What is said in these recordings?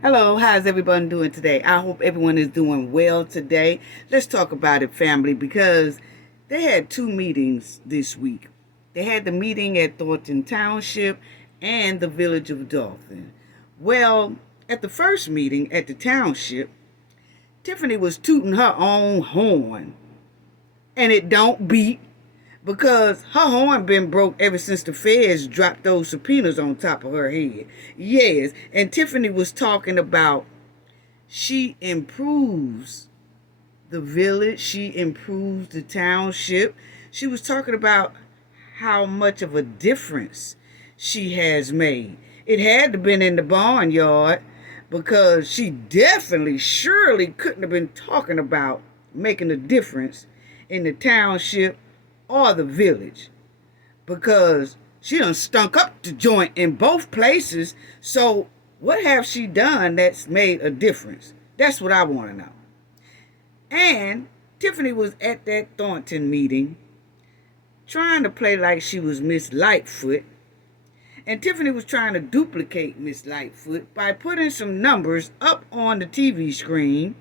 Hello, how's everyone doing today? I hope everyone is doing well today. Let's talk about it, family, because they had two meetings this week. They had the meeting at Thornton Township and the village of Dolton. Well, at the first meeting at the township, Tiffany was tooting her own horn, and it don't beat because her horn been broke ever since the feds dropped those subpoenas on top of her head. Yes, and Tiffany was talking about she improves the village, she improves the township. She was talking about how much of a difference she has made. It had to been in the barnyard because she definitely, surely couldn't have been talking about making a difference in the township or the village because she done stunk up the joint in both places. So what have she done that's made a difference? That's what I want to know. And Tiffany was at that Thornton meeting trying to play like she was Miss Lightfoot. And Tiffany was trying to duplicate Miss Lightfoot by putting some numbers up on the TV screen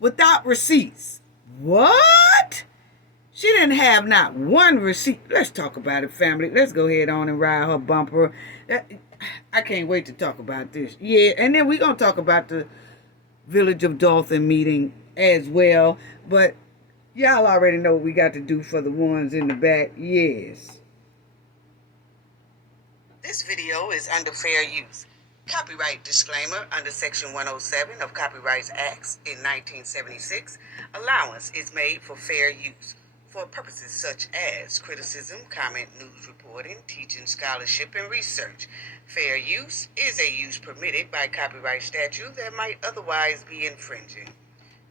without receipts. What? She didn't have not one receipt. Let's talk about it, family. Let's go ahead on and ride her bumper. I can't wait to talk about this. Yeah, and then we're going to talk about the Village of Dolton meeting as well. But y'all already know what we got to do for the ones in the back. Yes. This video is under fair use. Copyright disclaimer under Section 107 of Copyright Acts in 1976. Allowance is made for fair use for purposes such as criticism, comment, news reporting, teaching, scholarship, and research. Fair use is a use permitted by copyright statute that might otherwise be infringing.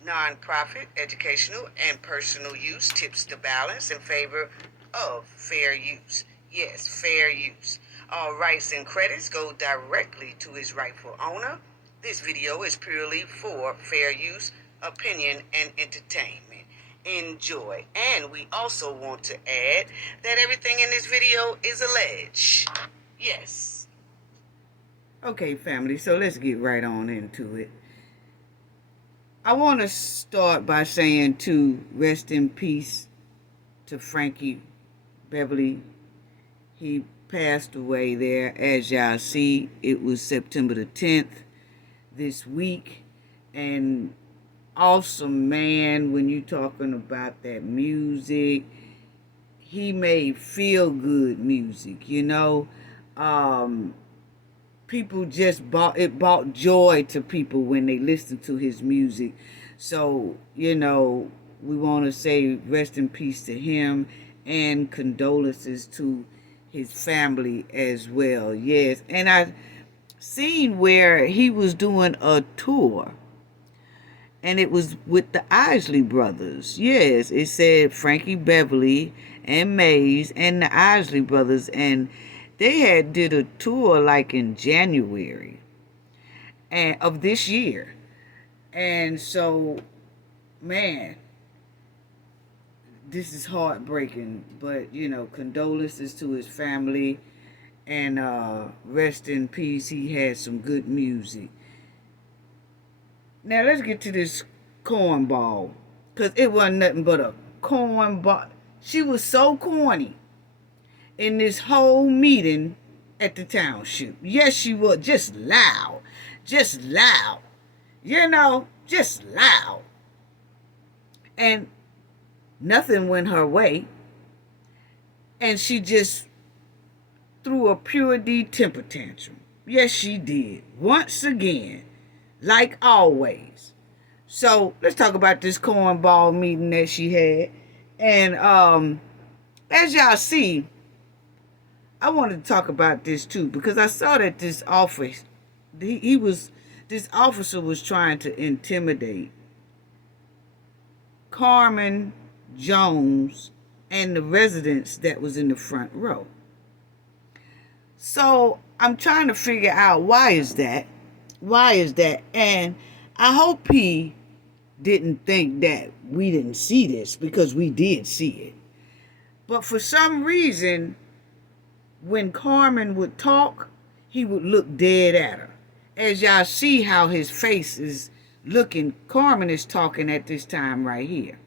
Non-profit, educational, and personal use tips the balance in favor of fair use. Yes, fair use. All rights and credits go directly to its rightful owner. This video is purely for fair use, opinion, and entertainment. Enjoy. And we also want to add that everything in this video is alleged. Yes. Okay, family, so let's get right on into it. I want to start by saying to rest in peace to Frankie Beverly. He passed away there. As y'all see, it was September the 10th this week. And awesome man when you talking about that music. He made feel good music, you know. People just brought joy to people when they listened to his music. So, you know, we want to say rest in peace to him and condolences to his family as well. Yes, and I seen where he was doing a tour, and it was with the Isley brothers. Yes, it said Frankie Beverly and Mays and the Isley brothers, and they had did a tour like in January and of this year. And so, man, this is heartbreaking, but you know, condolences to his family, and rest in peace. He had some good music. Now let's get to this cornball, because it wasn't nothing but a cornball. She was so corny in this whole meeting at the township. Yes, she was. Just loud. Just loud. You know, just loud. And nothing went her way. And she just threw a pure D temper tantrum. Yes, she did. Once again. Like always. So let's talk about this cornball meeting that she had. And as y'all see, I wanted to talk about this too because I saw that this officer was trying to intimidate Carmen Jones and the residents that was in the front row. So I'm trying to figure out why is that? Why is that? And I hope he didn't think that we didn't see this, because we did see it. But for some reason, when Carmen would talk, he would look dead at her. As y'all see how his face is looking, Carmen is talking at this time right here.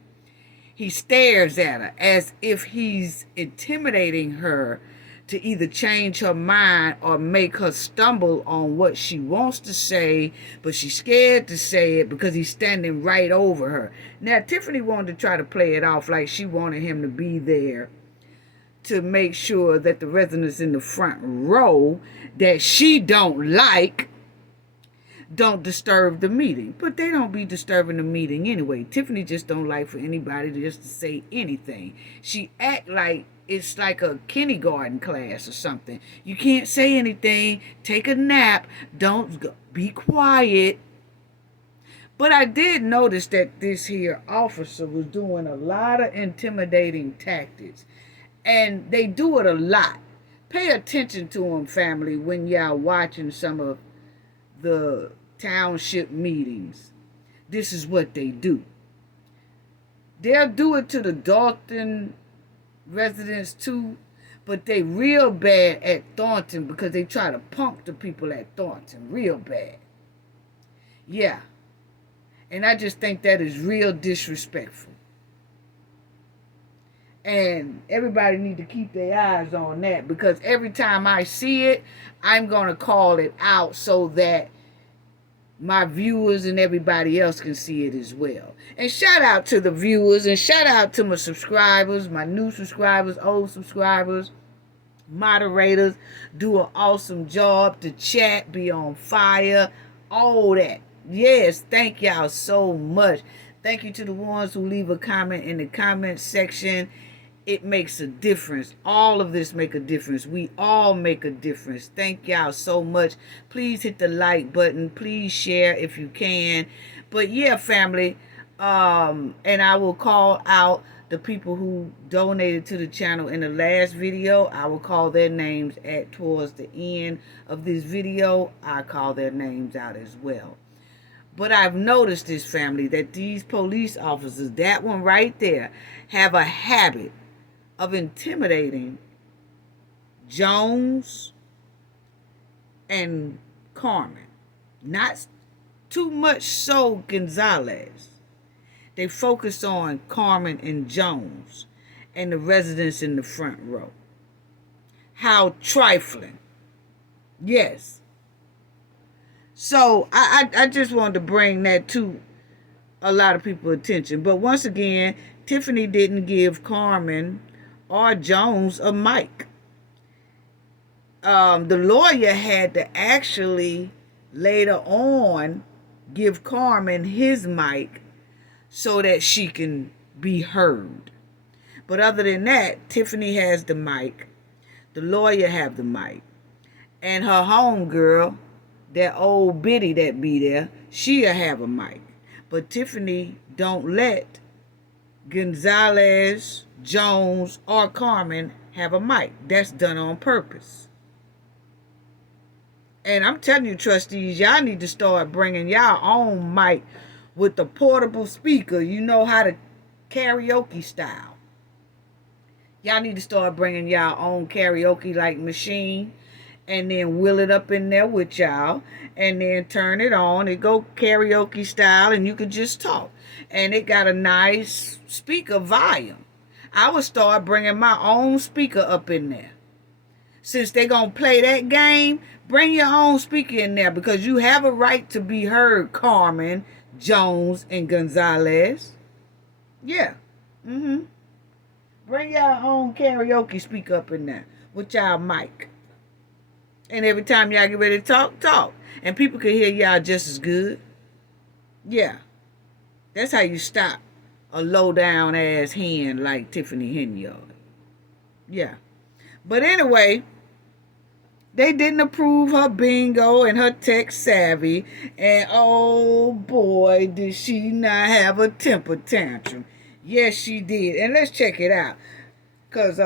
He stares at her as if he's intimidating her to either change her mind or make her stumble on what she wants to say, but she's scared to say it because he's standing right over her. Now, Tiffany wanted to try to play it off like she wanted him to be there to make sure that the residents in the front row that she don't like don't disturb the meeting. But they don't be disturbing the meeting anyway. Tiffany just don't like for anybody to just say anything. She act like it's like a kindergarten class or something. You can't say anything. Take a nap. Don't be quiet. But I did notice that this here officer was doing a lot of intimidating tactics. And they do it a lot. Pay attention to them, family, when y'all watching some of the township meetings. This is what they do. They'll do it to the Dolton residents too, but they real bad at Thornton because they try to punk the people at Thornton real bad. Yeah. And I just think that is real disrespectful. And everybody need to keep their eyes on that, because every time I see it, I'm going to call it out so that my viewers and everybody else can see it as well. And shout out to the viewers, and shout out to my subscribers, my new subscribers, old subscribers, moderators. Do an awesome job. The chat be on fire. All that. Yes, thank y'all so much. Thank you to the ones who leave a comment in the comment section. It makes a difference. All of this make a difference. We all make a difference. Thank y'all so much. Please hit the like button. Please share if you can. But yeah, family, and I will call out the people who donated to the channel in the last video. I will call their names towards the end of this video. I call their names out as well. But I've noticed this, family, that these police officers, that one right there, have a habit of intimidating Jones and Carmen. Not too much so Gonzalez. They focus on Carmen and Jones and the residents in the front row. How trifling. Yes. So I just wanted to bring that to a lot of people's attention. But once again, Tiffany didn't give Carmen or Jones a mic. The lawyer had to actually later on give Carmen his mic so that she can be heard. But other than that, Tiffany has the mic. The lawyer have the mic. And her homegirl, that old biddy that be there, she'll have a mic. But Tiffany don't let Gonzalez, Jones, or Carmen have a mic. That's done on purpose. And I'm telling you, trustees, y'all need to start bringing y'all own mic with the portable speaker. You know how to karaoke style. Y'all need to start bringing y'all own karaoke like machine, and then wheel it up in there with y'all, and then turn it on. It go karaoke style, and you can just talk. And it got a nice speaker volume. I would start bringing my own speaker up in there. Since they gonna play that game, bring your own speaker in there, because you have a right to be heard, Carmen, Jones, and Gonzalez. Yeah. Bring your own karaoke speaker up in there with y'all mic. And every time y'all get ready to talk, talk. And people can hear y'all just as good. Yeah. That's how you stop a low-down ass hen like Tiffany Henyard. Yeah. But anyway, they didn't approve her bingo and her tech savvy. And oh boy, did she not have a temper tantrum. Yes, she did. And let's check it out. Because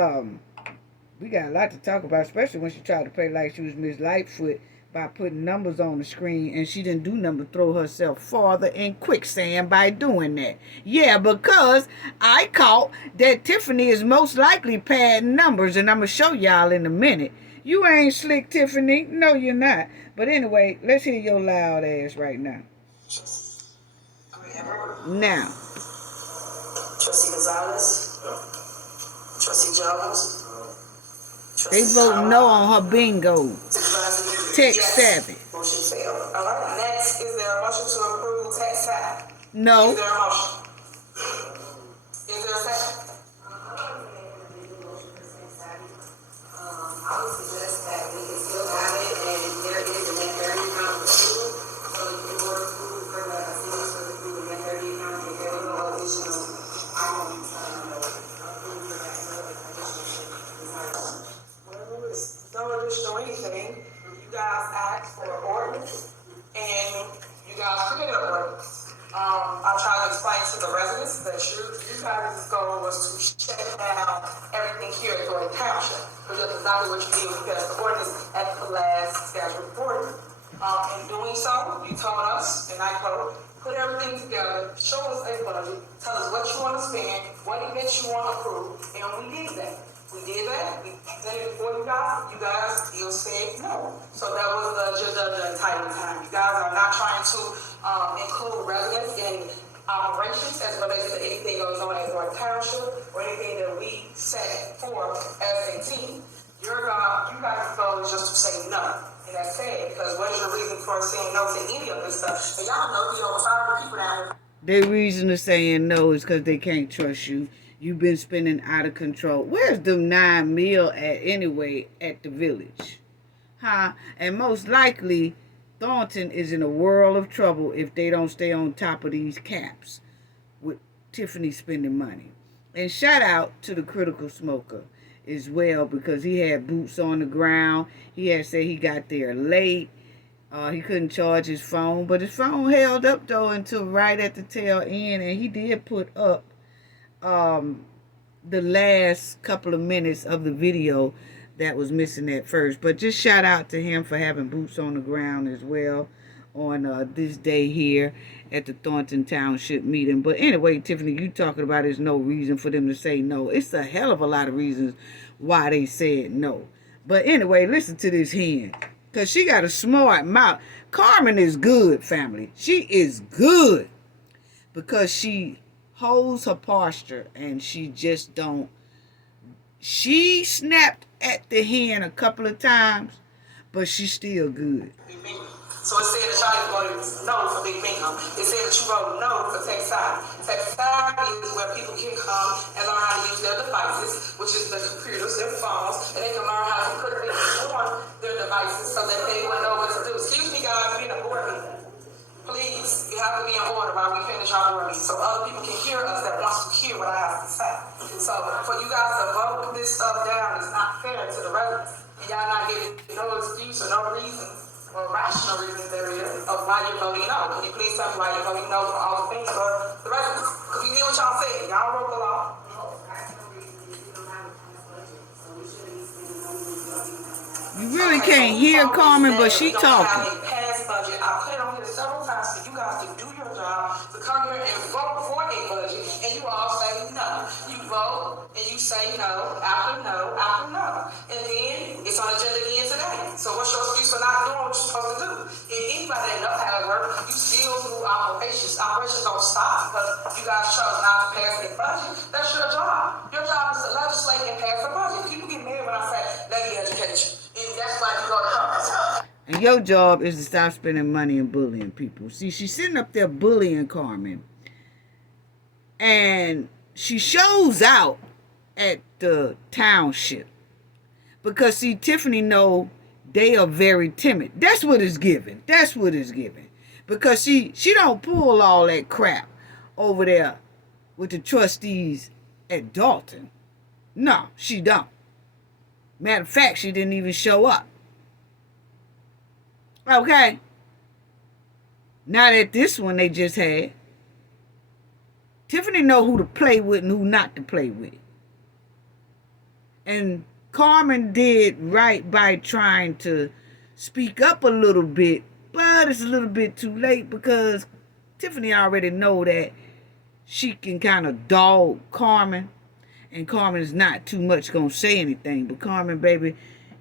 we got a lot to talk about, especially when she tried to play like she was Miss Lightfoot by putting numbers on the screen, and she didn't do nothing but throw herself farther in quicksand by doing that. Yeah, because I caught that Tiffany is most likely padding numbers, and I'm going to show y'all in a minute. You ain't slick, Tiffany. No, you're not. But anyway, let's hear your loud ass right now. Now. Trustee Gonzalez. Trustee Jones. They vote no on her bingo. Tech savvy. Motion failed. All right. Next, is there a motion to approve tech savvy? No. Is there a motion? Is there a second? I would suggest that we can still have it, and there is a net 30 account for school, so you can work through for the seniors for the food, net 30 account, and there is no additional items approved for that well, it's no additional anything. You guys asked for an ordinance, and you guys created an ordinance. I tried to explain to the residents that you guys' goal was to shut down everything here at Thornton Township. But that's exactly what you did when you passed the ordinance at the last scheduled board. In doing so, you told us, and I quote, put everything together, show us a budget, tell us what you want to spend, what events you want to approve, and we did that. We did that. We did it before you guys still said no. So that was the entire time. You guys are not trying to include residents in operations as relates to anything goes on at North Township or anything that we set forth as a team. You guys' goal is just to say no. And that's sad, because what is your reason for saying no to any of this stuff? And y'all know the over 500 people down here. Their reason of saying no is because they can't trust you. You've been spending out of control. Where's them 9 mil at anyway at the village? Huh? And most likely, Thornton is in a world of trouble if they don't stay on top of these caps with Tiffany spending money. And shout out to the critical smoker as well, because he had boots on the ground. He had said he got there late. He couldn't charge his phone, but his phone held up though until right at the tail end, and he did put up the last couple of minutes of the video that was missing at first. But just shout out to him for having boots on the ground as well on this day here at the Thornton Township meeting. But anyway, Tiffany, you talking about there's no reason for them to say no. It's a hell of a lot of reasons why they said no. But anyway, listen to this hen, because she got a smart mouth. Carmen is good, family. She is good because she holds her posture and she just don't. She snapped at the hen a couple of times, but she's still good. So it said that y'all voted no for big bingo. It said that you voted no for tech savvy. Tech savvy is where people can come and learn how to use their devices, which is the computers, their phones, and they can learn how to put things on their devices so that they will know what to do. Excuse me, guys, we're in a board meeting. Please, you have to be in order while we finish our board meeting so other people can hear us that wants to hear what I have to say. So for you guys to vote this stuff down is not fair to the residents. And y'all not giving no excuse or no reason or rational reasons there is of why you're voting no. Can you please tell me why you're voting no for all the things for the residents? Because you did what y'all said. Y'all wrote the law. You really can't hear Carmen, but she talking. I put it on here several times for you guys to do your job, to come here and vote for a budget, and you all say no. You vote and you say no after no after no, and then it's on the agenda again today. So what's your excuse for not doing what you're supposed to do? If anybody that knows how to work, you still do operations. Operations don't stop because you guys chose not to pass a budget. That's your job. Your job is to legislate and pass a budget. People get mad when I say let me educate you. And that's why you go to Congress. And your job is to stop spending money and bullying people. See, she's sitting up there bullying Carmen. And she shows out at the township. Because, see, Tiffany know they are very timid. That's what it's giving. That's what it's giving. Because she don't pull all that crap over there with the trustees at Dolton. No, she don't. Matter of fact, she didn't even show up. Okay. Not at this one they just had. Tiffany know who to play with and who not to play with. And Carmen did right by trying to speak up a little bit, but it's a little bit too late because Tiffany already know that she can kind of dog Carmen. And Carmen is not too much going to say anything. But Carmen, baby,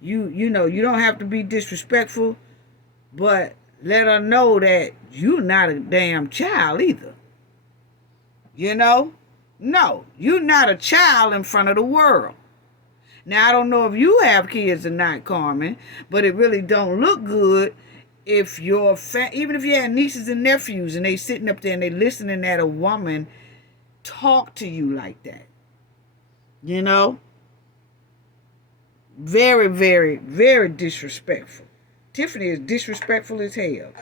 You know, you don't have to be disrespectful, but let her know that you not a damn child either. You know? No, you're not a child in front of the world. Now, I don't know if you have kids or not, Carmen, but it really don't look good if your even if you had nieces and nephews and they sitting up there and they listening at a woman talk to you like that. You know? Very, very, very disrespectful. Tiffany is disrespectful as hell.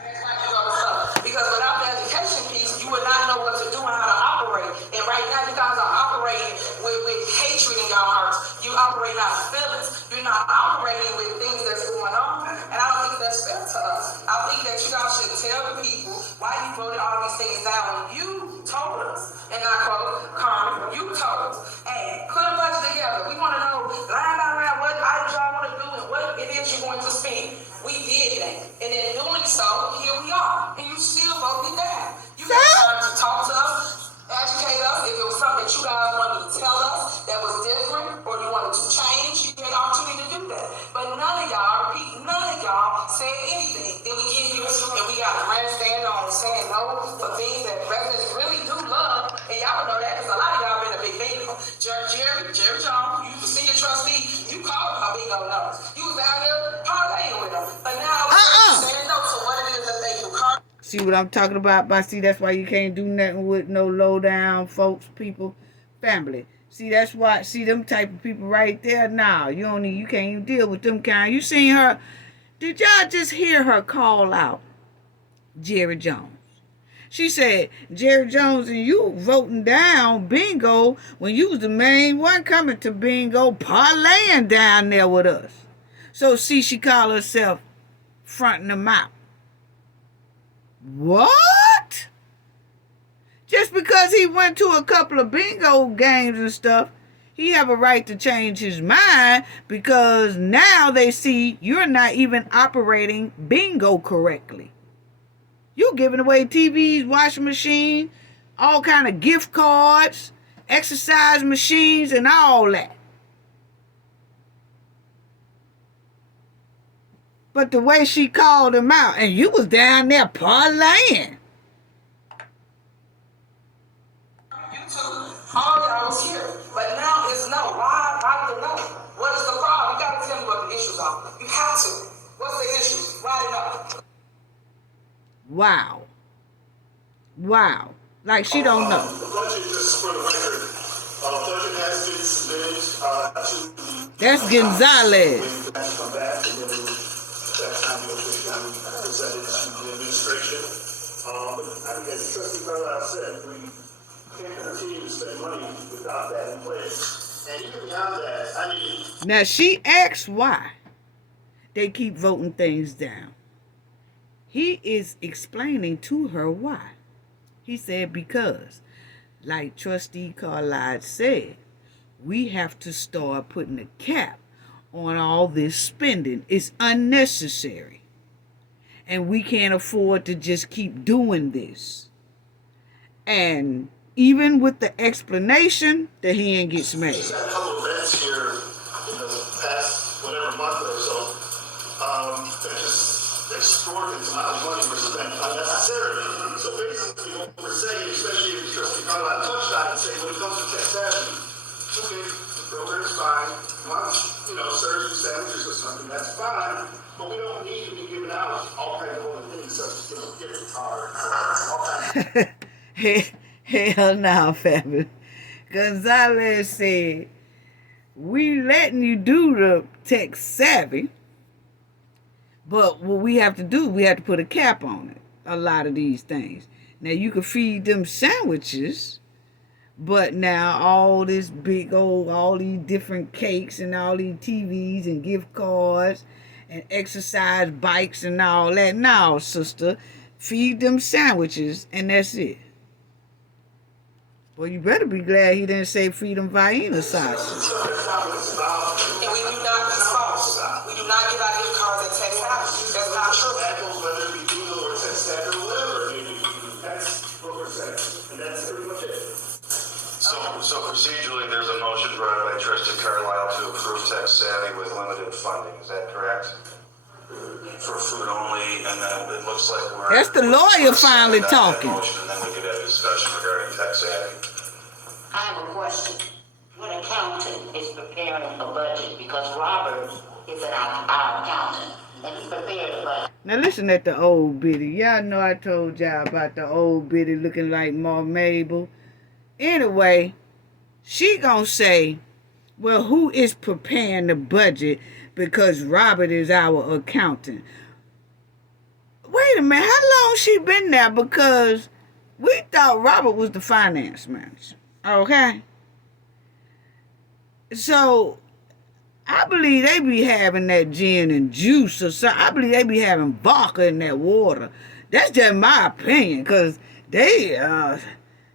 Because without the education piece, you would not know what to do and how to operate. And right now, you guys are operating with hatred in your hearts. You operate out of feelings. You're not operating with things that's going on. And I don't think that's fair to us. I think that you guys should tell the people why you voted all these things down when you told us. And I quote, Carmen, you told us. Hey, put a budget together. We want to know line by line what items y'all want to do and what it is you're going to spend. We did that. And in doing so, here we are. And you still voted down. You got time to talk to us, educate us. If it was something that you guys wanted to tell us that was different or you wanted to change, you had the opportunity to do that. But none of y'all, repeat, none of y'all said anything. Then we get here and we got the grandstand on saying no for things that residents really do love. And y'all would know that because a lot of y'all been a big bingo. Jerry Jones, you the senior trustee, you called my bingo numbers. You was down there parlaying with them. But now saying no to what it is that they do. See what I'm talking about? But see, that's why you can't do nothing with no low down folks, people, family. See, that's why. See them type of people right there. Nah, you can't even deal with them kind. You seen her? Did y'all just hear her call out Jerry Jones? She said, Jerry Jones and you voting down bingo when you was the main one coming to bingo parlaying down there with us. So see, she called herself fronting them out. What? Just because he went to a couple of bingo games and stuff, he have a right to change his mind because now they see you're not even operating bingo correctly. You giving away TVs, washing machine, all kind of gift cards, exercise machines, and all that. But the way she called him out, and you was down there parlaying. You two, all y'all was here. But now it's no. Why the no? What is the problem? You gotta tell me what the issues are. You have to. What's the issues? Write it up. Wow. Like she don't know. The budget, just for the record, budget has been submitted to the... That's Gonzalez. Come back and then that time you'll present it to the administration. But I think as Trustee Carlisle said, we can't continue to spend money without that in place. And even beyond that, I mean... Now she asks why they keep voting things down. He is explaining to her why. He said because, like Trustee Carlisle said, we have to start putting a cap on all this spending. It's unnecessary. And we can't afford to just keep doing this. And even with the explanation, the hand gets made. We've had a couple of events here in the past, whatever month or so, that just extorted amount of money we're spending unnecessarily. So basically what we're saying, especially if Trustee Carlisle touched on it, saying when it comes to tech savvy, okay, the broker is fine. Serve you sandwiches or something, that's fine. But we don't need to be giving out all kinds of other things, such as, gift cards, all kinds of... Hell no, family. Gonzalez said, we letting you do the tech savvy, but what we have to do, we have to put a cap on it. A lot of these things. Now you can feed them sandwiches, but now all this big old, all these different cakes and all these TVs and gift cards and exercise bikes and all that. Now, sister, feed them sandwiches and that's it. Well, you better be glad he didn't say feed them Vienna sausage. And we do not dispose. We do not give out gift cards at tech savvy. That's not true. Whether it be Google or tech savvy or whatever it may be, that's what we're saying. And that's pretty much it. So procedurally, there's a motion brought by Trustee Carlisle to approve tech savvy with limited funding, is that correct? For food only, and then it looks like we're... That's the lawyer finally talking. Motion, and then we could have a discussion regarding tech savvy. I have a question. When an accountant is preparing a budget, because Robert is our accountant, and he prepared a budget. Now listen at the old biddy. Y'all know I told y'all about the old biddy looking like Ma Mabel. Anyway, she gonna say, well, who is preparing the budget because Robert is our accountant? Wait a minute, how long she been there? Because we thought Robert was the finance manager. Okay? So, I believe they be having that gin and juice or something. I believe they be having vodka in that water. That's just my opinion, because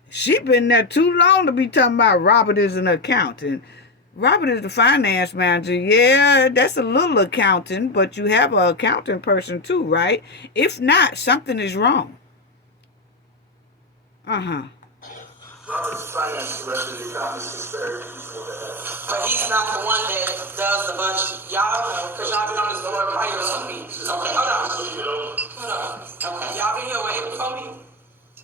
she been there too long to be talking about Robert is an accountant. Robert is the finance manager. Yeah, that's a little accountant, but you have an accounting person too, right? If not, something is wrong. Robert's finance director, the accountants is very useful to have. But he's not the one that does the budget. Y'all know, because y'all been on this board prior to me. Okay, hold on. Okay. Y'all been here way before me.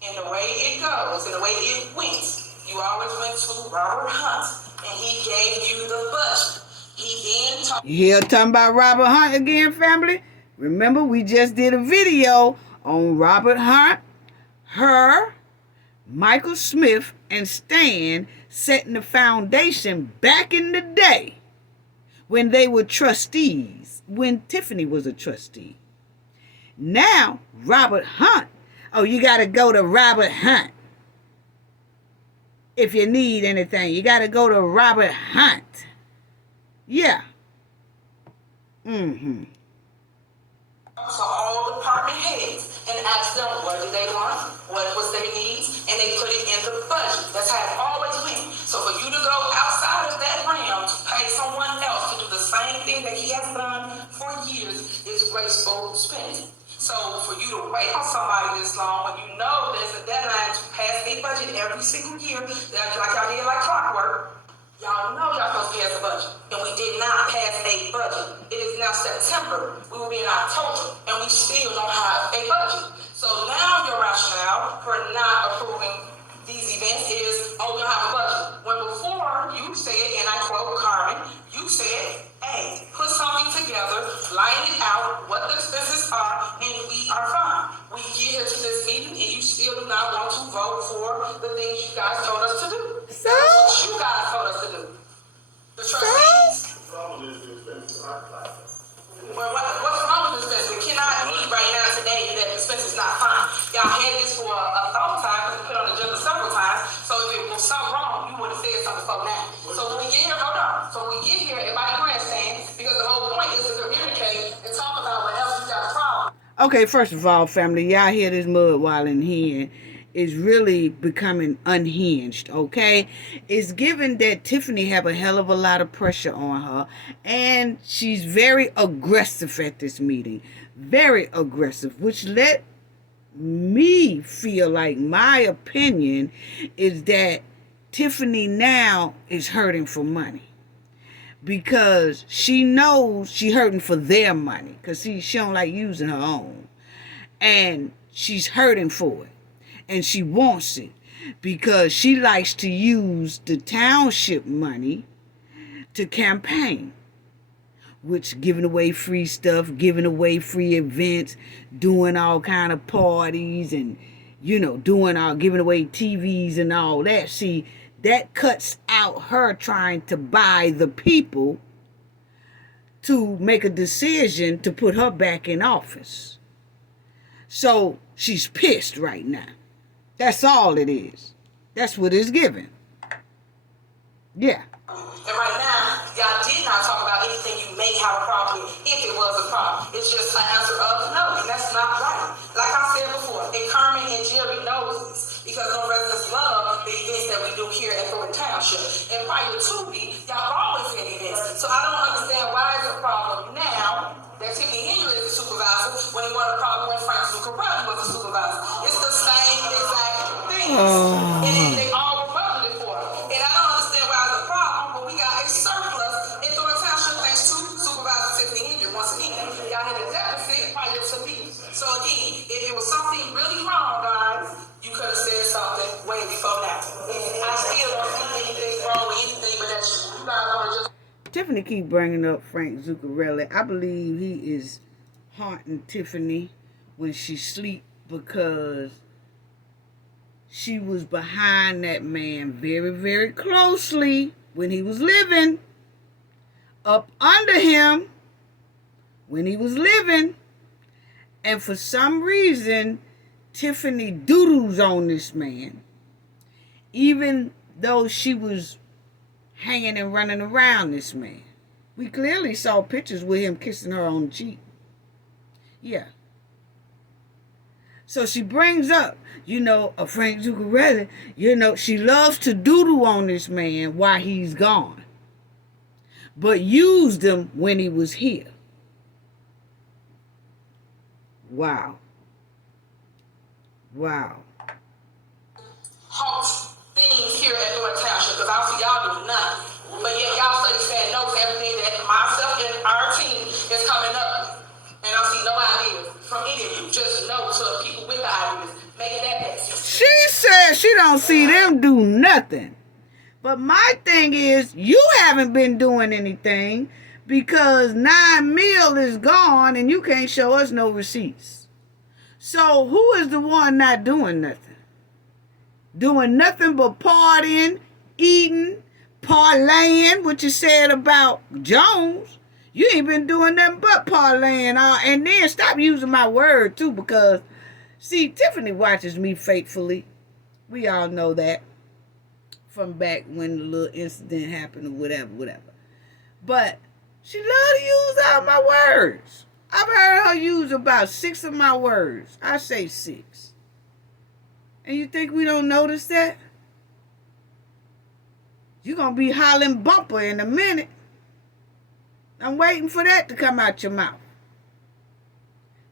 And the way it goes, and the way it went, you always went to Robert Hunt, and he gave you the budget. He then talked. You hear talking about Robert Hunt again, family? Remember, we just did a video on Robert Hunt, her, Michael Smith, and Stan setting the foundation back in the day when they were trustees, when Tiffany was a trustee. Now, Robert Hunt. Oh, you got to go to Robert Hunt. If you need anything, you got to go to Robert Hunt. Yeah. So all department heads and ask them what do they want, what was their needs, and they put it in the budget. That's how it always went. So for you to go outside of that realm to pay someone else to do the same thing that he has done for years is wasteful spending. So for you to wait on somebody this long when you know there's a deadline to pass a budget every single year, like y'all did like clockwork, y'all know y'all supposed to pass a budget. And we did not pass a budget. It is now September. We will be in October, and we still don't have a budget. So now your rationale for not approving these events is, oh, we don't have a budget. When before you said, and I quote Carmen, you said, hey, put something together, line it out, what the expenses are, and we are fine. We get here to this meeting, and you still do not want to vote for the things you guys told us to do. So? That's what you guys told us to do. The trustees. The problem is the expenses aren't like that. Well, what's wrong with this? We cannot meet right now today that expense is not fine. Y'all had this for a thought time because we put on the agenda several times. So if it was something wrong, you would have said something before now. So when we get here, hold on. So when we get here, everybody grandstand because the whole point is to communicate and talk about what else you got a problem. Okay, first of all, family, y'all hear this mud while in here is really becoming unhinged, okay? It's given that Tiffany have a hell of a lot of pressure on her, and she's very aggressive at this meeting. Very aggressive, which let me feel like my opinion is that Tiffany now is hurting for money. Because she knows she hurting for their money. Because she don't like using her own. And she's hurting for it. And she wants it because she likes to use the township money to campaign, which giving away free stuff, giving away free events, doing all kind of parties and, giving away TVs and all that. See, that cuts out her trying to buy the people to make a decision to put her back in office. So she's pissed right now. That's all it is. That's what it's given. Yeah. And right now, y'all did not talk about anything you may have a problem with, if it was a problem. It's just an answer of no, and that's not right. Like I said before, and Carmen and Jerry knows this, because no residents love the events that we do here at Thornton Township. And prior to me, y'all always had events. So I don't understand why it's a problem now that Tiffany Henyard is the supervisor when it wasn't a problem when Frank Zuccarelli was the supervisor. It's the same exact thing. And they all were budgeted for. And I don't understand why it's a problem when we got a surplus in Thornton Township Tiffany keep bringing up Frank Zuccarelli. I believe he is haunting Tiffany when she sleep because she was behind that man very, very closely when he was living, up under him when he was living, and for some reason, Tiffany doodles on this man, even though she was hanging and running around this man. We clearly saw pictures with him kissing her on the cheek. Yeah. So she brings up, a Frank Zuccarelli, she loves to doodle on this man while he's gone, but used him when he was here. Wow. Halt things here at Thornton Township, because I see y'all do nothing. But yet y'all say saying no to everything that myself and our team is coming up. And I see no ideas from any of you. Just no to people with the ideas. Make that message. She said she don't see them do nothing. But my thing is, you haven't been doing anything because $9 million is gone and you can't show us no receipts. So who is the one not doing nothing? Doing nothing but partying, eating, parlaying, what you said about Jones. You ain't been doing nothing but parlaying. And then stop using my word too, because, see, Tiffany watches me faithfully. We all know that from back when the little incident happened or whatever. But she loves to use all my words. I've heard her use about 6 of my words. I say 6. And you think we don't notice that? You're going to be hollering bumper in a minute. I'm waiting for that to come out your mouth.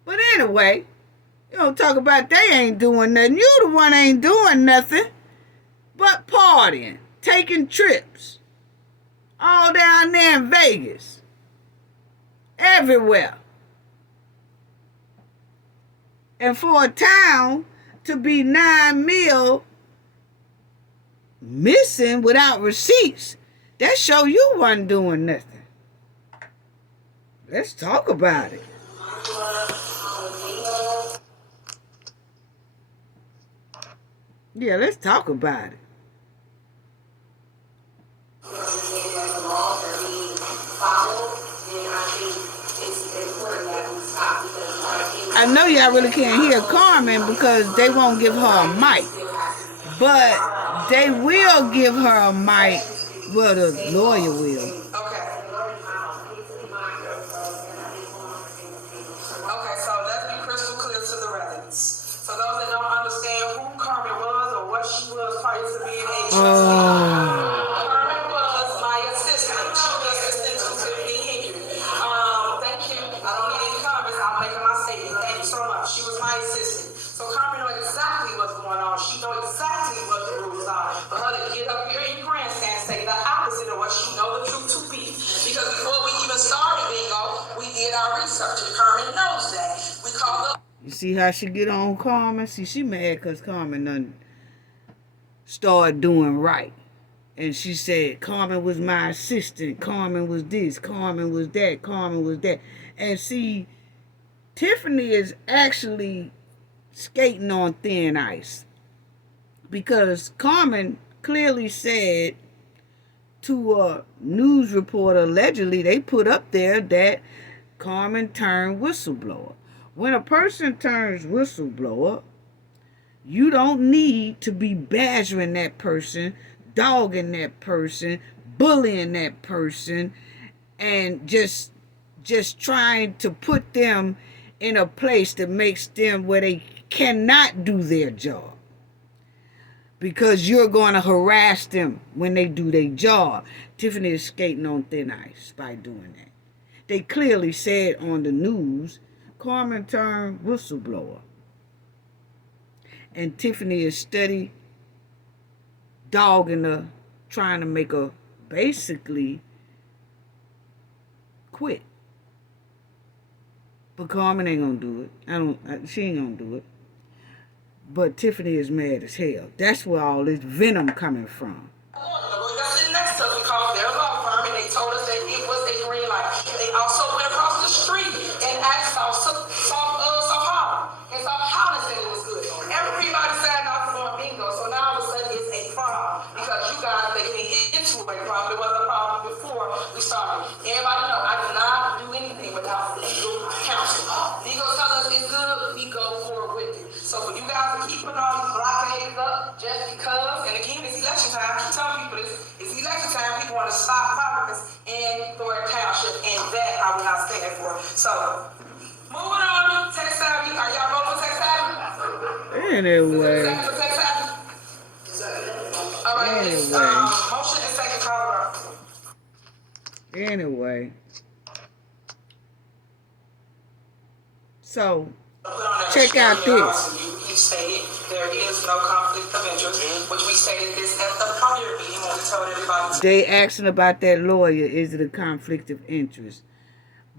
But anyway, you don't talk about they ain't doing nothing. You the one ain't doing nothing but partying, taking trips. All down there in Vegas. Everywhere. And for a town to be $9 million missing without receipts, that show you wasn't doing nothing. Let's talk about it. Yeah, let's talk about it. I know y'all really can't hear Carmen because they won't give her a mic. But they will give her a mic. Well, the lawyer will. Okay, so let's be crystal clear to the residents. For those that don't understand who Carmen was or what she was prior to being a trustee. Carmen was my assistant. She was assistant to Tiffany Henyard. Thank you. I don't need any comments. I'm making my statement. Thank you so much. She was my assistant. So Carmen knew exactly what's going on. She knew exactly what the rules are. For her to get up here in grandstand and say the opposite of what she know the truth to be. Because before we even started bingo, we did our research. And Carmen knows that. We called up. You see how she get on Carmen? See, she mad because Carmen done started doing right. And she said, Carmen was my assistant. Carmen was this. Carmen was that. Carmen was that. And see, Tiffany is actually skating on thin ice. Because Carmen clearly said to a news reporter, allegedly, they put up there that Carmen turned whistleblower. When a person turns whistleblower, you don't need to be badgering that person, dogging that person, bullying that person, and just trying to put them in a place that makes them where they cannot do their job. Because you're going to harass them when they do their job. Tiffany is skating on thin ice by doing that. They clearly said on the news, Carmen turned whistleblower. And Tiffany is steady dogging her, trying to make her basically quit. But Carmen ain't gonna do it. She ain't gonna do it. But Tiffany is mad as hell. That's where all this venom coming from. They're sitting next to us. We called their law firm and they told us that So for you guys to keep putting all these blockades up just because, and again, it's election time. I keep telling people this. It's election time. People want to stop progress in Thornton Township, and that I will not stand for. So moving on, Tech Savvy. Are y'all voting for Tech Savvy? Anyway. Second for Tech Savvy? All right, it's motion and second call. Anyway. So, check out this. You stated there is no conflict of interest, which we stated this at the prior meeting when we told everybody. They asking about that lawyer, is it a conflict of interest?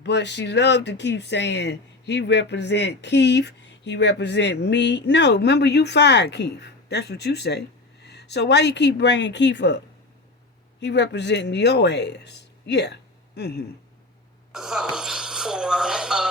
But she loved to keep saying, he represent Keith, he represent me. No, remember you fired Keith. That's what you say. So why you keep bringing Keith up? He representing your ass. Yeah. For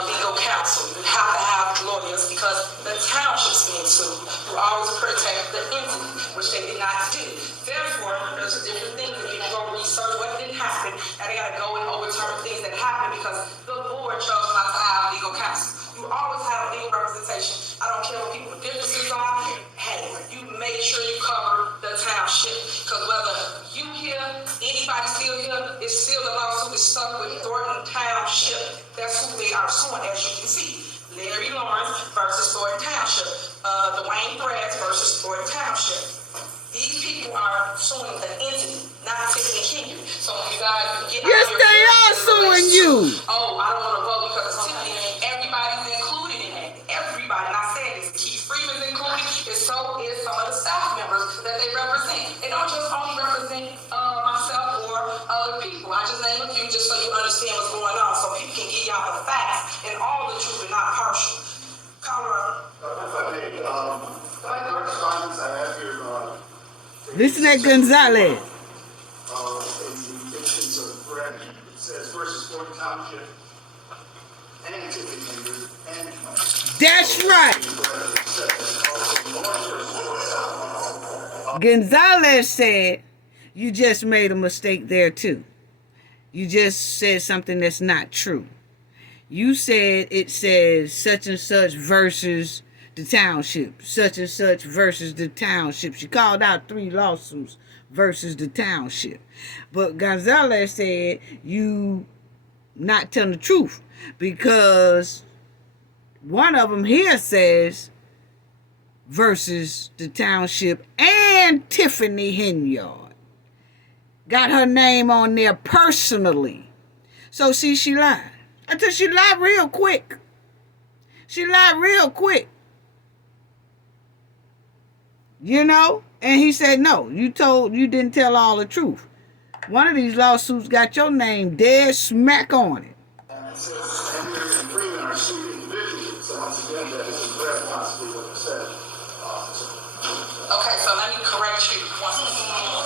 legal counsel, you have to have lawyers because the township's being sued. You always protect the entity, which they did not do. Therefore, there's different things that you go research what didn't happen, and they got to go and overturn things that happened because the board chose not to have legal counsel. You always have legal representation. I don't care what people's differences are. Hey, you make sure you cover the township because whether you here, anybody still here, it's still the lawsuit is stuck with Thornton Township. That's who they are suing, as you can see. Larry Lawrence versus Thornton Township. Dwayne Threads versus Thornton Township. These people are suing the entity, not Tiffany Henyard. So when you guys get Yes, they are suing you. Oh, I don't want to vote because it's Tiffany. Everybody's included in that. Everybody. And I said this. Keith Freeman's included. And so is some of the staff members that they represent. They don't just only represent myself or other people. I just name a few just so you understand what's going on, so people can give y'all the facts and all the truth and not partial. Colorado. If I may, the correspondence I have here, Listen at Gonzalez. in the instance of correction, it says versus Thornton Township and Tiffany Henyard and That's right. Gonzalez said, you just made a mistake there too. You just said something that's not true. You said it says such and such versus the township, such and such versus the township. She called out 3 lawsuits versus the township. But Gonzalez said you not telling the truth because one of them here says versus the township and Tiffany Henyard. Got her name on there personally. So see, she lied. I tell you, she lied real quick. She lied real quick. You know? And he said, no, you didn't tell all the truth. One of these lawsuits got your name dead smack on it. it says Henyard and Freeman are sued individually. So once again, that is incorrect, possibly what it said. Okay, so let me correct you once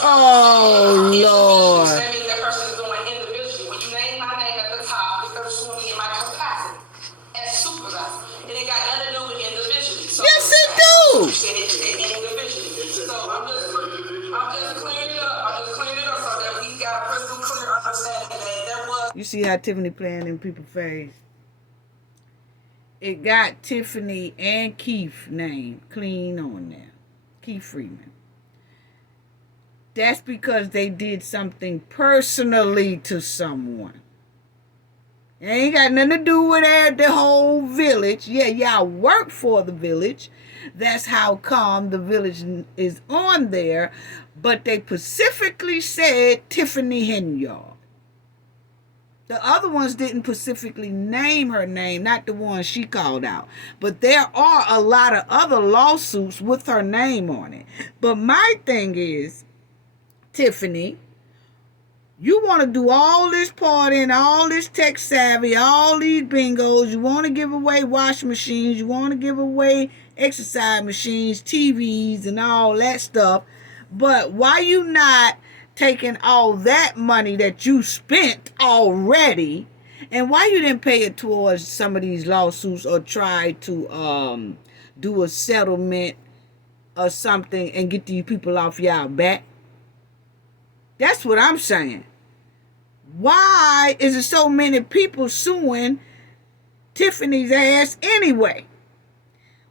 Oh, Lord. That means that person is doing individually. When you name my name at the top, they're suing me in my capacity as supervisor. It ain't got nothing to do with individually. So Yes, it do. you said it individually. So I'm just clearing it up. I'm just clearing it up so that we got a crystal clear understanding that there was. You see how Tiffany playing in people's face? It got Tiffany and Keith's name clean on there. Keith Freeman. That's because they did something personally to someone. It ain't got nothing to do with the whole village. Yeah, y'all work for the village. That's how come the village is on there. But they specifically said Tiffany Henyard. The other ones didn't specifically name her name, not the one she called out. But there are a lot of other lawsuits with her name on it. But my thing is, Tiffany, you want to do all this partying, all this tech savvy, all these bingos. You want to give away washing machines. You want to give away exercise machines, TVs, and all that stuff. But why you not taking all that money that you spent already, and why you didn't pay it towards some of these lawsuits or try to do a settlement or something and get these people off y'all back? That's what I'm saying. Why is there so many people suing Tiffany's ass anyway?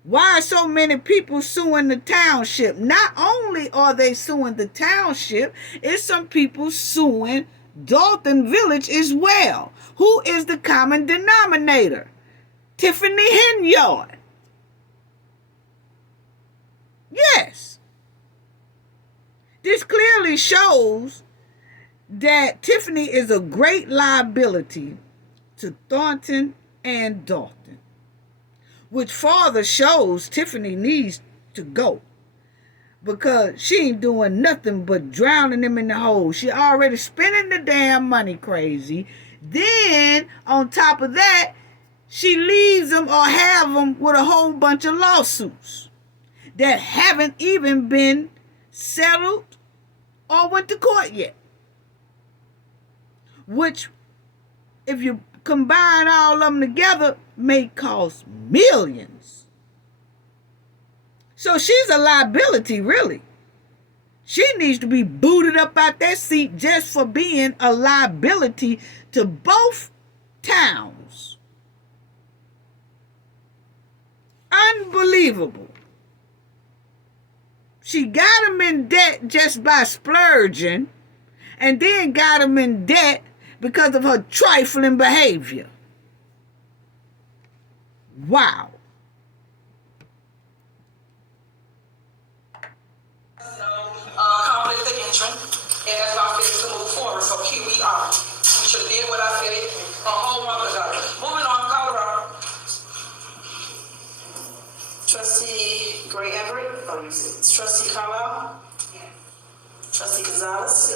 Why are so many people suing the township? Not only are they suing the township, it's some people suing Dolton Village as well. Who is the common denominator? Tiffany Henyard. Yes. This clearly shows that Tiffany is a great liability to Thornton and Dolton, which further shows Tiffany needs to go, because she ain't doing nothing but drowning them in the hole. She already spending the damn money crazy. Then, on top of that, she leaves them or have them with a whole bunch of lawsuits that haven't even been settled or went to court yet. Which, if you combine all of them together, may cost millions. So she's a liability, really. She needs to be booted up out that seat just for being a liability to both towns. Unbelievable. She got him in debt just by splurging, and then got him in debt because of her trifling behavior. Wow. Conflict of interest, and that's why I figured to move forward. So here we are. You should have did what I said a whole month ago. Moving on, Colorado. Trustee Gray Everett, Trustee Carlisle, Trustee Gonzalez,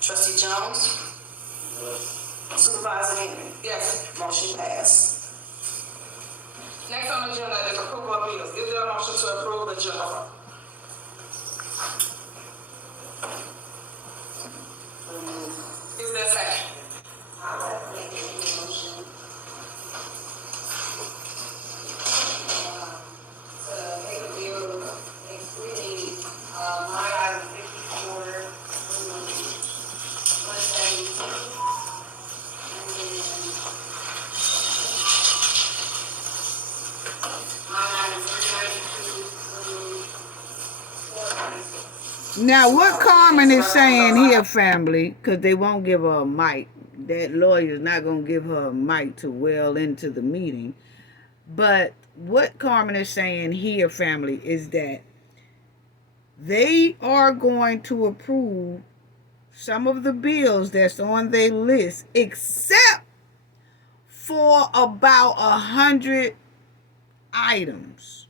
Trustee Jones, Supervisor Henry. Yes. Motion passed. Next on the agenda is approval of bills. Is there a motion to approve the agenda? Is there a second? Now, what Carmen is saying here, family, because they won't give her a mic. That lawyer's not going to give her a mic to well into the meeting. But what Carmen is saying here, family, is that they are going to approve some of the bills that's on their list, except for about 100 items.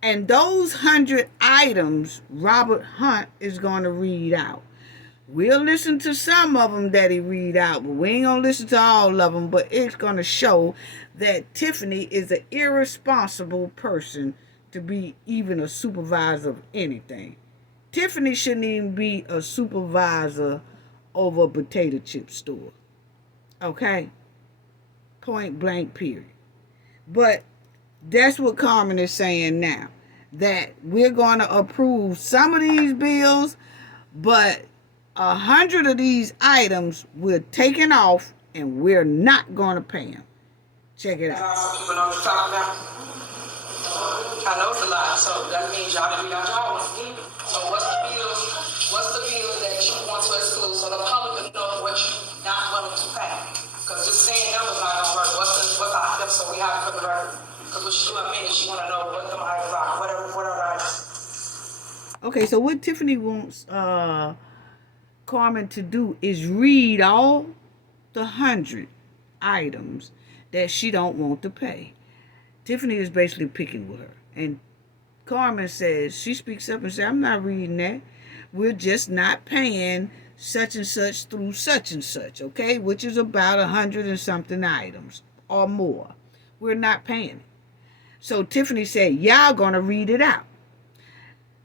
And those 100 items, Robert Hunt is going to read out. We'll listen to some of them that he read out, but we ain't going to listen to all of them. But it's going to show that Tiffany is an irresponsible person to be even a supervisor of anything. Tiffany shouldn't even be a supervisor over a potato chip store. Okay? Point blank, period. But that's what Carmen is saying now. That we're going to approve some of these bills, but 100 of these items we're taking off and we're not going to pay them. Check it out. People know what you're talking about. I know it's a lot, so that means y'all didn't read out y'all ones either. So what's the bills that you want to exclude so the public can know what you're not willing to pay? Because just saying numbers not gonna work. What's the item so we have it for the record? Because what you do in minutes, you want to know what the items are, whatever items. Okay, so what Tiffany wants Carmen to do is read all the 100 items that she don't want to pay. Tiffany is basically picking with her. And Carmen says, she speaks up and says, I'm not reading that. We're just not paying such and such through such and such, okay? Which is about 100 and something items or more. We're not paying it. So Tiffany said, y'all gonna read it out.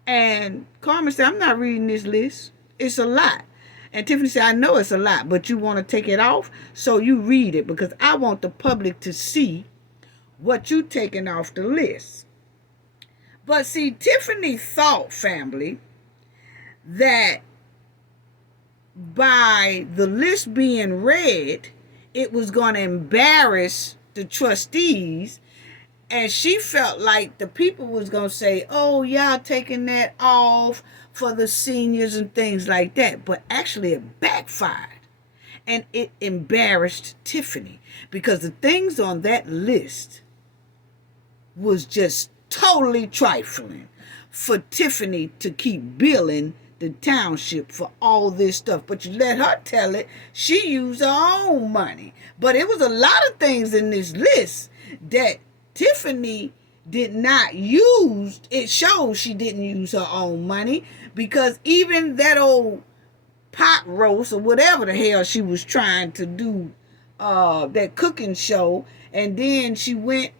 And Carmen said, I'm not reading this list. It's a lot. And Tiffany said, I know it's a lot, but you want to take it off? So you read it, because I want the public to see what you taking off the list. But see, Tiffany thought, family, that by the list being read, it was going to embarrass the trustees And she felt like the people was going to say, oh, y'all taking that off for the seniors and things like that. But actually it backfired. And it embarrassed Tiffany because the things on that list was just totally trifling for Tiffany to keep billing the township for all this stuff. But you let her tell it, she used her own money. But it was a lot of things in this list that Tiffany did not use. It shows she didn't use her own money, because even that old pot roast or whatever the hell she was trying to do, that cooking show, and then she went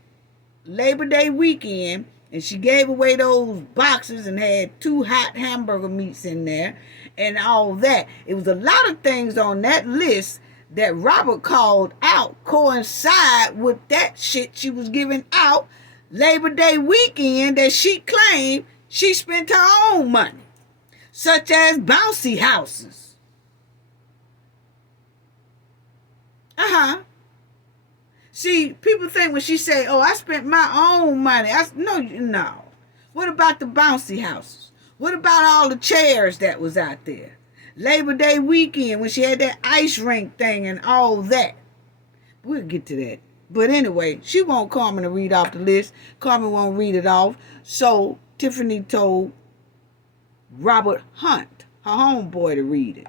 Labor Day weekend and she gave away those boxes and had 2 hot hamburger meats in there and all that. It was a lot of things on that list that Robert called out coincide with that shit she was giving out Labor Day weekend that she claimed she spent her own money, such as bouncy houses. See, people think when she say, oh, I spent my own money. No. What about the bouncy houses? What about all the chairs that was out there? Labor Day weekend when she had that ice rink thing and all that. We'll get to that. But anyway, she won't Carmen to read off the list. Carmen won't read it off. So Tiffany told Robert Hunt, her homeboy, to read it.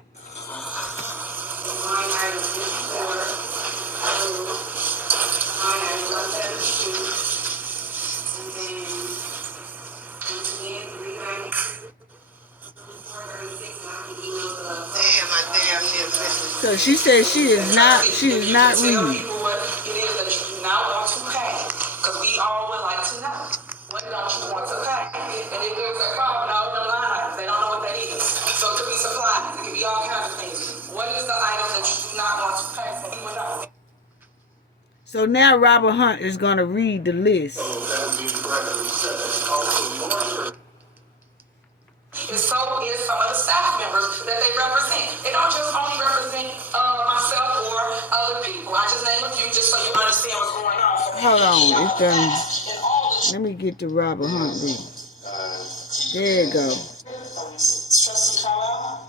So she says she is not reading. Tell people what it is that you do not want to pay, because we all would like to know. What don't you want to pay? And if there's a problem, all the line items, they don't know what that is. So it could be supplies, it could be all kinds of things. What is the item that you do not want to pay? So we would know. So now Robert Hunt is going to read the list. And so is some of the staff members that they represent. They don't just only represent myself or other people. I just name a few just so you understand what's going on. Hold on, it's done. Let me get to Robert Hunt. There you go. Trustee Carlisle?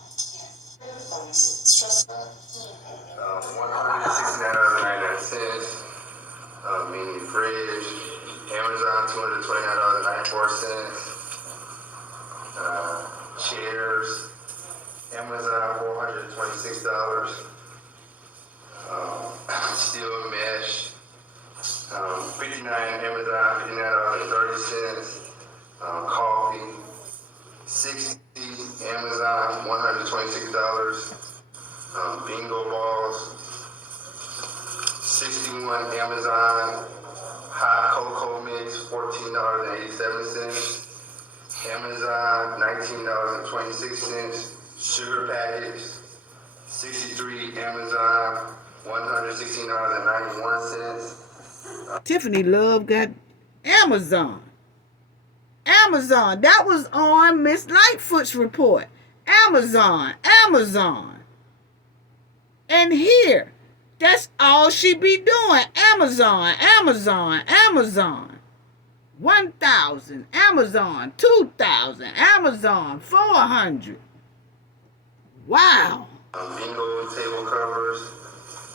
$169.99. Mini fridge. Amazon $229.94. Chairs, Amazon $426. Steel mesh, 59 Amazon $59.30. Coffee, 60 Amazon $126. Bingo balls, 61 Amazon hot cocoa mix $14.87. Amazon $19.26. Sugar package 63 Amazon $116.91. Tiffany Love got Amazon. That was on Miss Lightfoot's report. Amazon. And here, that's all she be doing. Amazon. 1,000, Amazon 2,000, Amazon 400. Wow. Bingo table covers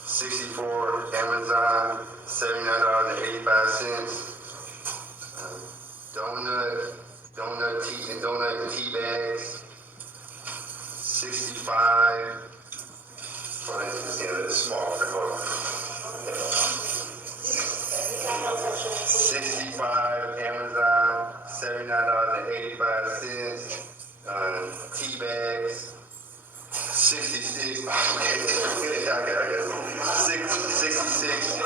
64 Amazon $79.85. Donut tea bags 65. It's small. 65 Amazon $79.85. Tea bags 66. 66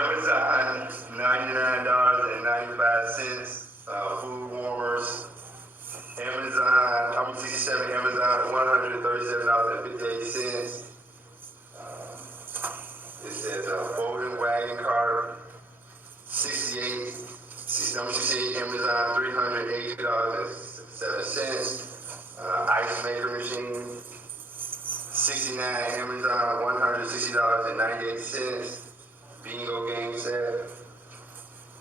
Amazon $99.95. Food warmers 67 Amazon $137.58. It says folding wagon cart 68 Amazon $380.07. Ice maker machine 69 Amazon $160.98. Bingo game set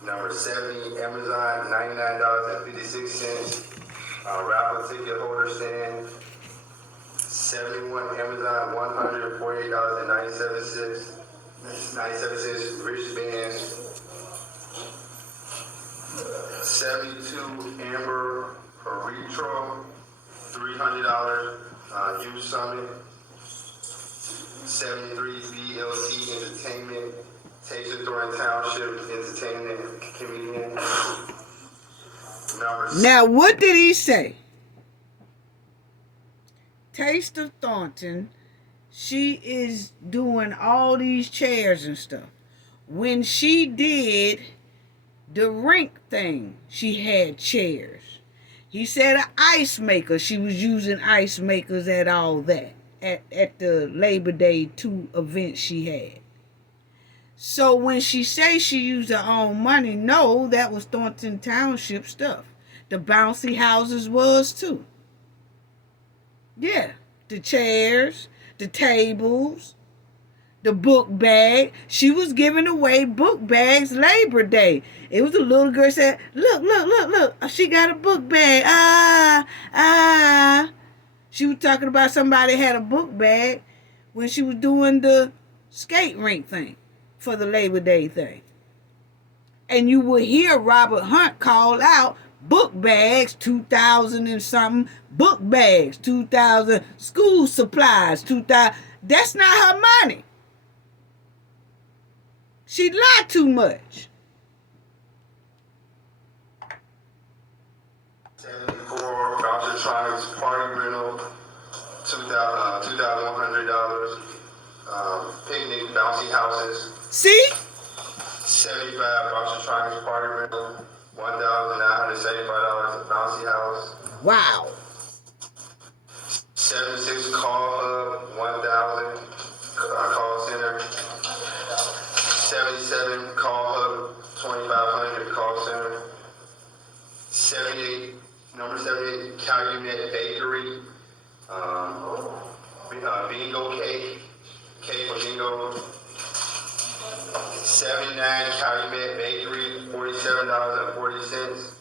Number 70, Amazon, $99.56. Raffle ticket holder stand. 71, Amazon, $148.97. 97 cents. Wristband. 72, Amber Retro, $300. Youth Summit. 73, BLT Entertainment. Thornton Township Entertainment Comedian. Now, what did he say? Taste of Thornton, she is doing all these chairs and stuff. When she did the rink thing, she had chairs. He said an ice maker. She was using ice makers at all that. At the Labor Day 2 event she had. So when she say she used her own money, no, that was Thornton Township stuff. The bouncy houses was too. Yeah, the chairs, the tables, the book bag. She was giving away book bags Labor Day. It was a little girl said, look, she got a book bag. She was talking about somebody had a book bag when she was doing the skate rink thing for the Labor Day thing. And you would hear Robert Hunt call out book bags, 2,000 and something, book bags, 2,000, school supplies, 2,000. That's not her money. She lied too much. 74, Dr. Triumph's Party Rental, $2,100. Picnic Bouncy Houses. See? 75, Dr. Triumph's Party Rental, $1,975. Bouncy House. Wow. 76, Call Hub, 1,000. Call Center. 77, Call Hub, 2,500. Call Center. 78, number 78, Calumet Bakery. Bingo cake for bingo. 79, Calumet Bakery, $47.40.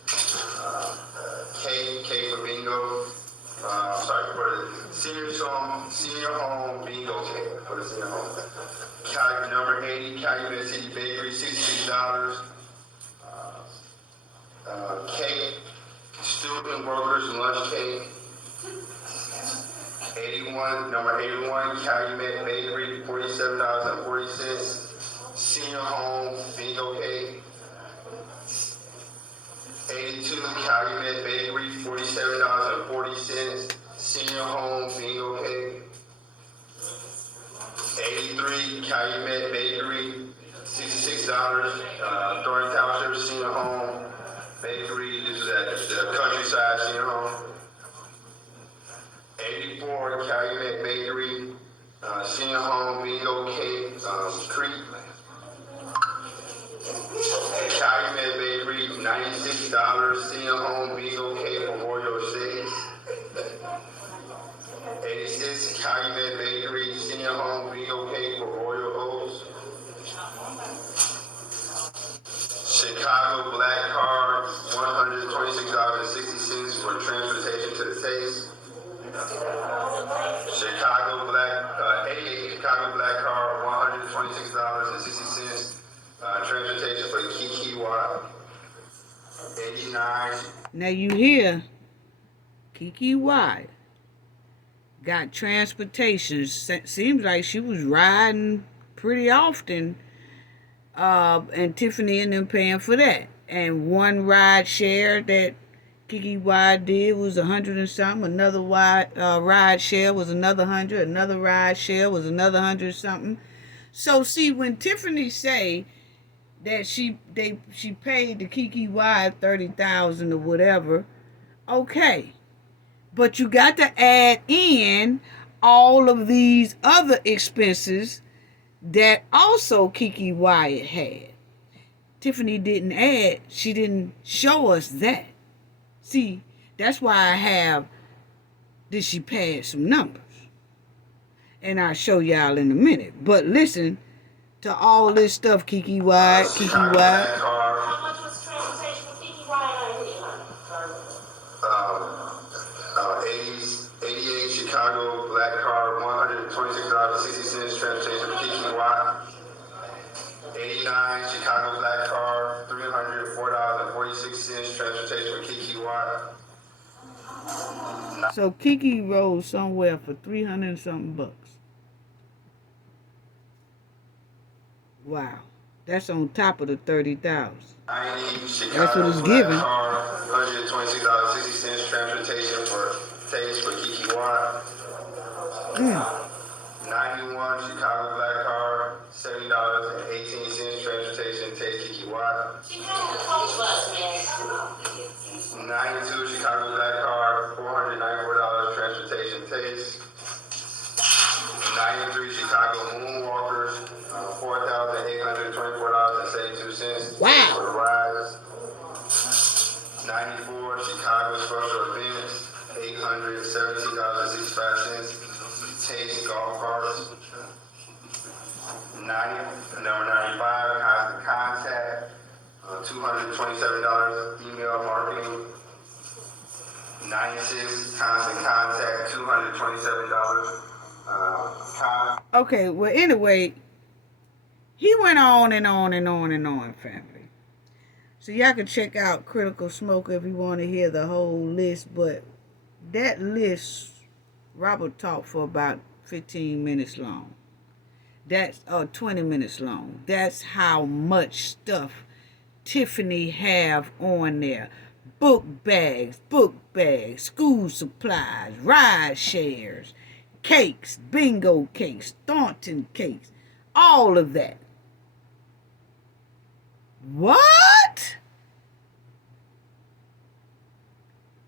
Cake for bingo. For the senior home bingo cake for the senior home. Number 80, Calumet City Bakery, $66. Cake, student workers lunch cake. 81, number 81, Calumet Bakery, $47.40. Senior home bingo cake. 82, Calumet Bakery, $47.40. Senior home bingo cake. 83, Calumet Bakery, $66. Thornton Township Senior Home Bakery. This is at the Countryside Senior Home. 84, Calumet Bakery, Senior Home Bingo Cake, Creek. Calumet Bakery, $96, Senior Home Bingo Cake for Royal Estates. 86, Calumet Bakery, Senior Home Bingo Cake for Royal Oaks. Chicago Black Card, $126.60 for transportation to the Taste. Chicago Black, 88 Chicago Black Card, $126.60. Transportation for Kiki Wild. 89. Now you hear Kiki White got transportation. Seems like she was riding pretty often. And Tiffany and them paying for that. And one ride share that Kiki White did was 100 and something. Another ride share was another 100. Another ride share was another 100 something. So see, when Tiffany say that she paid the Kiki White $30,000 or whatever, okay, but you got to add in all of these other expenses that also Kiki Wyatt had. Tiffany didn't add. She didn't show us that. See, that's why I have, did she pad some numbers? And I'll show y'all in a minute. But listen to all this stuff, Kiki Wyatt, Kiki Wyatt. 88 Chicago black car, $126.60 transportation for Kiki Watt. 89 Chicago black car, $304.46 transportation for Kiki Watt. So Kiki rode somewhere for 300 and something bucks. Wow. That's on top of the 30,000. 90 Chicago That's what it's black given. car, $126.60 transportation for Taste for Kiki Watt. 91 Chicago black car, $70.18 transportation Taste Kiki Watt. 92 Chicago black car, $494 transportation Taste. 93 Chicago Moonwalkers, $4,824.72 Wow. for the rides. 94 Chicago Special Events, $817.65 Taste golf carts. Number 95 Constant Contact, $227 email marketing. 96 Constant Contact, $227. Okay, well, anyway, he went on and on and on and on, family. So y'all can check out Critical Smoker if you want to hear the whole list. But that list, Robert talked for about 15 minutes long. That's 20 minutes long. That's how much stuff Tiffany have on there. Book bags, school supplies, ride shares, cakes, bingo cakes, Thornton cakes, all of that. What?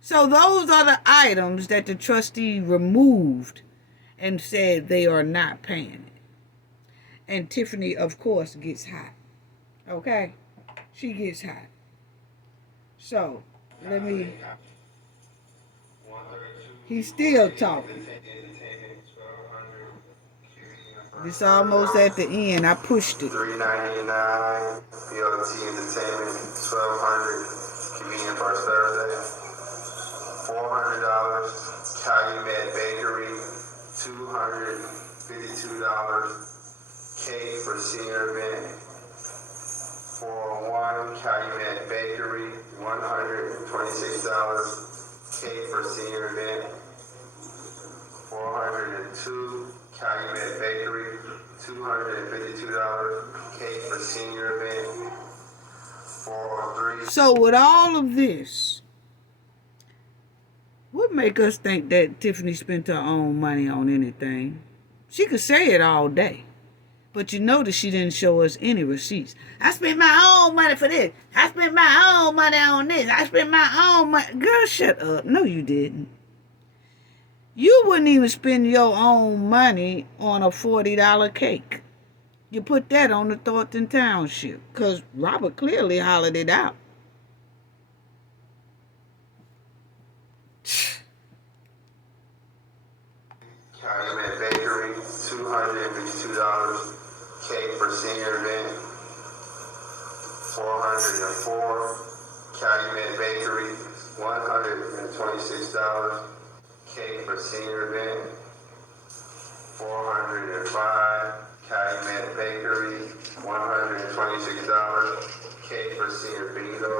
So those are the items that the trustee removed and said they are not paying it. And Tiffany, of course, gets hot. Okay? She gets hot. So, let me... He's still talking. It's almost at the end. I pushed it. $399, PLT Entertainment, $1,200, Convenient First Thursday. $400, Calumet Bakery, $252, cake for senior event. 401, Calumet Bakery, $126, cake for senior event. 402, Calumet Bakery, $252, cake for senior event. 403. So with all of this, what make us think that Tiffany spent her own money on anything? She could say it all day. But you notice she didn't show us any receipts. I spent my own money for this. I spent my own money on this. I spent my own money. Girl, shut up. No, you didn't. You wouldn't even spend your own money on a $40 cake. You put that on the Thornton Township. Because Robert clearly hollered it out. Calumet Bakery, $252, cake for senior event. 404, Calumet Bakery, $126, cake for senior event. 405, Calumet Bakery, $126, cake for senior bingo.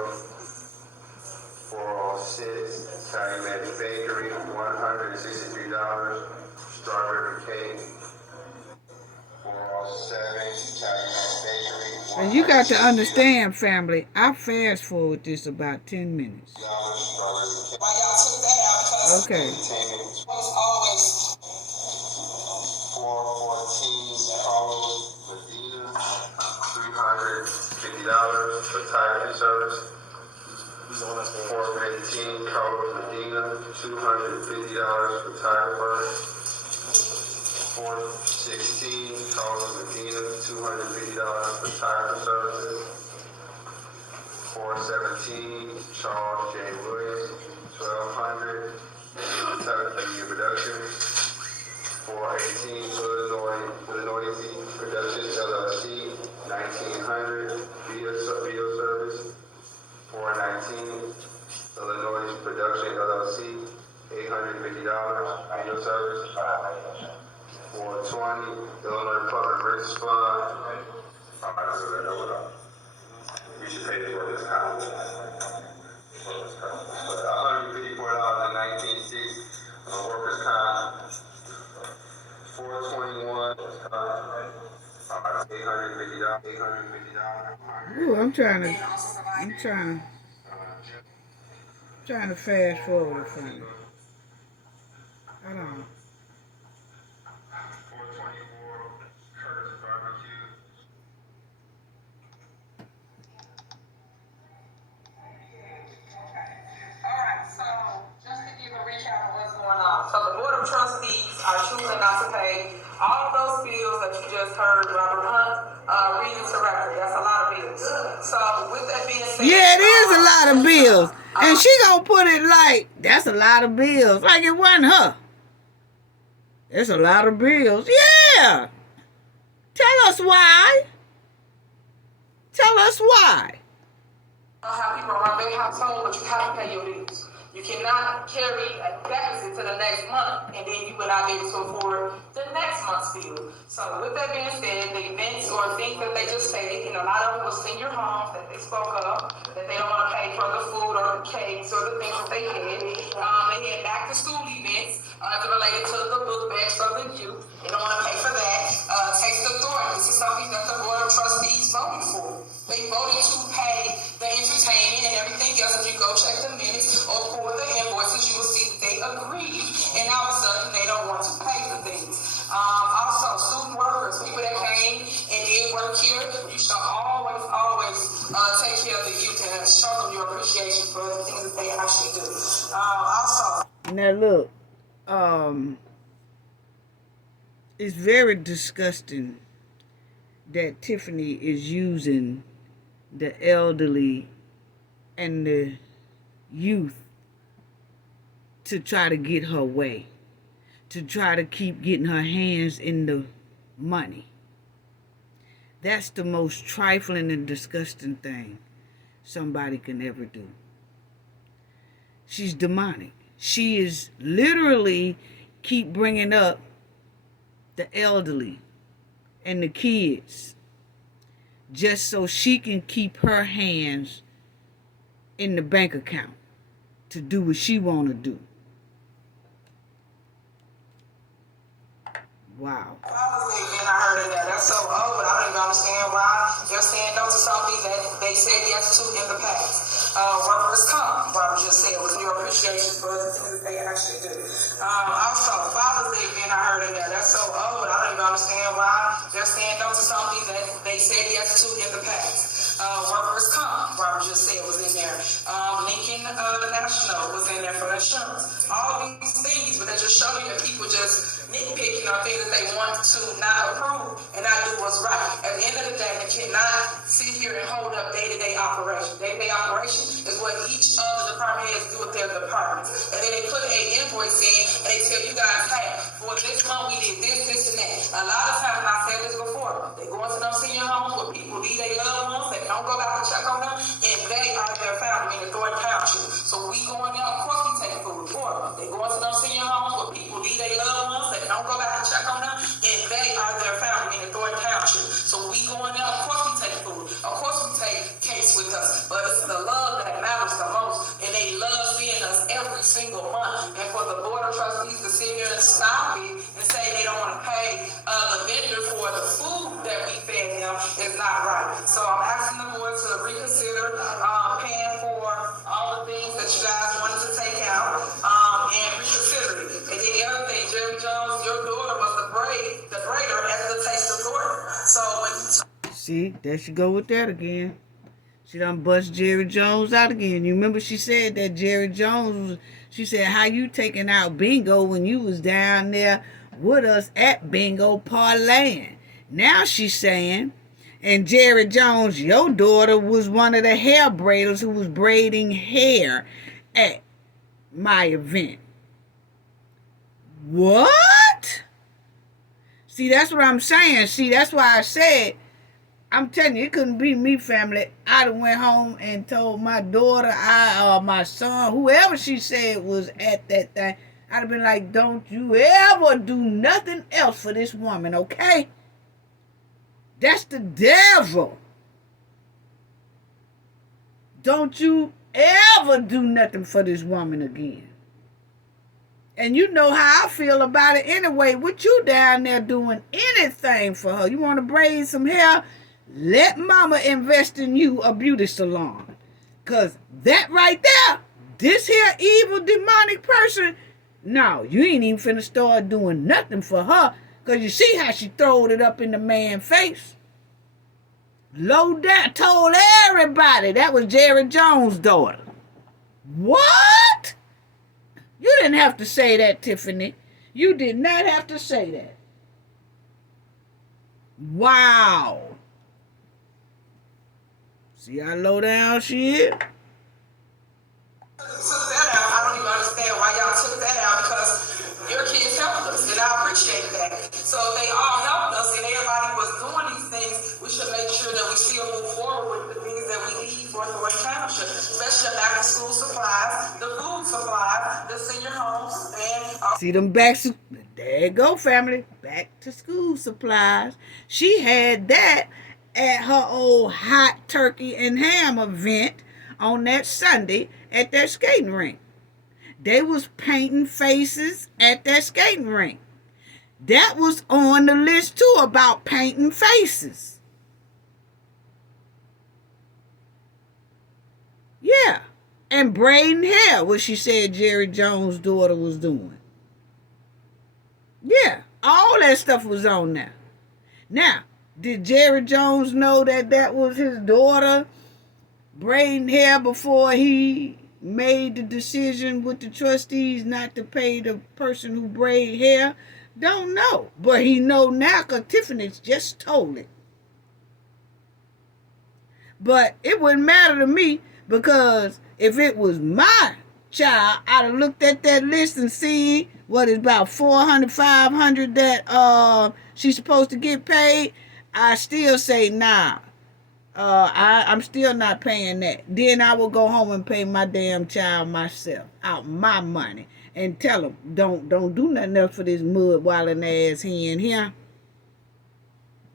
406, Calumet Bakery, $163, strawberry cake. 407, Calumet Bakery. And you got to understand, family, I fast forward this about 10 minutes. Strawberry cake. Why y'all took that out? Because Okay. it's always 414, Carlos Medina, $350 for tire service. 415, Carlos Medina, $250 for tire first. 416, Carlos Medina, $250 for tire services. 417, Charles J. Williams, $1,200 for television production. 418, Illinois Productions LLC, $1,900 video service. 419, $850 annual service. 420, Illinois Public Works Fund. You should pay for this account. $154.19 workers' comp. 421. $850. Ooh, I'm trying to fast forward it for you. Hold on. 424. Curtis Barbecue. Alright, so just to give a recap of what's going on. So the Board of Trustees are choosing not to pay all of those bills that you just heard Robert Hunt read into record. That's a lot of bills. So with that being said, Yeah, it is a lot of bills. And she gonna put it like, that's a lot of bills. Like it wasn't her. It's a lot of bills. Yeah. Tell us why. Tell us why. How people run their household, but you have to pay your bills. You cannot carry a deficit to the next month, and then you will not be able to afford the next month's bill. So with that being said, the events or things that they just stated, and a lot of them were senior homes that they spoke of, that they don't want to pay for the food or the cakes or the things that they had. They had back to school events related to the book bags for the youth. They don't want to pay for that. Taste of Thornton. This is something that the Board of Trustees voted for. They voted to pay the entertainment and everything else. If you go check the minutes or for the invoices, you will see that they agreed, and all of a sudden they don't want to pay the things. Also, student workers, people that came and did work here, you should always take care of the youth and show them your appreciation for the things that they actually do. Also, Now look, it's very disgusting that Tiffany is using the elderly and the youth to try to get her way, to try to keep getting her hands in the money. That's the most trifling and disgusting thing somebody can ever do. She's demonic. She is literally keep bringing up the elderly and the kids just so she can keep her hands in the bank account to do what she want to do. Wow. and I heard of that. That's so old. I don't even understand why they're saying no to something that they said yes to in the past. Workers' comp, Robert just said, was your appreciation for the things that they actually do. Also, Father's Day event, I heard of that. That's so old. I don't even understand why they're saying no to something that they said yes to in the past. Workers' comp, Robert just said, was in there. Lincoln National was in there for insurance. All these things, but they just show you that people just nitpicking on things that they want to not approve and not do what's right. At the end of the day, they cannot sit here and hold up day-to-day operation. Day-to-day operation is what each of the department heads do with their departments. And then they put an invoice in and they tell you guys, hey, for this month we did this, and that. A lot of times, and I said this before, they go into them senior homes where people leave their loved ones, they don't go back to check on them, and they are their family in the Thornton Township. So we going out, of course we take food for them. They go into them senior homes where people leave their loved ones, they don't go back to check on them, and they are their family in the Thornton Township. So we going out, of course we take food, of course we take cakes with us, but it's the love that matters the most, and they love seeing us every single month. And for the Board of Trustees to sit here and stop it and say they don't want to pay the vendor for the food that we fed them is not right. So I'm asking the board to reconsider paying for all the things that you guys wanted to take out and reconsider it. And then the other thing, Jerry Jones, your daughter was the braider at the Taste of Thornton. So when See, there she go with that again. She done bust Jerry Jones out again. You remember she said that Jerry Jones, she said, how you taking out bingo when you was down there with us at bingo parlaying? Now she's saying, and Jerry Jones, your daughter was one of the hair braiders who was braiding hair at my event. What? See, that's what I'm saying. See, that's why I said, I'm telling you, it couldn't be me, family. I done went home and told my daughter, my son, whoever she said was at that thing, I'd have been like, don't you ever do nothing else for this woman, okay? That's the devil. Don't you ever do nothing for this woman again. And you know how I feel about it anyway. What you down there doing anything for her? You want to braid some hair? Let mama invest in you a beauty salon. Because that right there, this here evil demonic person, no, you ain't even finna start doing nothing for her. Because you see how she throwed it up in the man's face. Low down, told everybody that was Jerry Jones' daughter. What? You didn't have to say that, Tiffany. You did not have to say that. Wow. See how low down she is? Took that out. I don't even understand why y'all took that out because your kids helped us, and I appreciate that. So if they all helped us and everybody was doing these things, we should make sure that we still move forward with the things that we need for Thornton Township, especially the back to school supplies, the food supplies, the senior homes, and see them there you go, family. Back to school supplies. She had that at her old hot turkey and ham event on that Sunday at that skating rink. They was painting faces at that skating rink. That was on the list too, about painting faces. Yeah. And braiding hair, what she said Jerry Jones' daughter was doing. Yeah. All that stuff was on there. Now, did Jerry Jones know that that was his daughter braiding hair before he made the decision with the trustees not to pay the person who braided hair? Don't know. But he know now because Tiffany's just told it. But it wouldn't matter to me because if it was my child, I'd have looked at that list and seen what is about 400, 500 that she's supposed to get paid. I still say, nah, I'm still not paying that. Then I will go home and pay my damn child myself out my money and tell him, don't do nothing else for this mud-walling ass hen here.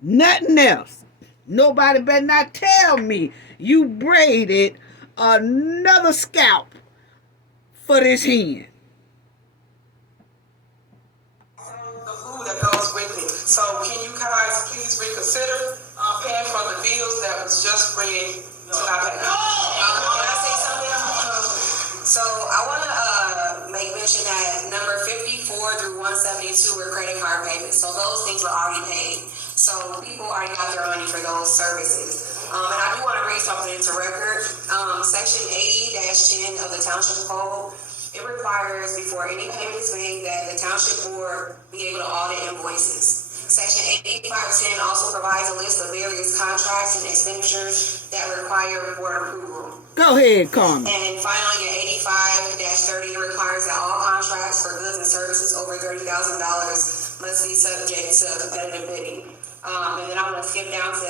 Nothing else. Nobody better not tell me you braided another scalp for this hen. the food that goes with it. So can you guys please reconsider paying for the bills that was just read to not pay? Can I say something? So I want to make mention that number 54 through 172 were credit card payments. So those things were already paid. So people already got their money for those services. And I do want to read something into record. Section 80-10 of the Township Code, it requires before any payment is made that the Township Board be able to audit invoices. Section 8510 also provides a list of various contracts and expenditures that require board approval. Go ahead, Carmen. And finally, at 85-30, it requires that all contracts for goods and services over $30,000 must be subject to competitive bidding. And then I'm going to skip down to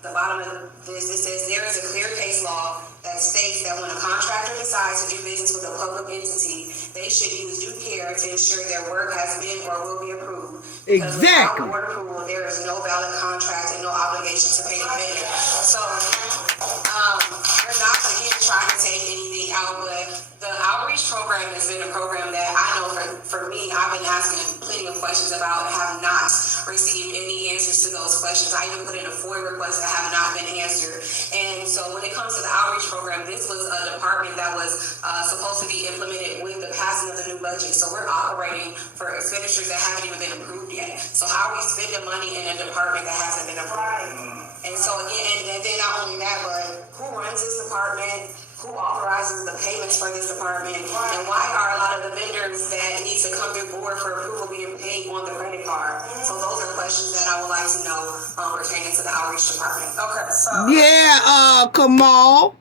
the bottom of this. It says there is a clear case law that states that when a contractor decides to do business with a public entity, they should use due care to ensure their work has been or will be approved. Because Exactly. without board approval, there is no valid contract and no obligation to pay the vendor. So we're not again trying to take anything out, but the outreach program has been a program that I know for me, I've been asking plenty of questions about, have not received any answers to those questions. I even put in a FOIA request that have not been answered. And so when it comes to the outreach program, this was a department that was supposed to be implemented with the passing of the new budget. So we're operating for expenditures that haven't even been approved yet. So how are we spending money in a department that hasn't been approved? And so again, and then not only that, but who runs this department? Who authorizes the payments for this department? And why are a lot of the vendors that need to come through board for approval being paid on the credit card? So those are questions that I would like to know pertaining to the outreach department. Okay, so Yeah, Kamal,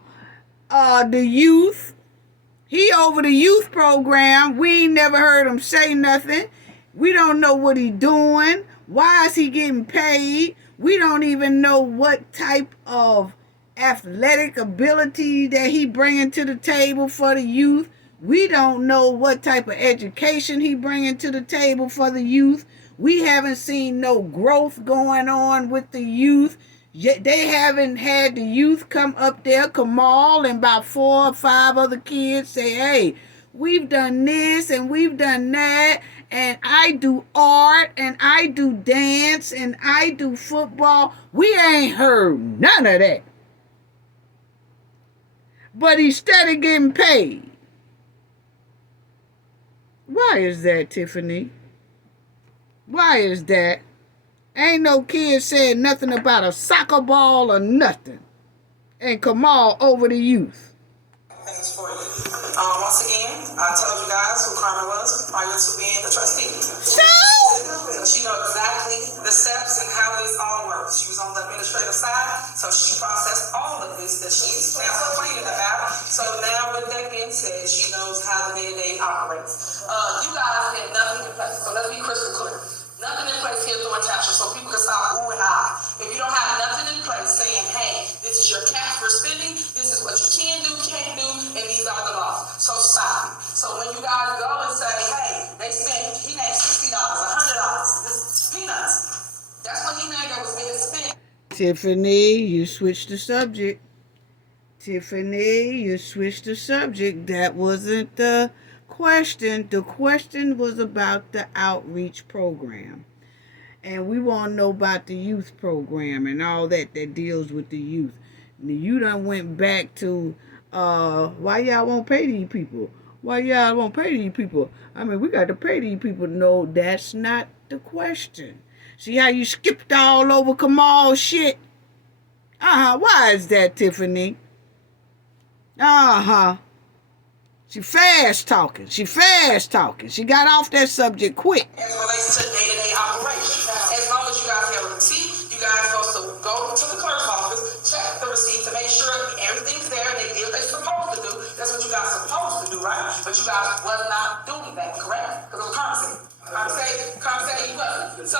the youth, he over the youth program. We ain't never heard him say nothing. We don't know what he doing. Why is he getting paid? We don't even know what type of athletic ability that he bringing to the table for the youth. We don't know what type of education he bringing to the table for the youth. We haven't seen no growth going on with the youth. Yet they haven't had the youth come up there, Kamal and about 4 or 5 other kids say, hey, we've done this and we've done that, and I do art and I do dance and I do football. We ain't heard none of that. But he's steady getting paid. Why is that, Tiffany? Why is that? Ain't no kid said nothing about a soccer ball or nothing. And Kamal over the youth. Things for you. Once again, I told you guys who Carmen was prior to being the trustee. So she knows exactly the steps and how this all works. She was on the administrative side, so she processed all of this that she's now complaining about. So now with that being said, she knows how the day-to-day operates. You guys had nothing in place, so let's be crystal clear. Nothing in place here at Thornton Township, so people can stop ooh and ah. If you don't have nothing in place saying, hey, this is your cap for spending, this is what you can do, can't do, and these are the laws. So stop. So when you guys go and say, hey, they spent, he named $60, $100, this is peanuts. That's what he named that was being spent. Tiffany, you switched the subject. Tiffany, you switched the subject. That wasn't the question. The question was about the outreach program. And we want to know about the youth program and all that deals with the youth. And you done went back to, why y'all won't pay these people? Why y'all won't pay these people? I mean, we got to pay these people. No, that's not the question. See how you skipped all over Kamal's shit? Why is that, Tiffany? She fast talking. She got off that subject quick. As relates to day-to-day operation. As long as you guys have a receipt, you guys are supposed to go to the clerk's office, check the receipt to make sure everything's there and they did what they're supposed to do. That's what you guys are supposed to do, right? But you guys was not doing that, correct? Because it was conversation. Conversation you wasn't. So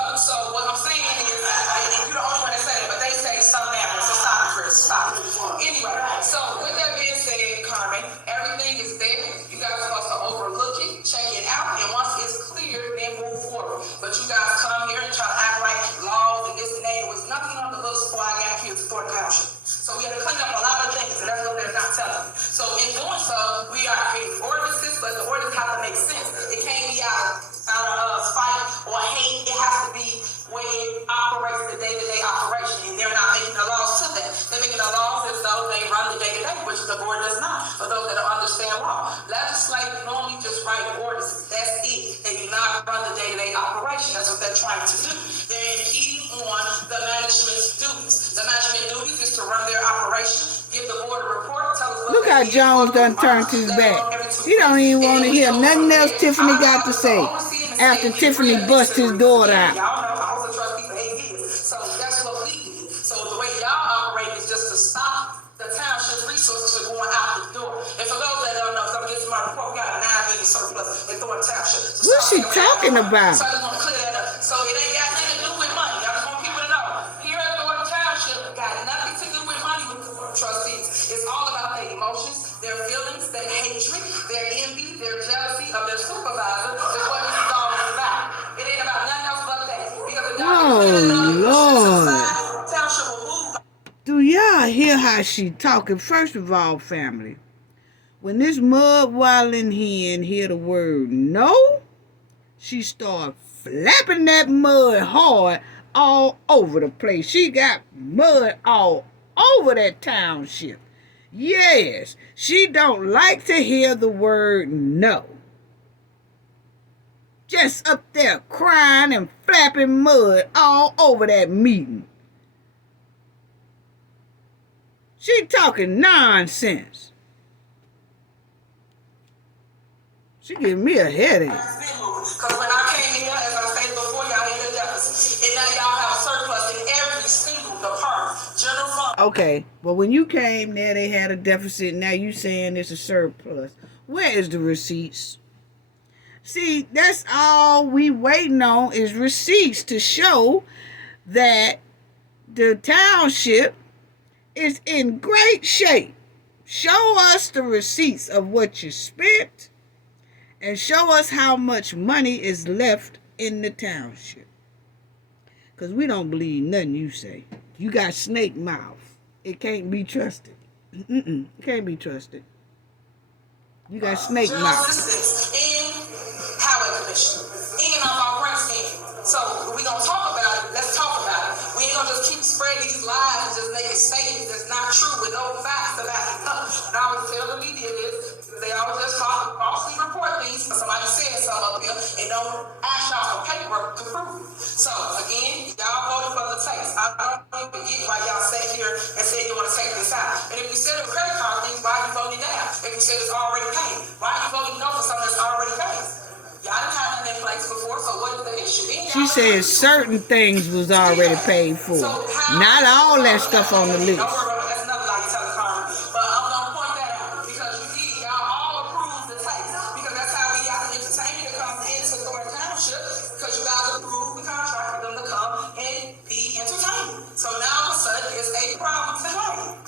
what I'm saying is, and you're the only one that said it, but they say stop now. So stop it, Chris. Stop it. Anyway, so with that being said, Carmen, everything is there. You guys are supposed to overlook it, check it out, and once it's clear, then move forward. But you guys come here and try to act like laws and this and that. There was nothing on the books before I got here to Thornton Township. So we had to clean up a lot of things, and that's what they're not telling me. So in doing so, we are creating ordinances, but the ordinance have to make sense. It can't be out of spite or hate. It has to be where it operates the day-to-day operation, and they're not making the laws to that. They're making the laws as though they run the day-to-day, which the board does not. For those that don't understand law, legislate normally just write ordinances. That's it. They do not run the day-to-day operation. That's what they're trying to do. They're impeding on the management's duties. The management duties is to run their operation, give the board a report, tell us what. Look how Jones done turned his back. He don't even want to hear nothing else Tiffany got to say after Tiffany bust his daughter out. Y'all know I was a trustee for 8 years, so that's what we did. So the way y'all operate is just to stop the township's resources from going out the door. And for those that don't know, so I'm gonna get to my report, we got a $9 million surplus in Thornton Township. So What's she talking about? So I just want to clear that up. So it ain't got nothing to do with money. I just want people to know. Here at Thornton Township, got nothing to do with money with the trustees. It's all about their emotions, their feelings, their hatred, their envy, their jealousy of their supervisor. Is what this is all about. It ain't about nothing else but that. Because if Oh, Lord. Township will move. Do y'all hear how she talking? First of all, family, when this mud-wallin' hen hear the word no, she start flapping that mud hard all over the place. She got mud all over that township. Yes, she don't like to hear the word no. Just up there crying and flapping mud all over that meeting. She talking nonsense. She giving me a headache. Because when I came here, as I stated before, y'all had a deficit. And now y'all have a surplus in every single department. General fund. Okay, well, when you came there, they had a deficit. Now you saying it's a surplus. Where is the receipts? See, that's all we waiting on is receipts to show that the township is in great shape. Show us the receipts of what you spent and show us how much money is left in the township. Because we don't believe nothing you say. You got snake mouth. It can't be trusted. It can't be trusted. You got snake General mouth. assistance and highway commission and our grandstand. So we gonna talk about it. Let's talk about it. We ain't gonna just keep spreading these lies and just making statements that's not true with no facts about it. And I always tell the media this. They always just falsely report things because somebody said something up here and don't ask y'all for paperwork to prove it. So again, y'all voted for the tax. I don't even get why y'all sat here and said you want to take this out. And if you said a credit card thing, why you voting down? If you said it's already paid, why you voting no for something that's already paid? Y'all didn't have nothing in place before, so what is the issue? She says certain things was already paid for. Not all that stuff on the list. Don't worry about it. That's another lie you tell the car. But I'm going to point that out because you did. Y'all all approved the tax because that's how we got the entertainment to come into Thornton Township because you guys approved the contract for them to come and be entertained. So now all of a sudden it's a problem tonight.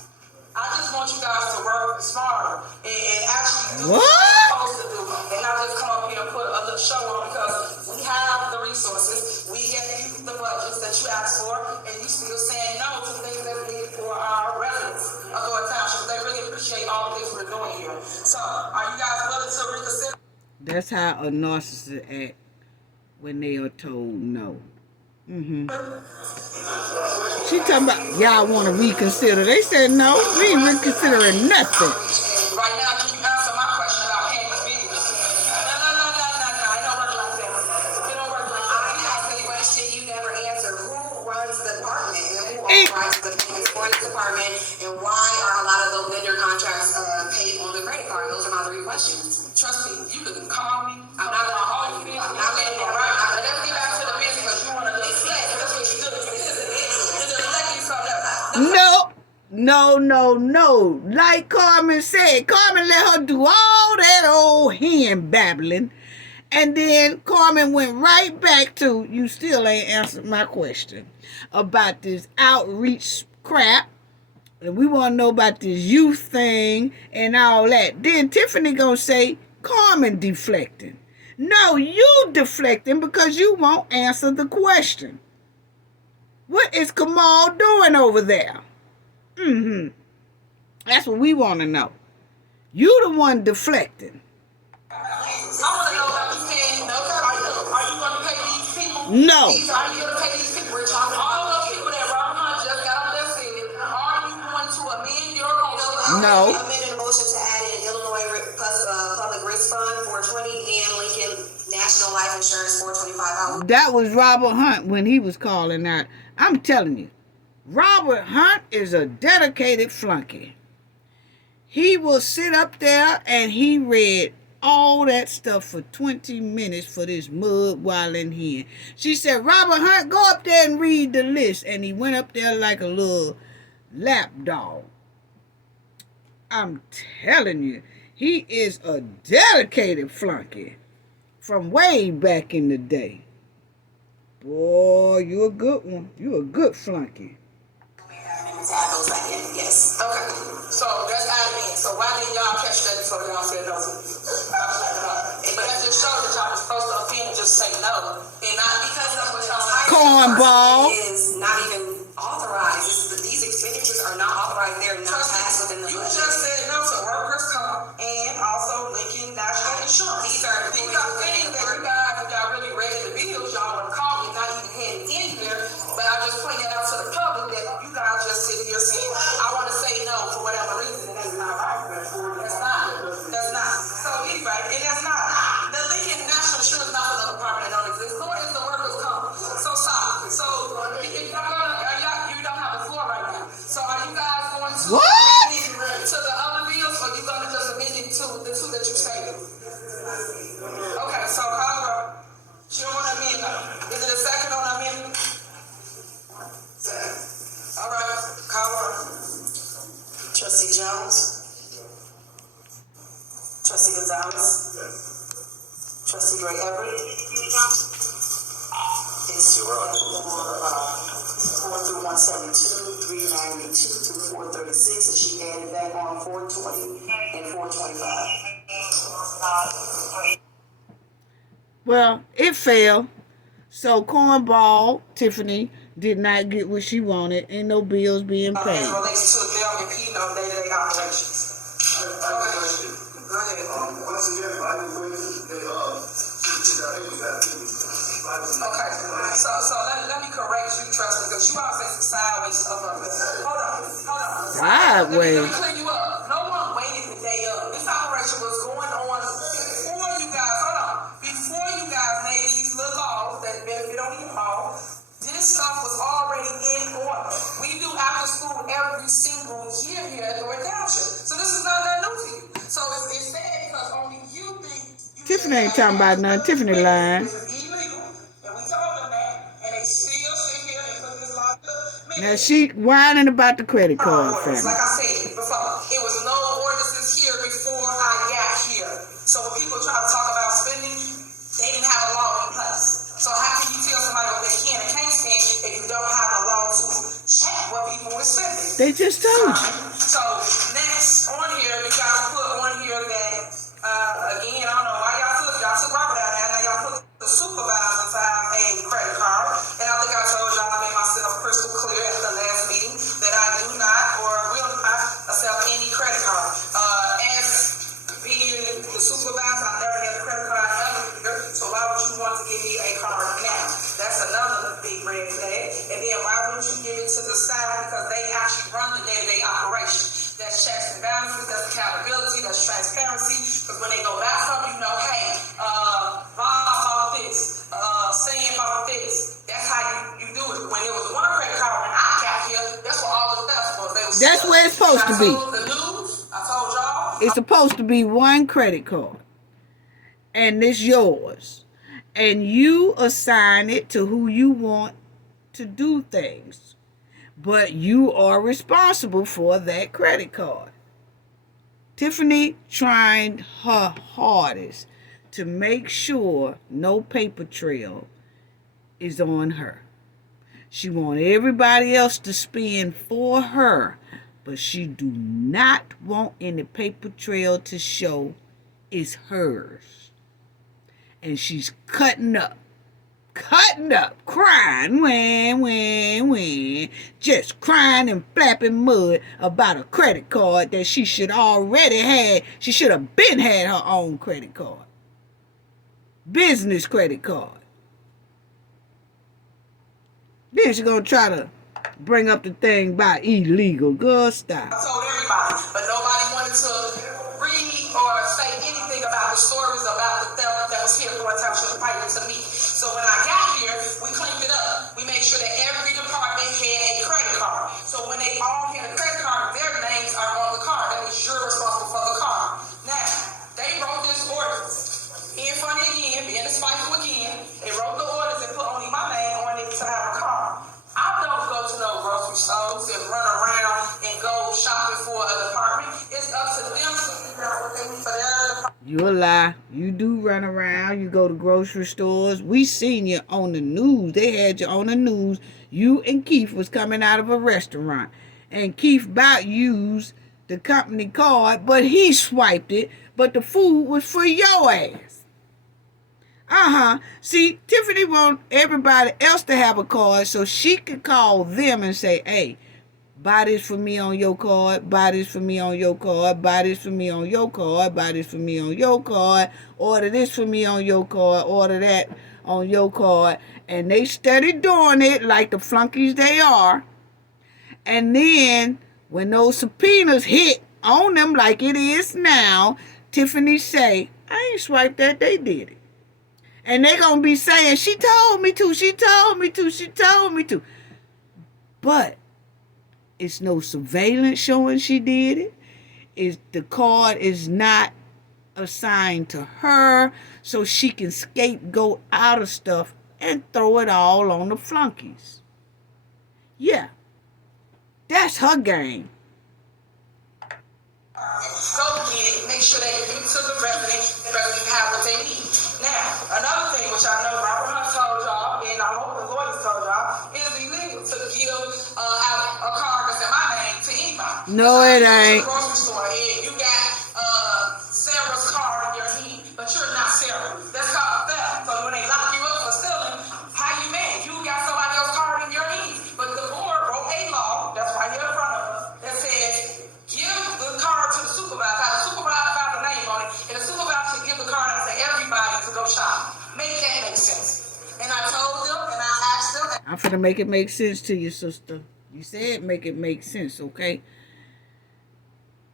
I just want you guys to work smarter and actually do what you're supposed to do and not just come up here and put a little show on because we have the resources. We gave you the budgets that you asked for and you still saying no to things that we need for our residents of Thornton Township. They really appreciate all the things we're doing here. So are you guys willing to reconsider? That's how a narcissist act when they are told no. She talking about y'all want to reconsider. They said no, we ain't reconsidering nothing. Right now, can you answer my question about paying the bills? No. It don't work like that. It don't work like that. I asked the question you never answered. Who runs the department and who authorizes the payments for the department and why are a lot of those vendor contracts paid on the credit card? Those are my 3 questions. Trust me, you can call me. I'm not gonna call you. I'm not letting it right. But let's get back to the business because you want to deflect. That's what you do. It's deflecting something else. No. Like Carmen said, Carmen let her do all that old hen babbling. And then Carmen went right back to, you still ain't answered my question about this outreach crap. And we want to know about this youth thing and all that. Then Tiffany gonna say, Carmen deflecting. No, you deflecting because you won't answer the question. What is Kamal doing over there? That's what we want to know. You the one deflecting. I want to know about you saying no. Are you going to pay these people? No. Are you going to pay these people? We're talking all those people that Robert Hunt just got up there saying. Are you going to amend your motion? No. I amended a motion to add in Illinois Public Risk Fund 420 and Lincoln National Life Insurance 425. That was Robert Hunt when he was calling out. I'm telling you, Robert Hunt is a dedicated flunky. He will sit up there and he read all that stuff for 20 minutes for this mud while in here. She said, Robert Hunt, go up there and read the list. And he went up there like a little lap dog. I'm telling you, he is a dedicated flunky from way back in the day. Boy, you a good one. You a good flunky. Add those back in, yes. Okay, so that's admin. So why didn't y'all catch that before y'all said no? But that just shows that y'all was supposed to offend and just say no. And not because that's what y'all Cornball. Is not even authorized. These expenditures are not authorized. They're not taxed within the You budget. just said no to workers' comp and also Lincoln National Insurance. These are things that you guys, if y'all really ready the bills, y'all would have called me, not even had it in here. But I just pointed out to the public that you guys just sit here saying, I want to say no for whatever reason, and that's not right. That's not. So he's right, and that's not. The Lincoln National Insurance is not another department that don't exist, nor is the workers' comp. So stop. So if y'all you don't have the floor right now. So are you guys going to amend it to the other bills, or you going to just amend it to the 2 that you stated? Okay, so however, you don't want to amend it. Is it a second on amendment? All right, call her. Trustee Jones. Trustee Gonzalez. Trustee Gray Everett. It's 4 through 172, 392 through 436, and she added back on 420 and 425. Well, it failed. So cornball Tiffany did not get what she wanted. Ain't no bills being As paid. relates to them impeding on day-to-day operations. I have a question. Go ahead. Once again, I didn't wait Okay, so let me correct you, Trust, because you all say some sideways stuff up there. Hold on. Sideways. Let me clear you up. No one waited the day up. This operation was going on before you guys, before you guys made these little laws that benefit on you all. This stuff was already in order. We do after school every single year here at Thornton Township. So this is not that new to you. So it's sad because only you think Tiffany ain't talking about nothing. Tiffany lying. This is illegal. And we told them that. And they still sit here and put this law to Now she whining about the credit card ordinance. family. Like I said before, it was no ordinances here before I got here. So when people try to talk about spending, they didn't have a law in place. So how can you tell somebody what they can and can't spend if you don't have a law to check what people are spending? They just told you. So next on here, you guys put on here that again, I don't know why y'all took Robert out of that. Now y'all put the supervisor to have a credit card. And I think I told y'all I made myself crystal clear at the last meeting that I do not or will not accept any credit card. As being the supervisor, I never had a credit card ever here, so why would you want to give me a card now? That's another big red flag. And then why wouldn't you give it to the side? Because they actually run the day-to-day operation. That's checks and balances, that's accountability, that's transparency. Because when they go back from you know, hey, Bob bought this, Sam bought this. That's how you do it. When it was one credit card, when I got here, that's what all the stuff was. They was That's where it's supposed to be. I told the news, I told y'all. It's supposed to be one credit card. And it's yours. And you assign it to who you want to do things. But you are responsible for that credit card. Tiffany trying her hardest to make sure no paper trail is on her. She wants everybody else to spend for her, but she do not want any paper trail to show it's hers. And she's cutting up, crying, just crying and flapping mud about a credit card that she should already had. She should have been had her own credit card. Business credit card. Then she's going to try to bring up the thing about illegal. Girl, stop. I told everybody, but nobody wanted to read or say anything about the stories about the theft that was here for Township private to me. So when I got here, we cleaned it up. We made sure that every department had a credit card. So when they all had a credit card, their names are on the card. That means you're responsible for the card. Now, they wrote this ordinance. Being funny again, being spiteful again, they wrote the ordinance and put only my name on it to have a card. I don't go to no grocery stores and run around and go shopping for a department. It's up to them to figure out what they need for their department. You a lie. You do run around. You go to grocery stores. We seen you on the news. They had you on the news. You and Keith was coming out of a restaurant. And Keith about used the company card, but he swiped it. But the food was for your ass. See, Tiffany want everybody else to have a card so she could call them and say, hey, buy this for me on your card, buy this for me on your card, buy this for me on your card, buy this for me on your card, order this for me on your card, order that on your card. And they steady doing it like the flunkies they are. And then when those subpoenas hit on them like it is now, Tiffany say, I ain't swiped that, they did it. And they going to be saying, she told me to, she told me to, she told me to. But it's no surveillance showing she did it. The card is not assigned to her so she can scapegoat out of stuff and throw it all on the flunkies. Yeah, that's her game. Go get it, make sure they give it to the resident have what they need. Now, another thing which I know Robert Hunt told y'all, and I hope the lawyers told y'all, it is illegal to give out a card that's in my name to anybody. No, it ain't. Grocery store, and you got Sarah's card in your hand, but you're not Sarah. That's called theft. So make that make sense. And I told them, and I asked them. I'm finna make it make sense to you, sister. You said make it make sense, okay?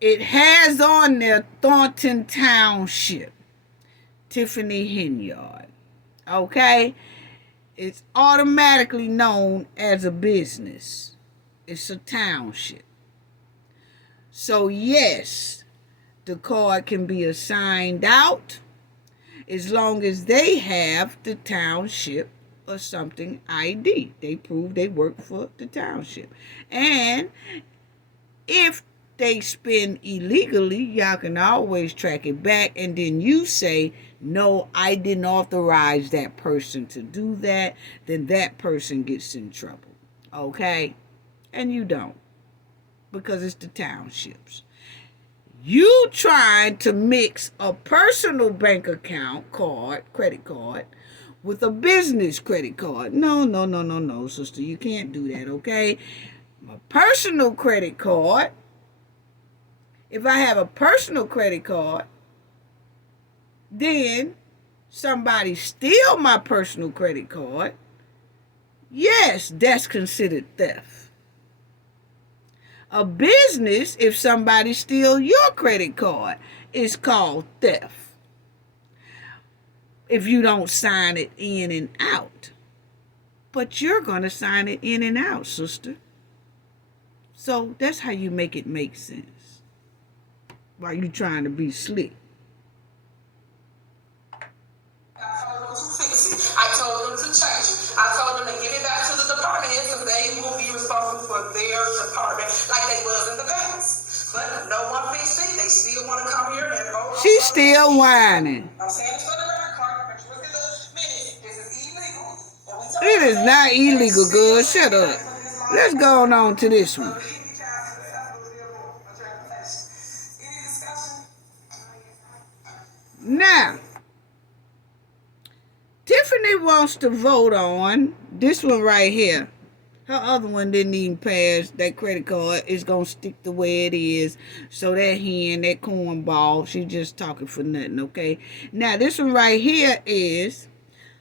It has on there Thornton Township, Tiffany Henyard, okay? It's automatically known as a business. It's a township. So yes, the card can be assigned out as long as they have the township or something ID. They prove they work for the township. And if they spend illegally, y'all can always track it back, and then you say, no, I didn't authorize that person to do that, then that person gets in trouble, okay? And you don't, because it's the townships. You trying to mix a personal bank account card, credit card, with a business credit card. No, sister, you can't do that, okay? My personal credit card, if I have a personal credit card, then somebody steal my personal credit card, yes, that's considered theft. A business, if somebody steal your credit card, is called theft. If you don't sign it in and out. But you're going to sign it in and out, sister. So that's how you make it make sense. While you trying to be slick. I told them to fix it. I told them to change it. I told them to give it back to the department heads because they will be responsible for their department like they was in the past. But no one fixed it. They still want to come here and She's still whining. I'm saying it's for the record, but you look at the minutes. This is illegal. It is not illegal, good. Shut up. Let's go on to this one. Now, Tiffany wants to vote on this one right here. Her other one didn't even pass. That credit card is going to stick the way it is. So that hen, that cornball, she just talking for nothing, okay? Now, this one right here is,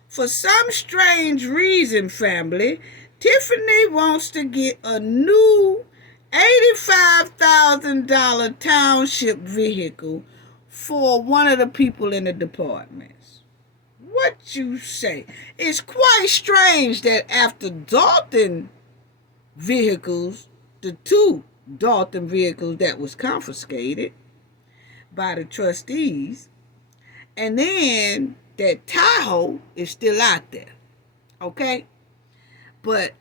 for some strange reason, family, Tiffany wants to get a new $85,000 township vehicle for one of the people in the departments. What you say? It's quite strange that after Dolton vehicles, the two Dolton vehicles that was confiscated by the trustees, and then that Tahoe is still out there, okay? But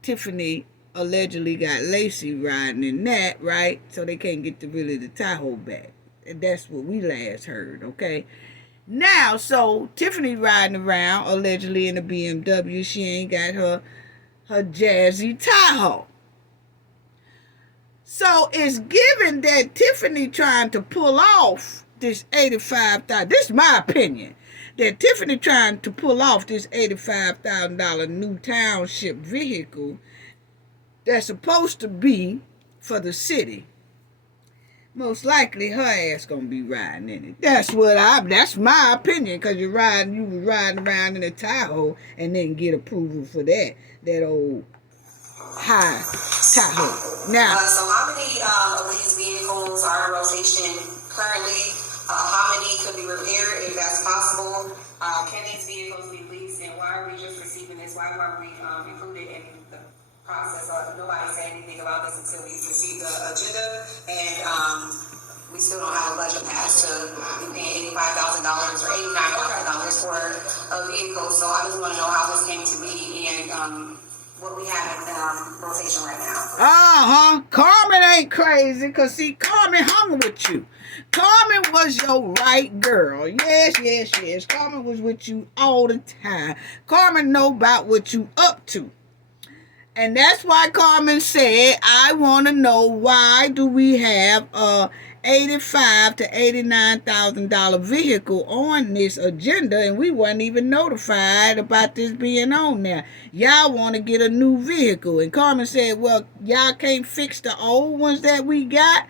Tiffany allegedly got Lacey riding in that, right? So they can't get the Tahoe back. And that's what we last heard, okay? Now, so Tiffany riding around allegedly in a BMW. She ain't got her jazzy Tahoe. So it's given that Tiffany trying to pull off this $85,000. This is my opinion. That Tiffany trying to pull off this $85,000 new township vehicle that's supposed to be for the city. Most likely her ass gonna be riding in it. That's my opinion, because you was riding around in a Tahoe and then get approval for that old high Tahoe. Now, so how many of these vehicles are in rotation currently? How many could be repaired if that's possible? Can these vehicles be leased, and why are we just receiving this? Why weren't we included in the process? Nobody said anything about this until we received the agenda, and we still don't have a budget passed to be paying $85,000 or $89,000 for a vehicle. So I just want to know how this came to be and what we have in rotation right now. Carmen ain't crazy, because see, Carmen hung with you. Carmen was your right girl. Yes. Carmen was with you all the time. Carmen know about what you up to. And that's why Carmen said, I want to know, why do we have a $85,000 to $89,000 vehicle on this agenda, and we weren't even notified about this being on there. Y'all want to get a new vehicle. And Carmen said, well, y'all can't fix the old ones that we got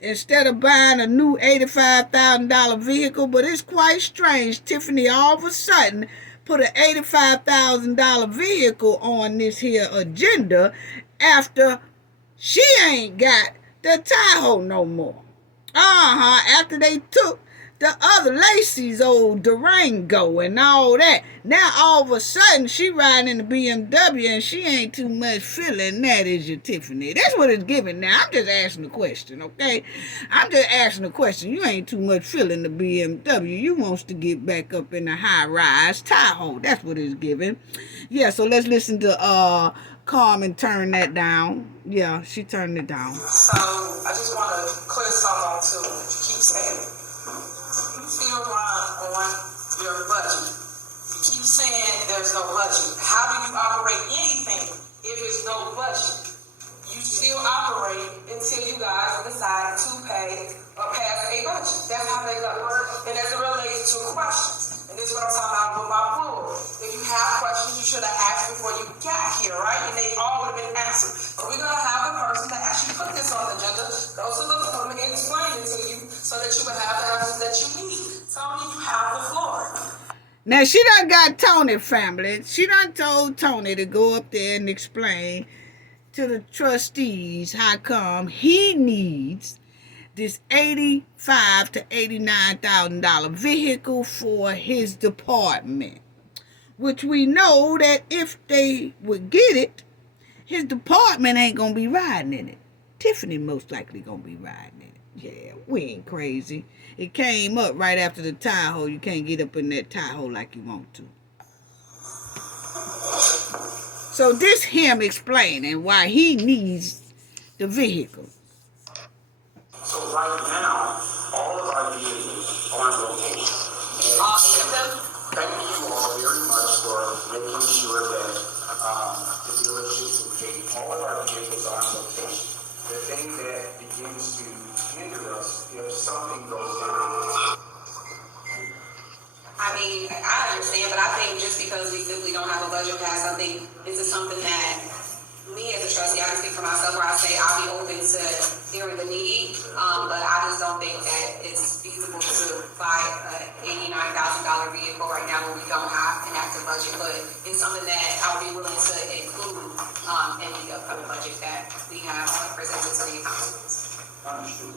instead of buying a new $85,000 vehicle. But it's quite strange. Tiffany all of a sudden put an $85,000 vehicle on this here agenda after she ain't got the Tahoe no more. After they took the other Lacey's old Durango and all that. Now all of a sudden she riding in the BMW and she ain't too much feeling that, is you, Tiffany? That's what it's giving now. I'm just asking a question, okay? I'm just asking a question. You ain't too much feeling the BMW. You wants to get back up in the high-rise Tahoe. That's what it's giving. Yeah, so let's listen to Carmen turn that down. Yeah, she turned it down. So I just want to clear something on too. You keep saying you still run on your budget. You keep saying there's no budget. How do you operate anything if there's no budget? You still operate until you guys decide to pay or pass a budget. That's how they go. And as it relates to questions, and this is what I'm talking about with my bull. If you have questions, you should have asked before you got here, right? And they all would have been answered. But we're going to have the person that actually put this on the agenda go to the public and explain it to you so that you will have the answers that you need. Tony, you have the floor. Now, she done got Tony, family. She done told Tony to go up there and explain to the trustees how come he needs this $85,000 to $89,000 vehicle for his department, which we know that if they would get it, his department ain't gonna be riding in it. Tiffany most likely gonna be riding in it. Yeah, we ain't crazy. It came up right after the Tahoe. You can't get up in that Tahoe like you want to. So this him explaining why he needs the vehicle. So right now, all of our vehicles are on rotation. And All 8 of them? thank you all very much for making sure that the dealerships will take all of our vehicles on rotation. The thing that begins to hinder us if something goes down. I mean, I understand, but I think just because we simply don't have a budget pass, I think this is something that me as a trustee, I can speak for myself where I say I'll be open to hearing the need, but I just don't think that it's feasible to buy an $89,000 vehicle right now when we don't have an active budget, but it's something that I'll be willing to include in the upcoming budget that we have presented to the council. Understood.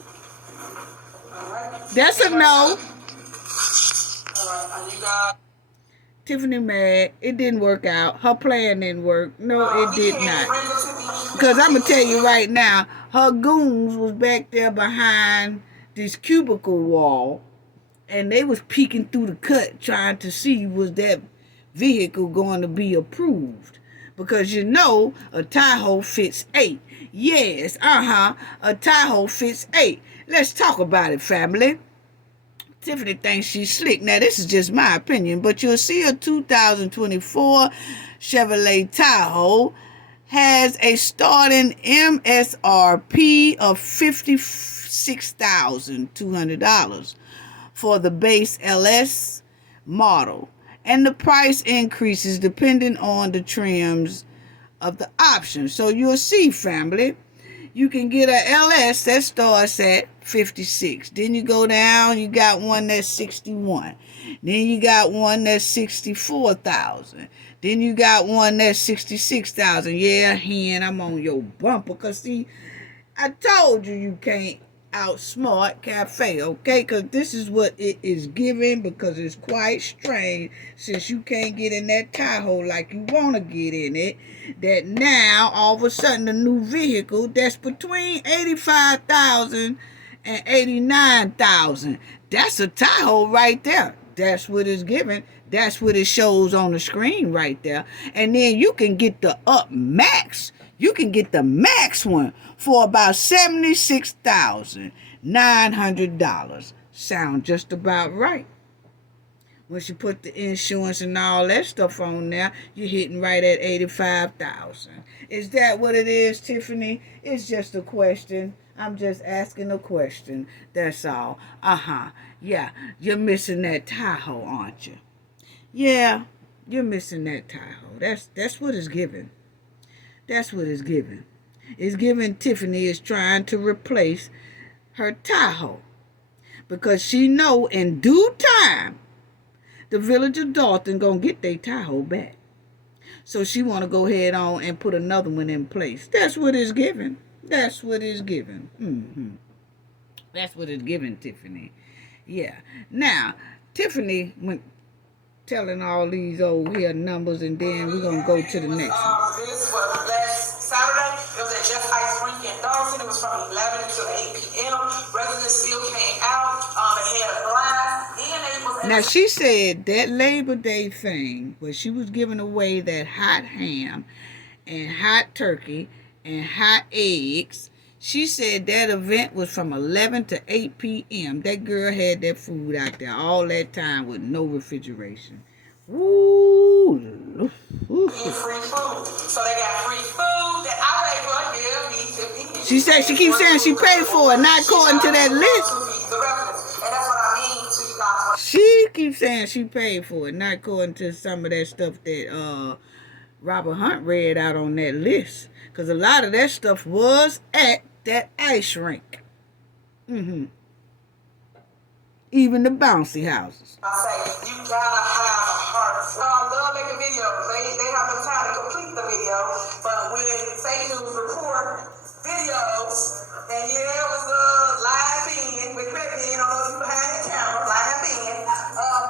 All right. That's a no. All right. And you guys. Tiffany mad. It didn't work out. Her plan didn't work. No, it did not. Because I'm going to tell you right now, her goons was back there behind this cubicle wall, and they was peeking through the cut trying to see was that vehicle going to be approved. Because you know, a Tahoe fits 8. Yes, a Tahoe fits 8. Let's talk about it, family. Tiffany thinks she's slick. Now, this is just my opinion, but you'll see a 2024 Chevrolet Tahoe has a starting MSRP of $56,200 for the base LS model, and the price increases depending on the trims of the option. So you'll see, family, you can get a LS that starts at 56. Then you go down, you got one that's 61. Then you got one that's 64,000. Then you got one that's 66,000. Yeah, Hen, I'm on your bumper. Because, see, I told you can't outsmart Cafe, okay? Because this is what it is giving, because it's quite strange, since you can't get in that Tahoe like you want to get in it, that now, all of a sudden, the new vehicle that's between $85,000 and $89,000, that's a Tahoe right there. That's what it's giving. That's what it shows on the screen right there. And then you can get the up max. You can get the max one for about $76,900. Sound just about right. Once you put the insurance and all that stuff on there, you're hitting right at $85,000. Is that what it is, Tiffany? It's just a question. I'm just asking a question. That's all. Yeah, you're missing that Tahoe, aren't you? Yeah, you're missing that Tahoe. That's what it's giving. That's what it's giving. It's giving Tiffany is trying to replace her Tahoe, because she know in due time the village of Dolton gonna get their Tahoe back. So she want to go ahead on and put another one in place. That's what it's given. That's what it's given. That's what it's given, Tiffany. Yeah. Now, Tiffany went telling all these old here numbers, and then we're going to go to the next one. This was last Saturday. It was at Jeff Ice Rink in Dolton. It was from 11 until 8 p.m. Residents still came out. It had a blast. Now, she said that Labor Day thing where she was giving away that hot ham and hot turkey and hot eggs, she said that event was from 11 to 8 p.m. That girl had that food out there all that time with no refrigeration. Ooh. Free food. So they got free food that I paid for. Yeah, me. She said she keeps saying she paid for it, not according to that list. And that's what I mean to you guys. She keeps saying she paid for it, not according to some of that stuff that Robert Hunt read out on that list. Because a lot of that stuff was at that ice rink. Even the bouncy houses. I say, you gotta have a heart. I love making videos. They have the time to complete the video. But when fake news report videos, and yeah, it was live in with Tiffany, I don't know if you behind the camera, live in.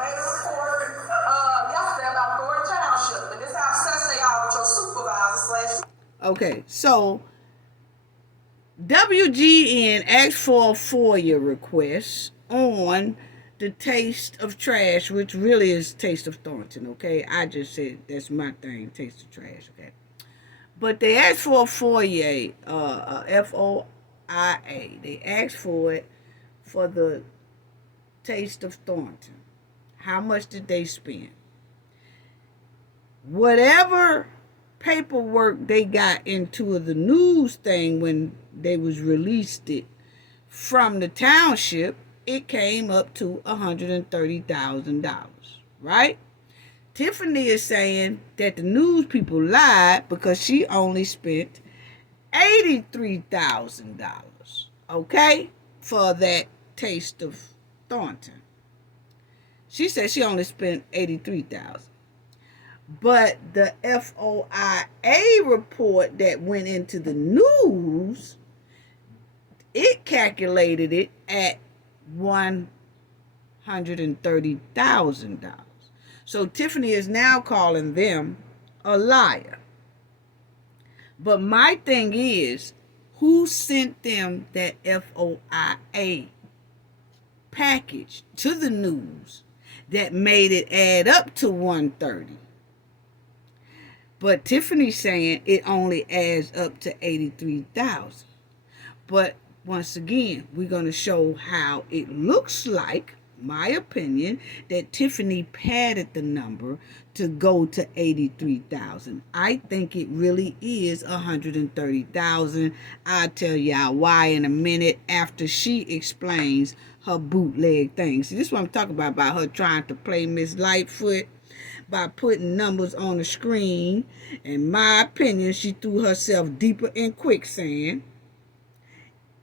Made a report yesterday about Thornton Township. And this is how obsessed they are with your supervisor / Okay, so WGN asked for a FOIA request on the Taste of Trash, which really is Taste of Thornton, okay? I just said that's my thing, Taste of Trash, okay? But they asked for a FOIA, FOIA. They asked for it for the Taste of Thornton. How much did they spend? Whatever paperwork they got into the news thing when they was released it from the township, it came up to $130,000, right? Tiffany is saying that the news people lied because she only spent $83,000, okay, for that Taste of Thornton. She said she only spent $83,000. But the FOIA report that went into the news, it calculated it at $130,000. So Tiffany is now calling them a liar. But my thing is, who sent them that FOIA package to the news that made it add up to 130? But Tiffany's saying it only adds up to 83,000. But once again, we're going to show how it looks like, my opinion, that Tiffany padded the number to go to 83,000. I think it really is 130,000. I'll tell y'all why in a minute after she explains her bootleg thing. See, this is what I'm talking about her trying to play Miss Lightfoot by putting numbers on the screen. In my opinion, she threw herself deeper in quicksand.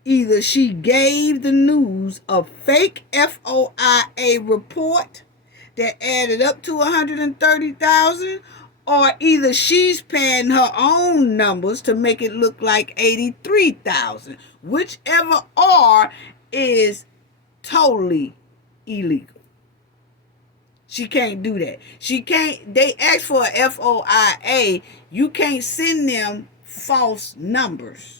Either she gave the news a fake FOIA report that added up to 130,000, or either she's padding her own numbers to make it look like 83,000. Whichever or is totally illegal. She can't do that. She can't. They asked for a FOIA. You can't send them false numbers.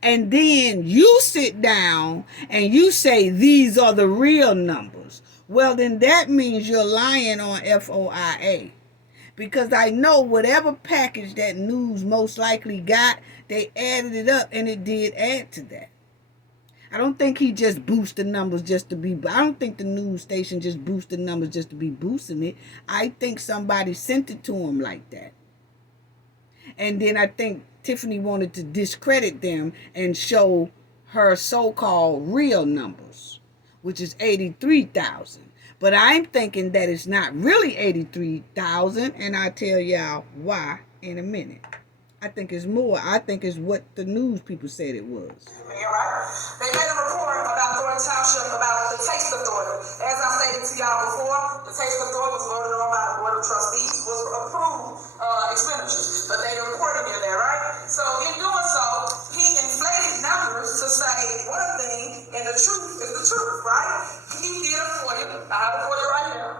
And then you sit down and you say these are the real numbers. Well, then that means you're lying on FOIA. Because I know whatever package that news most likely got, they added it up and it did add to that. I don't think he just boosted numbers just to be. I don't think the news station just boosted numbers just to be boosting it. I think somebody sent it to him like that. And then I think Tiffany wanted to discredit them and show her so-called real numbers, which is 83,000. But I'm thinking that it's not really 83,000, and I'll tell y'all why in a minute. I think it's more. I think it's what the news people said it was. You're right. They made a report about Thornton Thornton Township about the taste authority. As I stated to y'all before, the taste authority was voted on by the Board of Trustees, was approved expenditures, but they reported in there, right? So in doing so, he inflated numbers to say one thing, and the truth is the truth, right? He did it for you. I have it for you right now.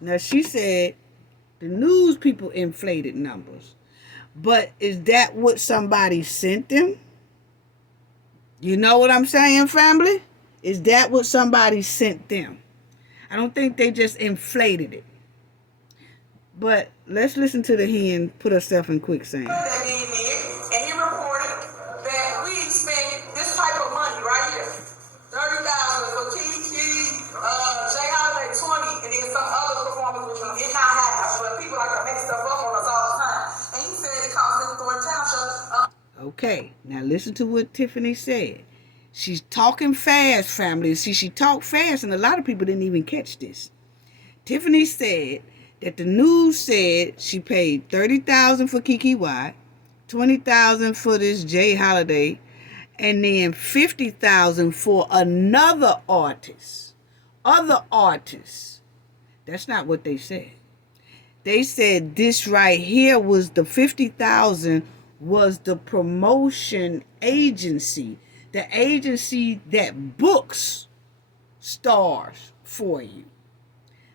Now she said the news people inflated numbers. But is that what somebody sent them? You know what I'm saying, family? Is that what somebody sent them? I don't think they just inflated it. But let's listen to the hen put herself in quicksand. That did, and he reported that we spent this type of money right here. 30,000 for Kiki, Jay Holiday 20, and then some other performers which we did not have, but people like to make stuff up on us all the time. And he said it cost him Thornton Township. Okay, now listen to what Tiffany said. She's talking fast, family. See, she talked fast, and a lot of people didn't even catch this. Tiffany said that the news said she paid $30,000 for Kiki White, $20,000 for this Jay Holiday, and then $50,000 for another artist. Other artists. That's not what they said. They said this right here was the $50,000 was the promotion agency, the agency that books stars for you.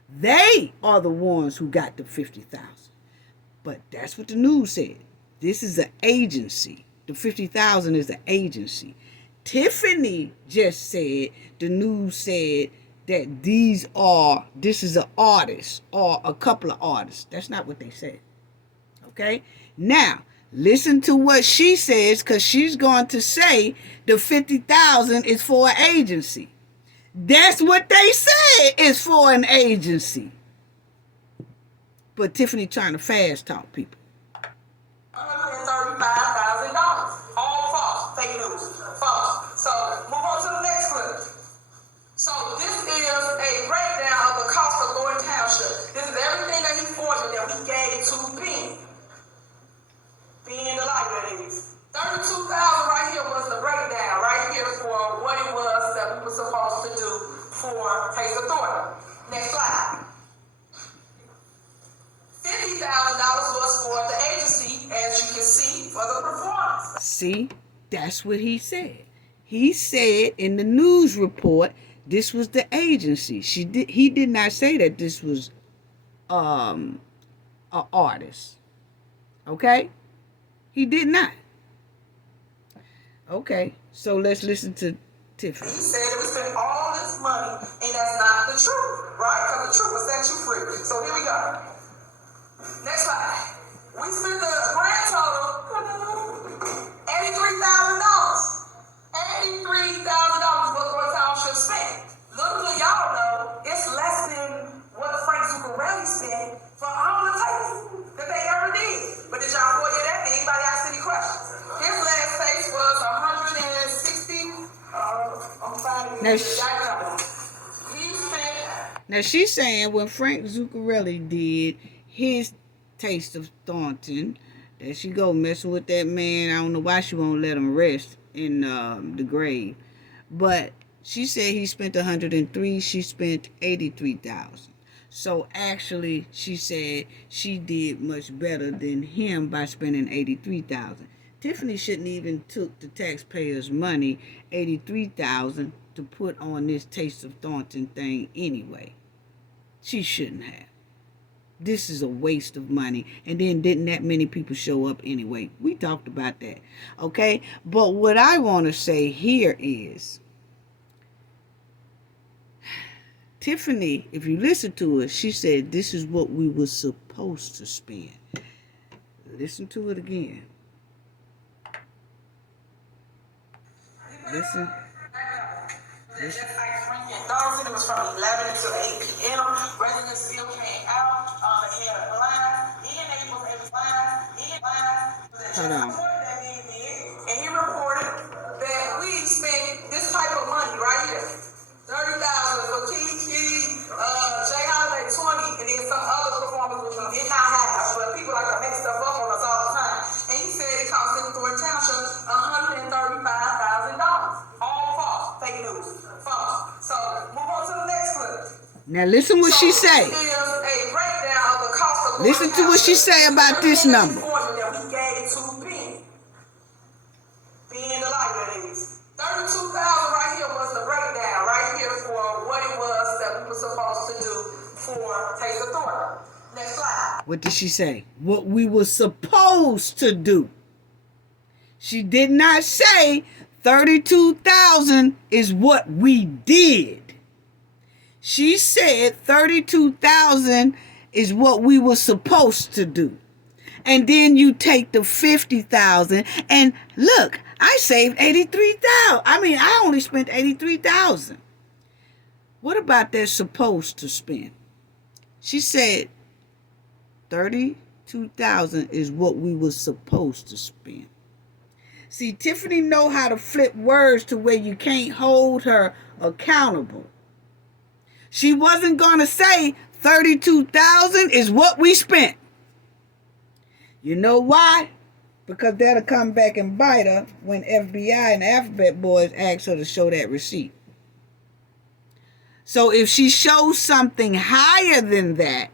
They are the ones who got the $50,000. But that's what the news said. This is an agency. The $50,000 is an agency. Tiffany just said, the news said that this is an artist or a couple of artists. That's not what they said. Okay? Now, listen to what she says, because she's going to say the $50,000 is for an agency. That's what they said is for an agency. But Tiffany trying to fast talk people. $135,000. All false. Fake news. False. So, move on to the next clip. So, this is a breakdown of the cost of Thornton Township. This is everything that he forged that we gave to Penny. Being the light that is. $32,000 right here was the breakdown right here for what it was that we were supposed to do for Taste Authority. Next slide. $50,000 was for the agency, as you can see, for the performance. See, that's what he said. He said in the news report this was the agency. He did not say that this was an artist. Okay? He did not. Okay, so let's listen to Tiffany. He said that we spent all this money, and that's not the truth, right? Because the truth will set you free. So here we go. Next slide. We spent the grand total $83,000. $83,000 what Thornton Township spent. Little do y'all know, it's less than what Frank Zuccarelli spent for all the tapes that they ever did. But did y'all foil that? Did anybody ask any questions? His last face was 160. I'm finding Now she's saying when Frank Zuccarelli did his Taste of Thornton, that she go messing with that man. I don't know why she won't let him rest in the grave. But she said he spent 103. She spent 83,000. So actually, she said she did much better than him by spending 83,000. Tiffany shouldn't even took the taxpayers' money, 83,000, to put on this Taste of Thornton thing anyway. She shouldn't have. This is a waste of money. And then didn't that many people show up anyway? We talked about that. Okay? But what I want to say here is, Tiffany, if you listen to her, she said this is what we were supposed to spend. Listen to it again. Listen. Listen. Dolton, it was from 11 until 8 p.m. Residents still came out. They had a line. Then they was able to line. Hold on. And he reported that we spent this type of money right here. 30,000 for Kiki, Jay Holiday 20, and then some other performers which we did not have, but people like to make stuff up on us all the time. And he said it cost him Thornton Township $135,000. All false, fake news. Now listen what she say. This is a breakdown of the cost of Listen to what she say about this number. that we gave to being the liabilities. 32,000 right here was the breakdown right here for what it was that we were supposed to do for Taser Thornton. Next slide. What did she say? What we were supposed to do. She did not say 32,000 is what we did. She said 32,000 is what we were supposed to do. And then you take the 50,000 and look, I saved 83,000. I only spent 83,000. What about that supposed to spend? She said 32,000 is what we were supposed to spend. See, Tiffany know how to flip words to where you can't hold her accountable. She wasn't going to say 32,000 is what we spent. You know why? Because that'll come back and bite her when FBI and the Alphabet Boys ask her to show that receipt. So if she shows something higher than that,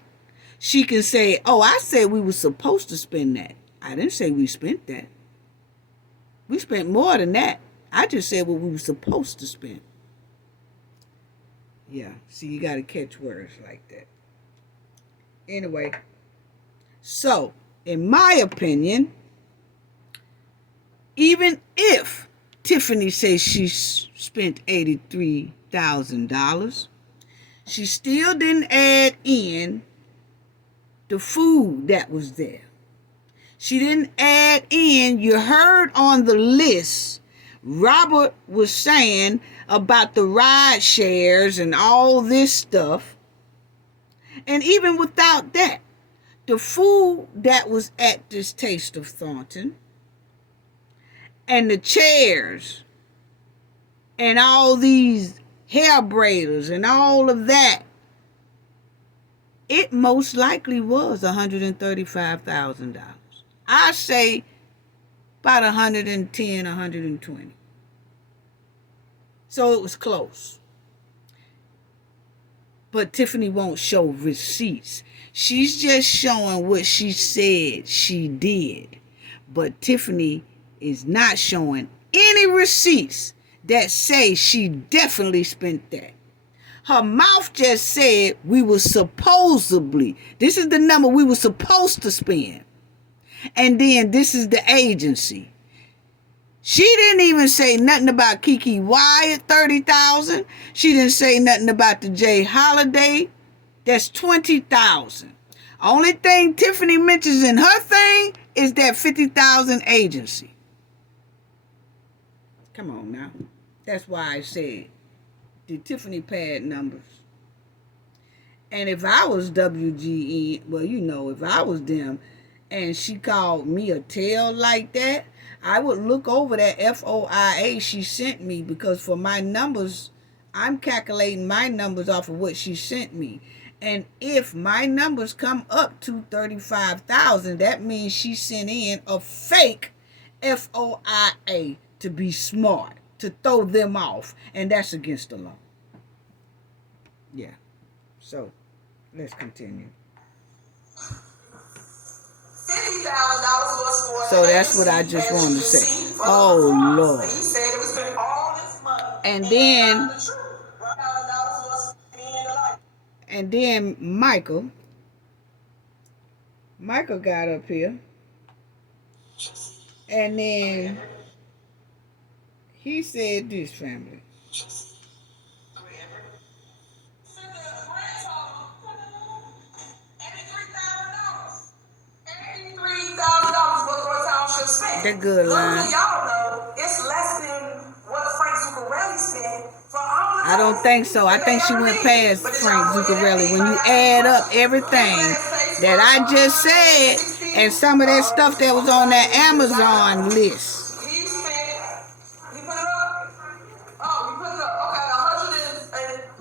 she can say, oh, I said we were supposed to spend that. I didn't say we spent that. We spent more than that. I just said what we were supposed to spend. Yeah, see, you got to catch words like that. Anyway, so, in my opinion, even if Tiffany says she spent $83,000, she still didn't add in the food that was there. She didn't add in, you heard on the list, Robert was saying about the ride shares and all this stuff. And even without that, the food that was at this Taste of Thornton and the chairs and all these hair braiders and all of that, it most likely was $135,000. I say about 110, 120. So it was close. But Tiffany won't show receipts. She's just showing what she said she did. But Tiffany is not showing any receipts that say she definitely spent that. Her mouth just said we were supposedly. This is the number we were supposed to spend. And then this is the agency. She didn't even say nothing about Kiki Wyatt, 30,000. She didn't say nothing about the Jay Holiday. That's 20,000. Only thing Tiffany mentions in her thing is that 50,000 agency. Come on now. That's why I said the Tiffany pad numbers. And if I was WGE, well, you know, if I was them and she called me a tail like that, I would look over that FOIA she sent me, because for my numbers, I'm calculating my numbers off of what she sent me. And if my numbers come up to 35,000, that means she sent in a fake FOIA to be smart, to throw them off. And that's against the law. Yeah. So, let's continue. $50,000 was for. So that's what I just wanted to say. Oh, Lord. He said it was spent all this money. And then Michael got up here. And then he said this, family. That good line. Y'all know it's less than what Frank Zuccarelli spent for all the I don't think so. I think she went past Frank Zuccarelli. When you add up everything that I just said and some of that stuff that was on that Amazon list. He put it up. Oh, you put it up. Okay,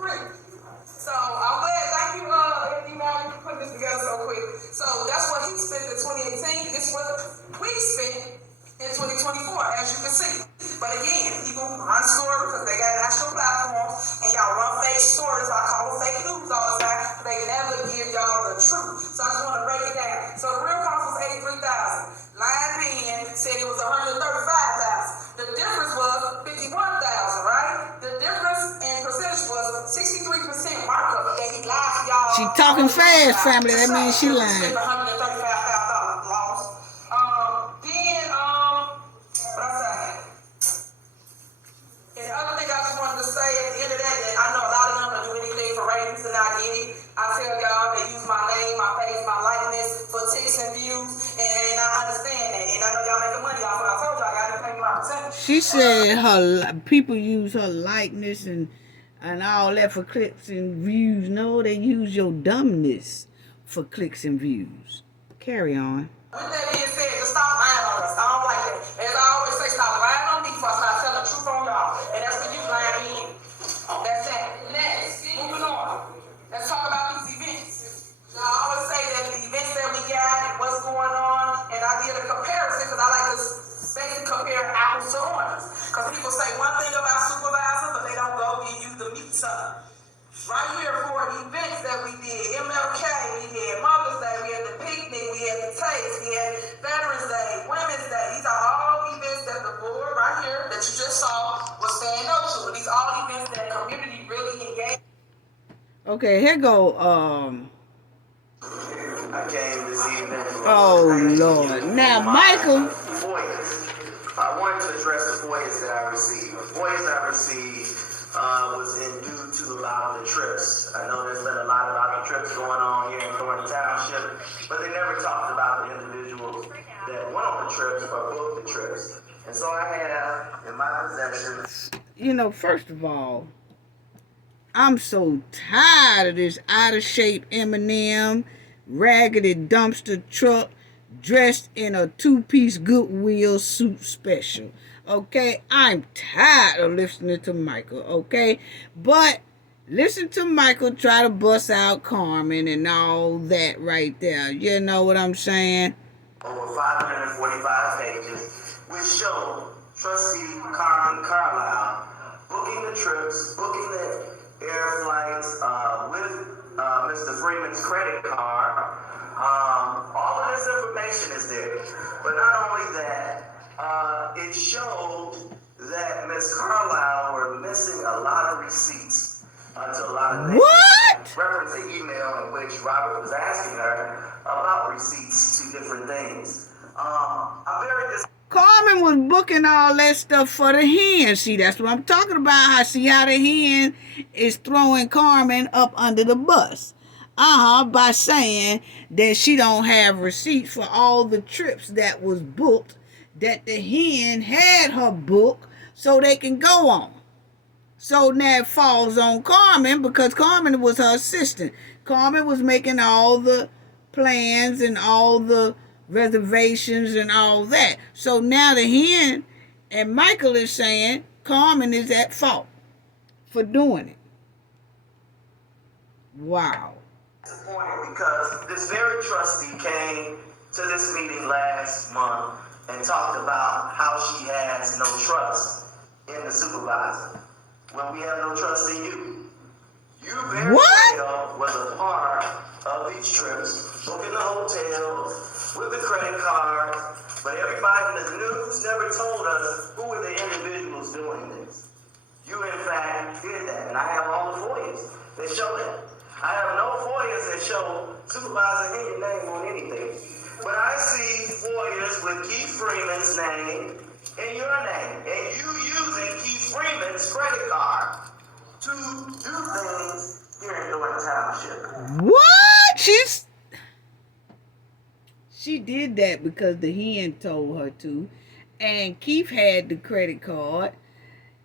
103. So I'm glad. Thank you, you put this together so quick. So that's what he spent in 2018. This is what we spent in 2024, as you can see. But again, people run stories because they got national platforms, and y'all run fake stories. I call them fake news all the talking fast, family. That means she lying. $135,000 loss. What I say? And the other thing I just wanted to say at the end of that, I know a lot of them don't do anything for ratings and I get it. I tell y'all they use my name, my face, my likeness for ticks and views, and I understand that. And I know y'all making money off of it. I told y'all I got to pay me my percentage. She said her people use her likeness and all that for clicks and views. No, they use your dumbness for clicks and views. Carry on. With that being said, just stop lying on us. I don't like that. As I always say, stop lying on me before I start telling the truth on y'all. And that's what you lying me in. That's that. Next, moving on. Let's talk about these events. I always say that the events that we got and what's going on, and I did a comparison because I like to basically compare apples to oranges. Because people say one thing about supervisors, but they don't go give you the meat stuff. Right here for events that we did, MLK, we had Mother's Day, we had the picnic, we had the taste, we had Veterans Day, Women's Day. These are all events that the board right here that you just saw was saying no to. These are all events that community really engaged. Okay, here go. I came this evening. Oh Lord! Now, Michael. I wanted to address the FOIAs that I received. The FOIAs I received was due to a lot of the trips. I know there's been a lot about the trips going on here in Thornton Township, but they never talked about the individuals that went on the trips or booked the trips. And so I have in my possession. You know, first of all, I'm so tired of this out of shape Eminem, raggedy dumpster truck, dressed in a two-piece Goodwill suit special. Okay, I'm tired of listening to Michael, okay? But listen to Michael try to bust out Carmen and all that right there. You know what I'm saying? Over 545 pages, which show Trustee Carmen Carlisle booking the trips, booking the air flights with Mr. Freeman's credit card. All of this information is there. But not only that, it showed that Ms. Carlisle were missing a lot of receipts to a lot of things. What? Reference the email in which Robert was asking her about receipts to different things. I'm very Carmen was booking all that stuff for the hen. See, that's what I'm talking about. See how the hen is throwing Carmen up under the bus. By saying that she don't have receipts for all the trips that was booked, that the hen had her book so they can go on. So now it falls on Carmen because Carmen was her assistant. Carmen was making all the plans and all the reservations and all that. So now the hen and Michael is saying Carmen is at fault for doing it. Wow. Disappointed because this very trustee came to this meeting last month and talked about how she has no trust in the supervisor. When we have no trust in you. You very well was a part of these trips, booking the hotels, with the credit card, but everybody in the news never told us who were the individuals doing this. You in fact did that, and I have all the FOIAs that show that. I have no FOIAs that show Supervisor Henyard's name on anything. But I see FOIAs with Keith Freeman's name and your name, and you using Keith Freeman's credit card to do things here in Thornton Township. What? She did that because the hen told her to, and Keith had the credit card.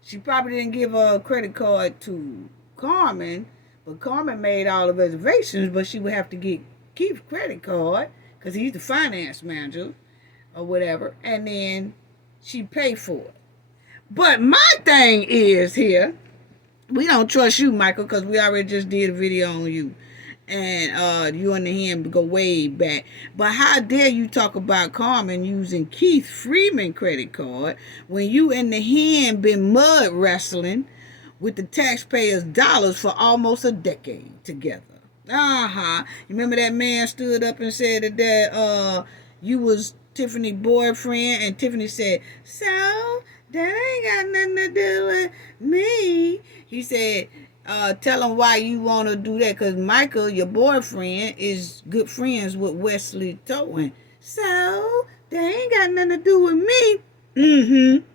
She probably didn't give her a credit card to Carmen, but Carmen made all the reservations, but she would have to get Keith's credit card because he's the finance manager or whatever, and then she paid for it. But my thing is here, we don't trust you, Michael, because we already just did a video on you. And you and the hen go way back. But how dare you talk about Carmen using Keith Freeman credit card when you and the hen been mud wrestling with the taxpayers' dollars for almost a decade together? You remember that man stood up and said that you was Tiffany's boyfriend, and Tiffany said, so that ain't got nothing to do with me. He said, Tell him why you want to do that, because Michael, your boyfriend, is good friends with Wesley Towan. So, they ain't got nothing to do with me. Mm-hmm.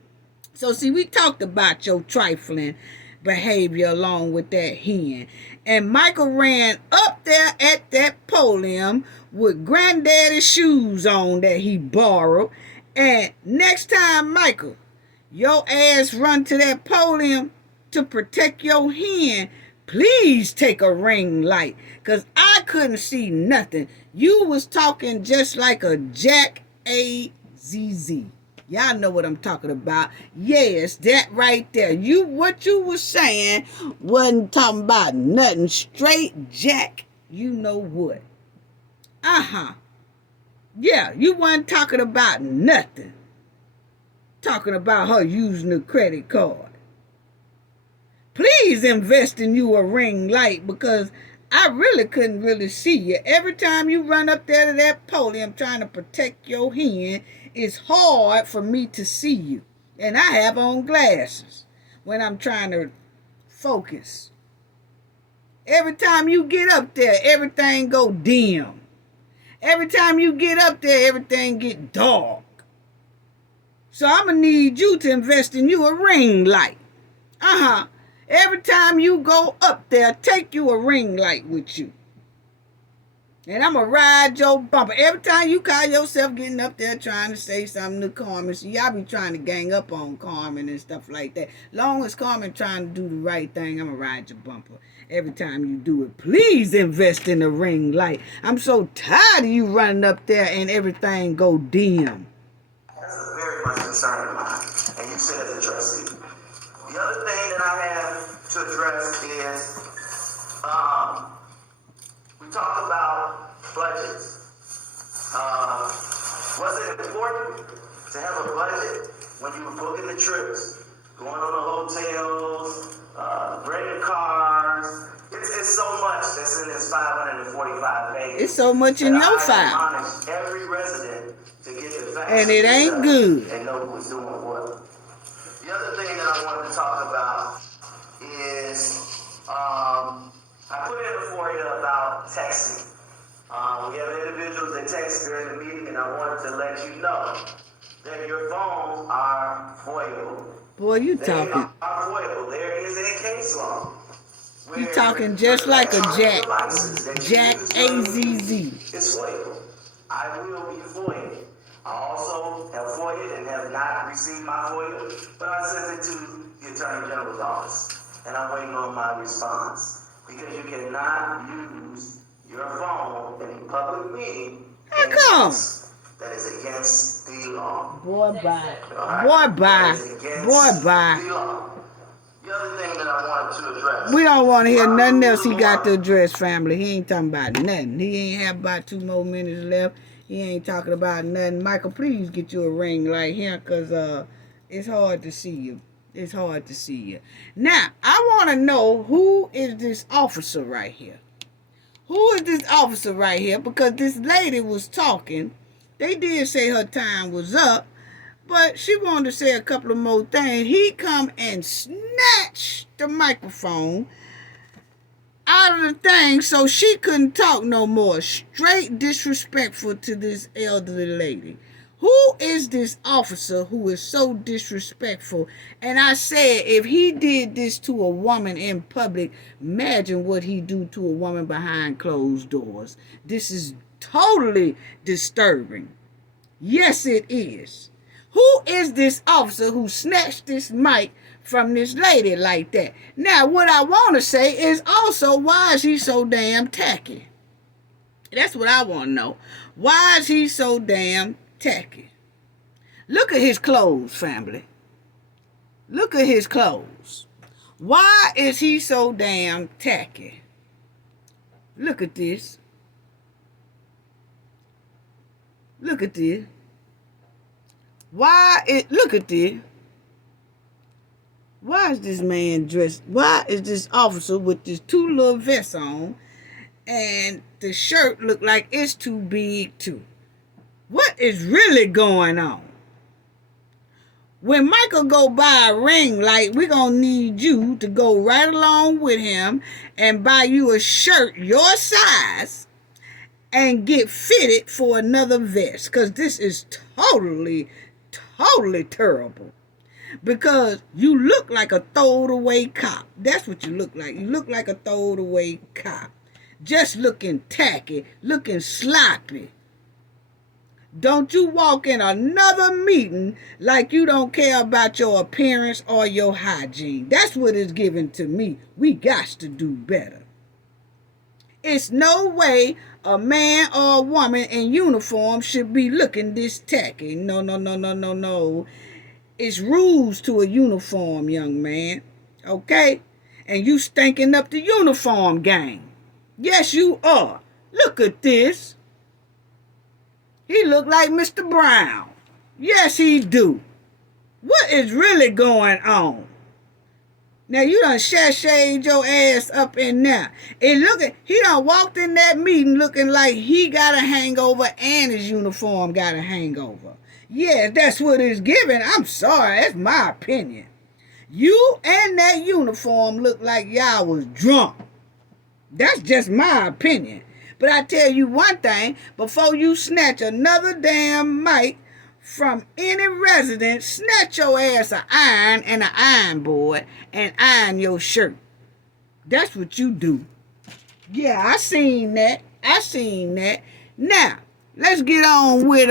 So, see, we talked about your trifling behavior along with that hen. And Michael ran up there at that podium with granddaddy's shoes on that he borrowed. And next time, Michael, your ass run to that podium to protect your hen, please take a ring light, because I couldn't see nothing. You was talking just like a Jack A-Z-Z. Y'all know what I'm talking about. Yes, that right there. What you was saying wasn't talking about nothing. Straight Jack, you know what. Uh-huh. Yeah, you wasn't talking about nothing. Talking about her using a credit card. Please invest in you a ring light, because I really couldn't really see you. Every time you run up there to that podium trying to protect your hen, it's hard for me to see you. And I have on glasses when I'm trying to focus. Every time you get up there, everything go dim. Every time you get up there, everything get dark. So I'm going to need you to invest in you a ring light. Uh-huh. Every time you go up there, take you a ring light with you. And I'm going to ride your bumper. Every time you call yourself getting up there trying to say something to Carmen. So y'all be trying to gang up on Carmen and stuff like that. Long as Carmen trying to do the right thing, I'm going to ride your bumper. Every time you do it, please invest in a ring light. I'm so tired of you running up there and everything go dim. That's a very much concern of mine. And you said as a trustee. The other thing that I have to address is, we talked about budgets. Was it important to have a budget when you were booking the trips, going on the hotels, renting cars? It's so much that's in this 545 pages. It's so much in your file. I admonish every resident to get the facts. And it ain't good. And know who's doing what. The other thing that I wanted to talk about is, I put in for you about texting. We have individuals that text during the meeting, and I wanted to let you know that your phones are voidable. Boy, you talking. They are voidable. There is a case law. You talking just like a Jack A-Z-Z. It's voidable. I will be voiding. I also have FOIA and have not received my FOIA, but I sent it to the Attorney General's office, and I'm waiting on my response. Because you cannot use your phone in a public meeting. How come? That is against the law. Boy, bye. Right? Boy, bye. Boy, bye. The law. The other thing that I wanted to address. We don't want to hear nothing else he got to address, family. He ain't talking about nothing. He ain't have about 2 more minutes left. He ain't talking about nothing. Michael, please get you a ring light here, because it's hard to see you. It's hard to see you. Now, I want to know, who is this officer right here? Who is this officer right here? Because this lady was talking. They did say her time was up, but she wanted to say a couple of more things. He come and snatched the microphone out of the thing so she couldn't talk no more. Straight disrespectful to this elderly lady. Who is this officer who is so disrespectful? And I said, if he did this to a woman in public, imagine what he do to a woman behind closed doors. This is totally disturbing. Yes, it is. Who is this officer who snatched this mic from this lady like that? Now, what I want to say is also, why is he so damn tacky? That's what I want to know. Why is he so damn tacky? Look at his clothes, family. Look at his clothes. Why is he so damn tacky? Look at this. Look at this. Look at this. Why is this man dressed? Why is this officer with this 2 little vests on, and the shirt look like it's too big too? What is really going on? When Michael go buy a ring light, we're going to need you to go right along with him and buy you a shirt your size and get fitted for another vest. Because this is totally terrible. Because you look like a throwed away cop. That's what you look like. You look like a throwed away cop. Just looking tacky, looking sloppy. Don't you walk in another meeting like you don't care about your appearance or your hygiene. That's what is given to me. We got to do better. It's no way a man or a woman in uniform should be looking this tacky. No. It's rules to a uniform, young man. Okay? And you stinking up the uniform gang. Yes, you are. Look at this. He look like Mr. Brown. Yes, he do. What is really going on? Now, you done sashayed your ass up in there. He done walked in that meeting looking like he got a hangover and his uniform got a hangover. Yeah, that's what it's giving. I'm sorry. That's my opinion. You and that uniform look like y'all was drunk. That's just my opinion. But I tell you one thing, before you snatch another damn mic from any resident, snatch your ass an iron and an iron board and iron your shirt. That's what you do. Yeah, I seen that. Now, let's get on with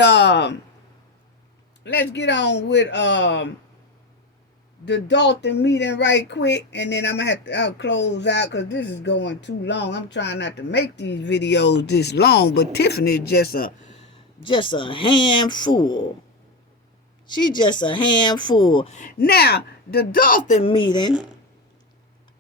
the Dolton meeting right quick, and then I'm gonna I'll close out because this is going too long. I'm trying not to make these videos this long, but Tiffany is just a handful. She just a handful. Now, the Dolton meeting,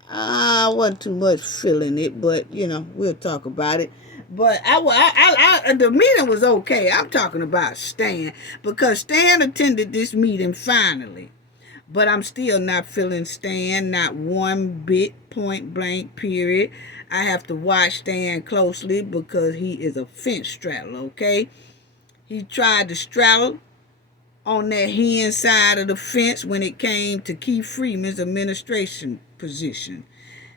I wasn't too much feeling it, but we'll talk about it. But the meeting was okay. I'm talking about Stan, because Stan attended this meeting finally. But I'm still not feeling Stan, not one bit, point blank, period. I have to watch Stan closely because he is a fence straddler, okay? He tried to straddle on that hen side of the fence when it came to Keith Freeman's administration position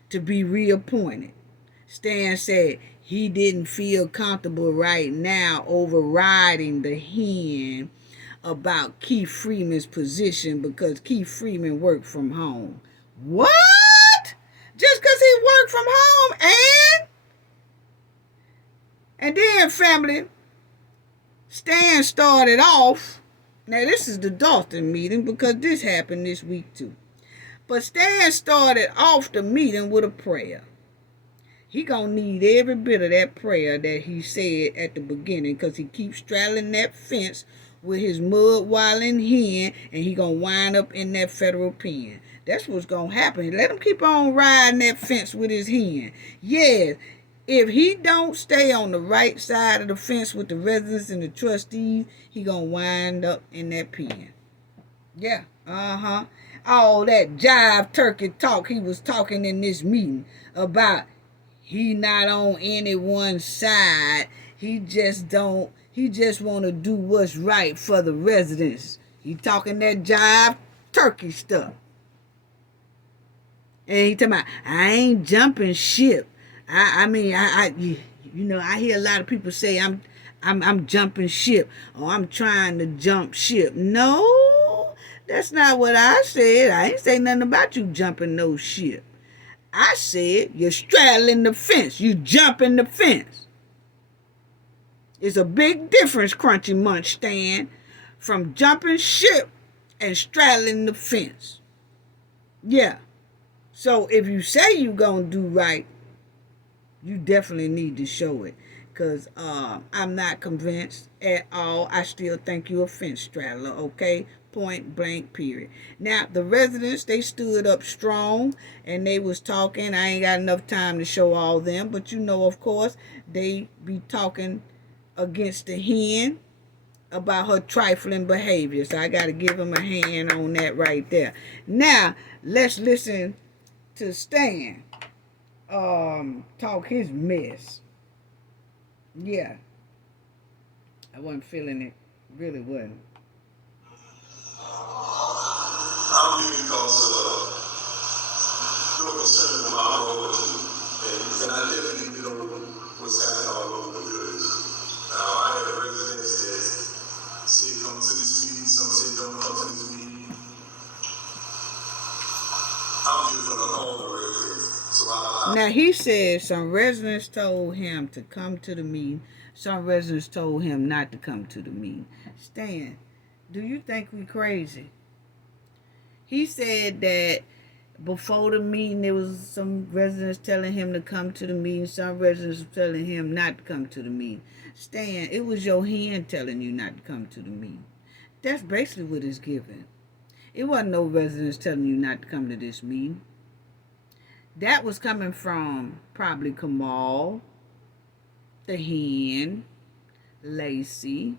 to be reappointed. Stan said he didn't feel comfortable right now overriding the hen about Keith Freeman's position because Keith Freeman worked from home. What? Just because he worked from home and then family, Stan started off. Now this is the Dolton meeting because this happened this week too. But Stan started off the meeting with a prayer. He gonna need every bit of that prayer that he said at the beginning because he keeps straddling that fence with his mud-walling hen, and he gonna wind up in that federal pen. That's what's gonna happen. Let him keep on riding that fence with his hen. Yes, if he don't stay on the right side of the fence with the residents and the trustees, he gonna wind up in that pen. Yeah, all that jive turkey talk he was talking in this meeting about he not on anyone's side. He just want to do what's right for the residents. He talking that jive turkey stuff. And he talking about, I ain't jumping ship. I hear a lot of people say I'm jumping ship or I'm trying to jump ship. No, that's not what I said. I ain't say nothing about you jumping no ship. I said you're straddling the fence. You jumping the fence. It's a big difference, Crunchy Munch Stan, from jumping ship and straddling the fence. Yeah. So if you say you gonna do right, you definitely need to show it. Because I'm not convinced at all. I still think you're a fence straddler, okay? Point blank, period. Now, the residents, they stood up strong and they was talking. I ain't got enough time to show all them. But of course, they be talking against the hen about her trifling behavior. So I got to give him a hand on that right there. Now, let's listen to Stan talk his mess. Yeah. I wasn't feeling it. Really wasn't. I'm here because you're concerned with my role, and I definitely know what's happening all over the village. Now, I have residents that say come to this meeting, some say don't come to this meeting. I'm here for all the residents. So Now, he said some residents told him to come to the meeting. Some residents told him not to come to the meeting. Stan, do you think we crazy? He said that before the meeting, there was some residents telling him to come to the meeting. Some residents were telling him not to come to the meeting. Stan, it was your hand telling you not to come to the meeting. That's basically what it's given. It wasn't no residents telling you not to come to this meeting. That was coming from probably Kamal, the hen, Lacey.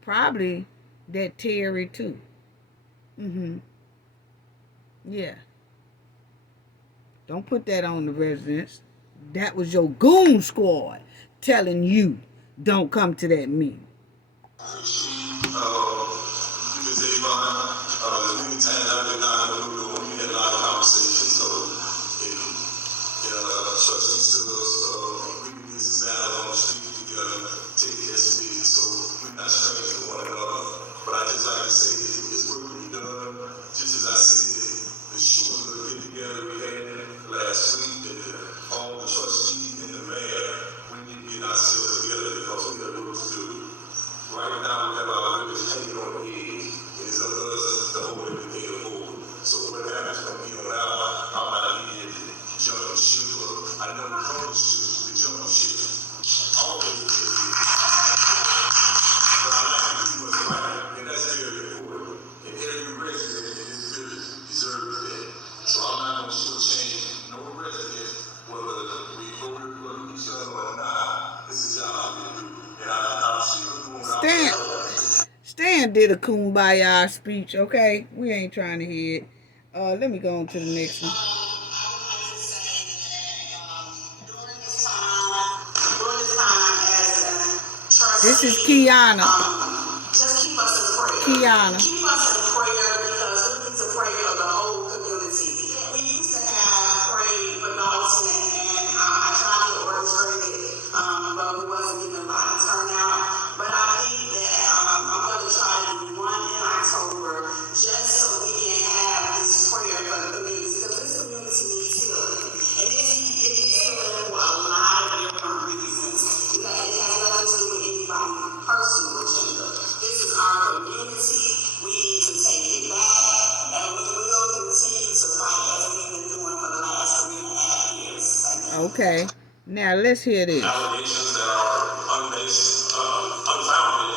Probably that Terry too. Yeah. Don't put that on the residents. That was your goon squad telling you don't come to that meeting. Ms. Avon, as many times I've been out in the room, we had a lot of conversations. So, trustees to us, we can get some battle on the street together, take care of some meetings. So, we're not strangers to one another. But I just like to say, it's work to be done. Just as I said, the shooting of the get together we had last week, all the trustees and the mayor, we need to get ourselves together because we have work to do. Right now, we have our living hanging on the edge. It's up to us to hold everything forward. So what happens when we don't have, I'm not here to jump and shoot, or I know the coach shoot, the jump and shoot. Always a good thing. But I like to do what's right, and that's very important. And every resident in this village deserves that. So I'm not going to shortchange no resident, whether we voted for each other or not. This is our job to do. And I'm still doing Stan did a kumbaya speech, okay? We ain't trying to hear it. Let me go on to the next one. This is Kiana. Just keep us in prayer. Kiana. Keep us in prayer because we need to pray for the whole community. We used to have prayed for Dolton, and I tried to orchestrate it, but we wasn't getting a lot of turnout. But I think that I'm going to try to do one in October just so we can have this prayer for the community because this community needs healing. And it needs healing for a lot of different reasons because it has nothing to do with anybody's personal agenda. This is our community. We need to take it back, and we will continue to fight as we've been doing for the last 3.5 years. Okay. Now let's hear this. allegations that are unbased, unfounded,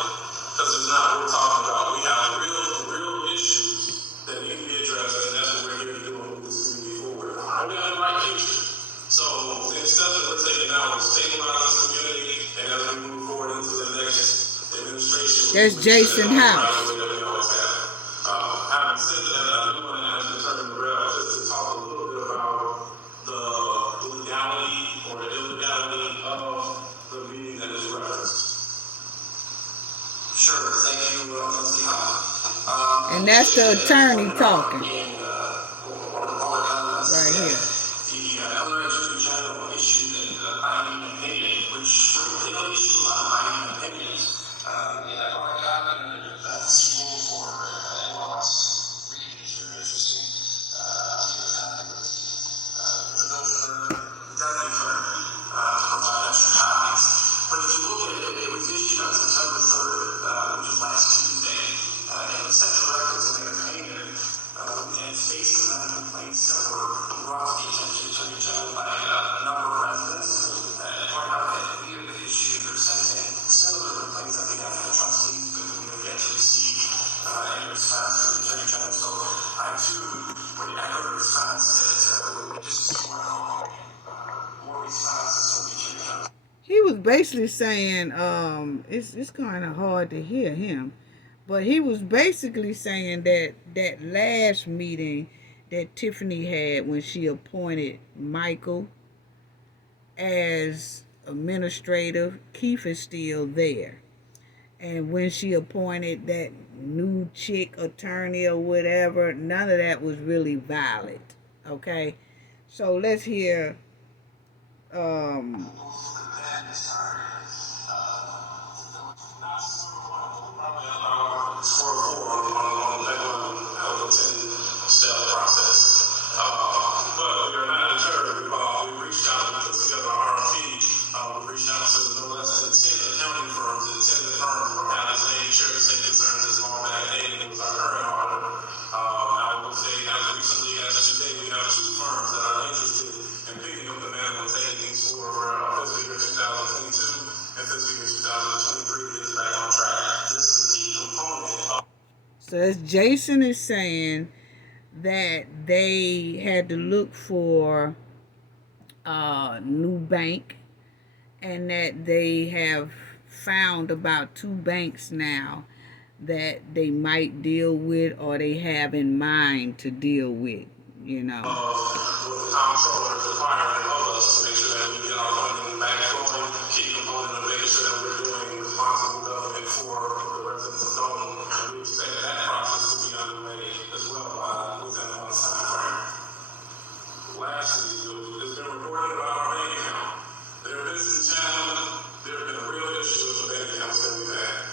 because it's not what we're talking about. We have real issues that need to be addressed, and that's what we're here to do and move this community forward. And we have the right future. So the steps that we're taking now is stabilize this community, and as we move forward into the next administration, There's Jason House. Having said that, I do want to ask Attorney Morrell just to talk a little bit about the legality or the illegality of the meeting that is referenced. Sure, thank you, Trustee Howard. And that's the attorney talking. Right here. The Illinois Attorney General issued a binding opinion, which they don't issue a lot of binding opinions. And I've already gotten that sequel for anyone else reading if you're interested. For those that are definitely for provide extra copies. But if you look at it, it was issued on September 3rd, which is last Tuesday, and the Central Records of the opinion, and it's based on the complaints that were brought to the attention of the Attorney General by a number of residents. Point out that we have issued or sent in similar complaints that we have from the trustees, but we have yet to receive any response from the Attorney General. So I too would echo the response that we just want more responses so we can. He was basically saying, it's kind of hard to hear him, but he was basically saying that that last meeting that Tiffany had when she appointed Michael as administrative, Keith is still there. And when she appointed that new chick attorney or whatever, none of that was really valid. Okay? So let's hear step process. But we are not deterred. We reached out and put together an RFP. We reached out to no less than 10 accounting firms, and 10 firms had the same, share the same concerns as long back then. It was our current auditor. I would say as recently as today, we have 2 firms that are interested in picking up the mantle and taking things forward for fiscal year 2022 and fiscal year 2023 to get us back on track. This is a key component of. So as Jason is saying, that they had to look for a new bank, and that they have found about 2 banks now that they might deal with or they have in mind to deal with, you know. What the comptroller's requiring of us to make sure that we get our funding back flowing, key component of making sure that we're doing responsible government for the residents of Dolton. And we expect that process to be underway as well within a month's time frame. Lastly, it's been reported about our bank account. There have been some challenges. There have been a real issue with the bank accounts that we've had.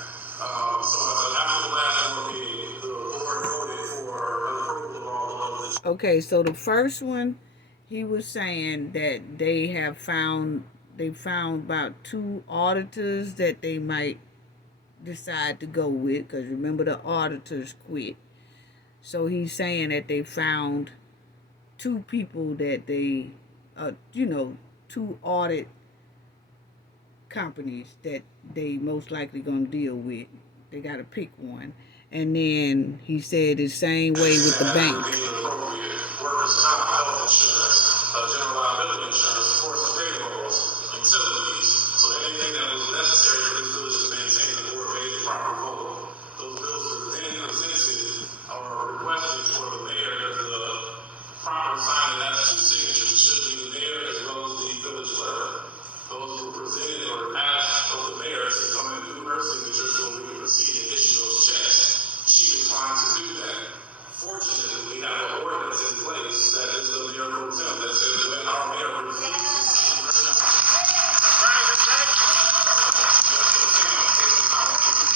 So after the last board meeting, the board voted for approval of all of the. Okay, so the first one, he was saying that they found about 2 auditors that they might decide to go with, because remember the auditors quit. So he's saying that they found 2 people that they, 2 audit companies that they most likely gonna deal with. They gotta pick one. And then he said the same way with the bank. Workers' comp, health insurance, general liability insurance, of course, payrolls, utilities. So anything that was necessary for this village to maintain the board made the proper vote. Those bills were then presented or requested for the mayor as the proper signing. That's 2 signatures. It should be the mayor as well as the village clerk. Those were presented or asked of the mayor to come and do her signature so we could proceed and issue those checks. She declined to do that. Fortunately, we have an ordinance in place that is the mayor pro tem that says when our mayor refuses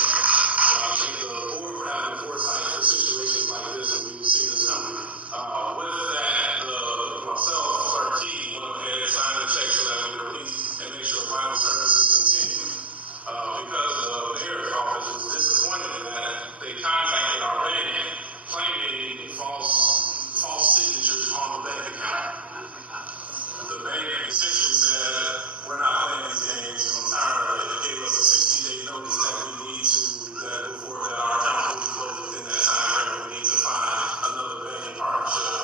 I think the board would have the foresight for situations like this, and we've seen this coming. With that, myself, Clerk Key, went ahead and signed the check so that we release and make sure final services continue. Because the mayor's office was disappointed in that, they contacted our bank claiming false signatures on the bank account. The bank essentially said, we're not playing these games, I'm tired of it. It gave us a 60-day notice that we need to, that before that our account will be closed within that time frame, we need to find another banking partnership.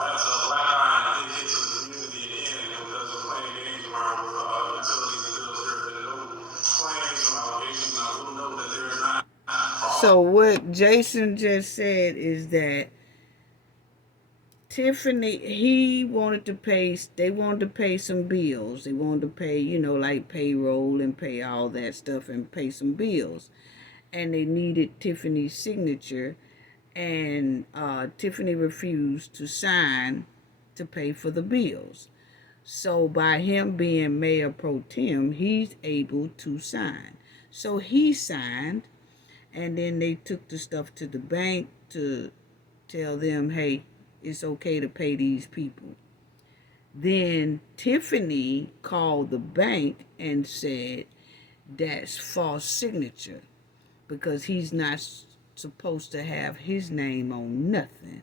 That's a black eye and a big hit to the community again, because we're playing games around with utilities and bills. There have been no claims or allegations, and I will note that there is not. So what Jason just said is that Tiffany, they wanted to pay some bills. They wanted to pay, like payroll and pay all that stuff and pay some bills. And they needed Tiffany's signature, and Tiffany refused to sign to pay for the bills. So by him being mayor pro tem, he's able to sign. So he signed, and then they took the stuff to the bank to tell them, hey, it's okay to pay these people. Then Tiffany called the bank and said that's false signature because he's not supposed to have his name on nothing.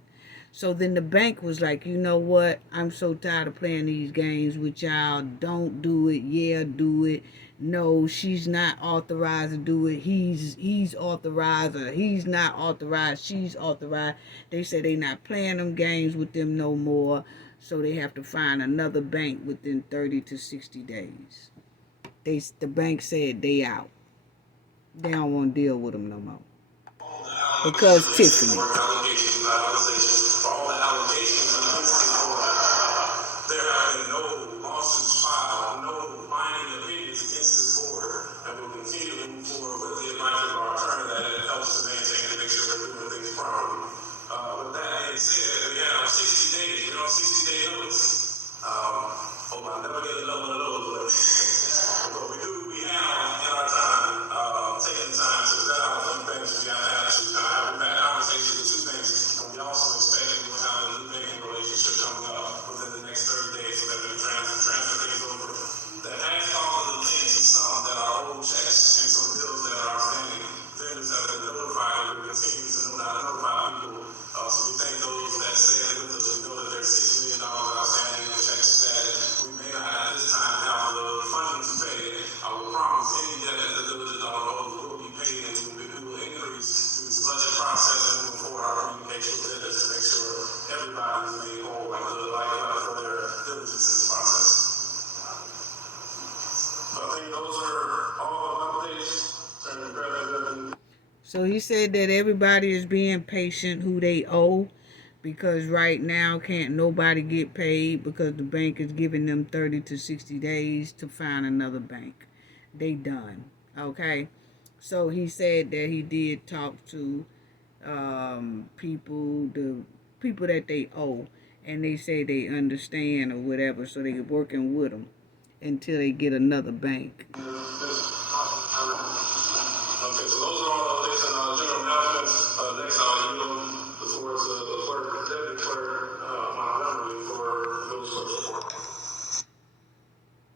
So then the bank was like, you know what? I'm so tired of playing these games with y'all. Don't do it. Yeah, do it. No, she's not authorized to do it. He's authorized, or he's not authorized. She's authorized. They said they not playing them games with them no more. So they have to find another bank within 30 to 60 days. The bank said they out. They don't want to deal with them no more. Because Tiffany. For all the allegations there have been no lawsuits filed, no binding opinions against this board, and we'll continue to move forward with the get another one of those. But we have in our time, taking the time to vet out a few things. We have actually kind of have that conversation with two things. And we also expect we will have a new banking relationship coming up within the next 30 days so that we can transfer things over. That has caused a delay to some that are old checks and some bills that are outstanding. Vendors have been notified and we continue to notify people. So we thank those that stand with us. We know that there's $6 million outstanding in checks that we may not at this time have the funding to pay. I will promise any debt that the village will be paid, and we will increase through this budget process and moving forward our communication with vendors to make sure everybody is made whole for their diligence in this process. So I think those are all the updates. So he said that everybody is being patient who they owe, because right now can't nobody get paid because the bank is giving them 30 to 60 days to find another bank. They done. Okay. So he said that he did talk to the people that they owe, and they say they understand or whatever, so they're working with them until they get another bank. Okay, so those are all the things in general announcements. Next, I'll yield the floor to the clerk, deputy clerk, Montgomery, for those clerks report.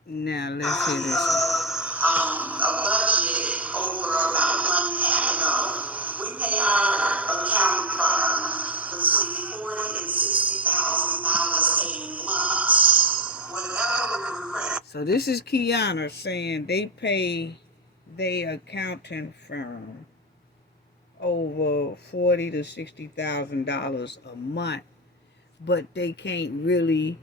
Now let's hear this one. A budget over about a month and a half ago. We pay our accounting firm between $40,000 and $60,000 a month. Whatever we request. So this is Kiana saying they pay their accounting firm over $40,000 to $60,000 a month, but they can't really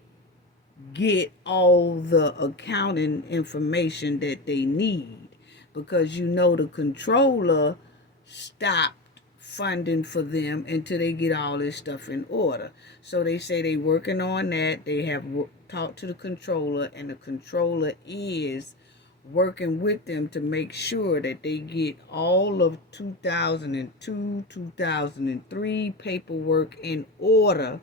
get all the accounting information that they need, because the controller stopped funding for them until they get all this stuff in order. So they say they working on that. They have talked to the controller, and the controller is working with them to make sure that they get all of 2002, 2003 paperwork in order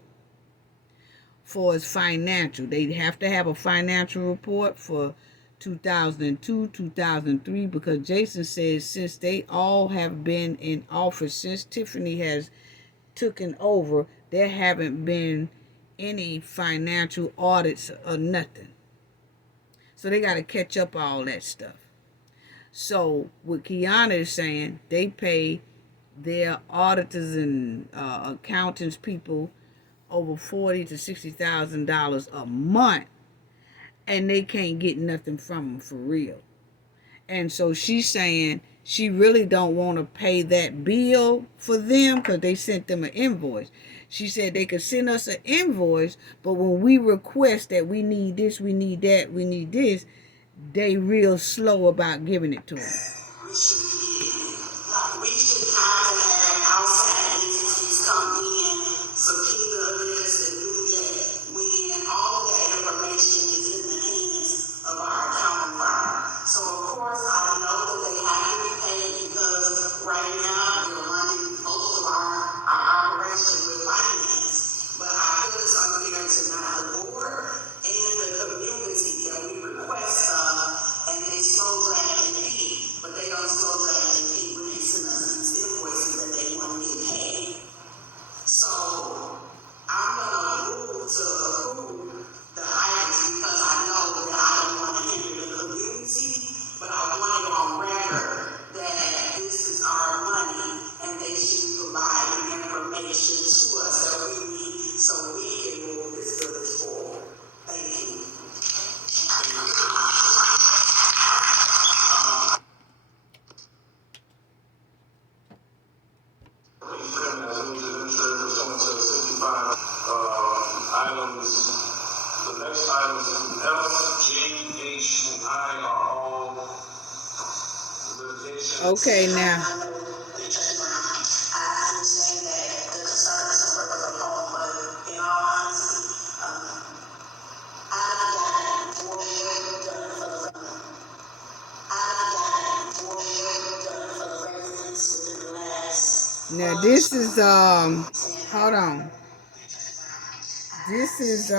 for its financial. They have to have a financial report for 2002, 2003, because Jason says since they all have been in office, since Tiffany has taken over, there haven't been any financial audits or nothing. So they got to catch up all that stuff. So what Kiana is saying, they pay their auditors and accountants people over $40,000 to $60,000 a month, and they can't get nothing from them for real. And so she's saying she really don't want to pay that bill for them because they sent them an invoice. She said they could send us an invoice, but when we request that we need this, we need that, we need this, they real slow about giving it to us. We should have outside entities come in, subpoena this and do that, when all that information is in the hands of our accounting firm. So of course, I know that they have to be paid because right now we're running most of our operation with finance. But I feel it's unfair to not the board and the community that we request and they slow drag their feet, but they don't slow drag their feet when they send us these invoices that they want to get paid. So I'm gonna move to approve the items because I know that I don't want to hinder the community, but I want it on record that this is our money and they should provide information to us that we need so we can move this village forward. Thank you. Items, the next items F, G, H, and I are all litigation. Okay, now. I understand that the concern is a worker from home, but in all honesty, I've gotten more work done for the residents within the last. Now this is hold on. This is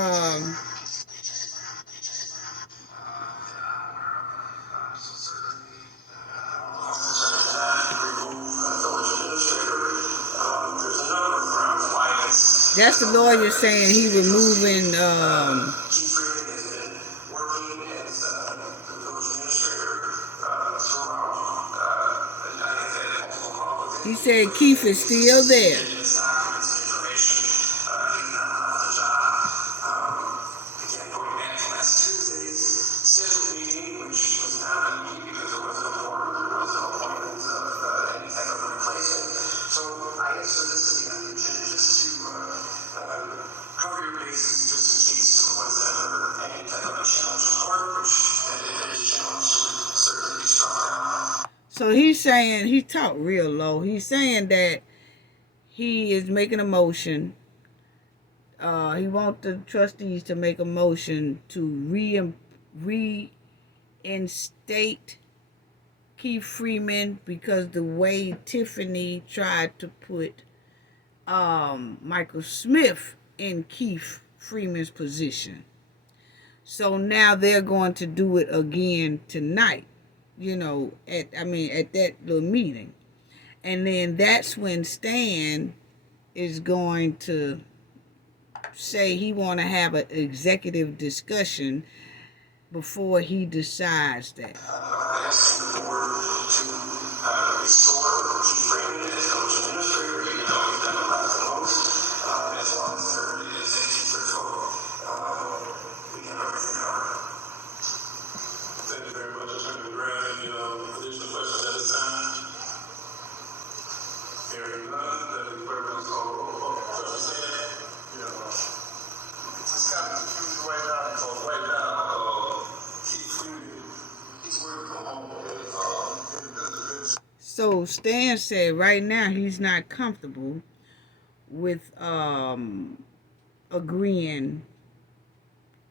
That's the lawyer saying he removing. Chief Freeman has been working as the village administrator throughout. I have had multiple calls with him. He said Keith is still there. Documents and information. He's not off the job. Again, going back to last Tuesday's scheduled meeting, which was not a meeting because there was no order, there was no appointment of any type of replacement. So I asked for this to be on the agenda just to cover your bases, just in case there was ever any type of a challenge in court, which any challenge would certainly be struck down. So he's saying, he talked real low. He's saying that he is making a motion. He wants the trustees to make a motion to reinstate Keith Freeman because the way Tiffany tried to put Michael Smith in Keith Freeman's position. So now they're going to do it again tonight. At that little meeting. And then that's when Stan is going to say he want to have an executive discussion before he decides that. Asking the board to restore Keith Freeman as village administrator, even though he's done a lot the most, as long as there is a teacher vote, we have everything covered. Thank you very much, Attorney Brown. Any additional questions at this time? Hearing none, then the clerk will call roll call. Trustee Stan? It's kind of confusing right now because right now, Keith Freeman, he's working from home. So Stan said right now he's not comfortable with agreeing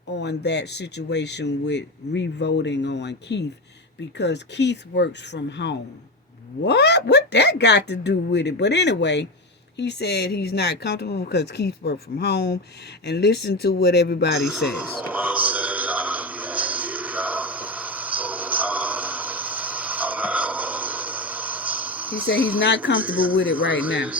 on that situation with revoting on Keith because Keith works from home. What that got to do with it? But anyway, he said he's not comfortable because Keith works from home. And listen to what everybody says. He said he's not comfortable with it right now.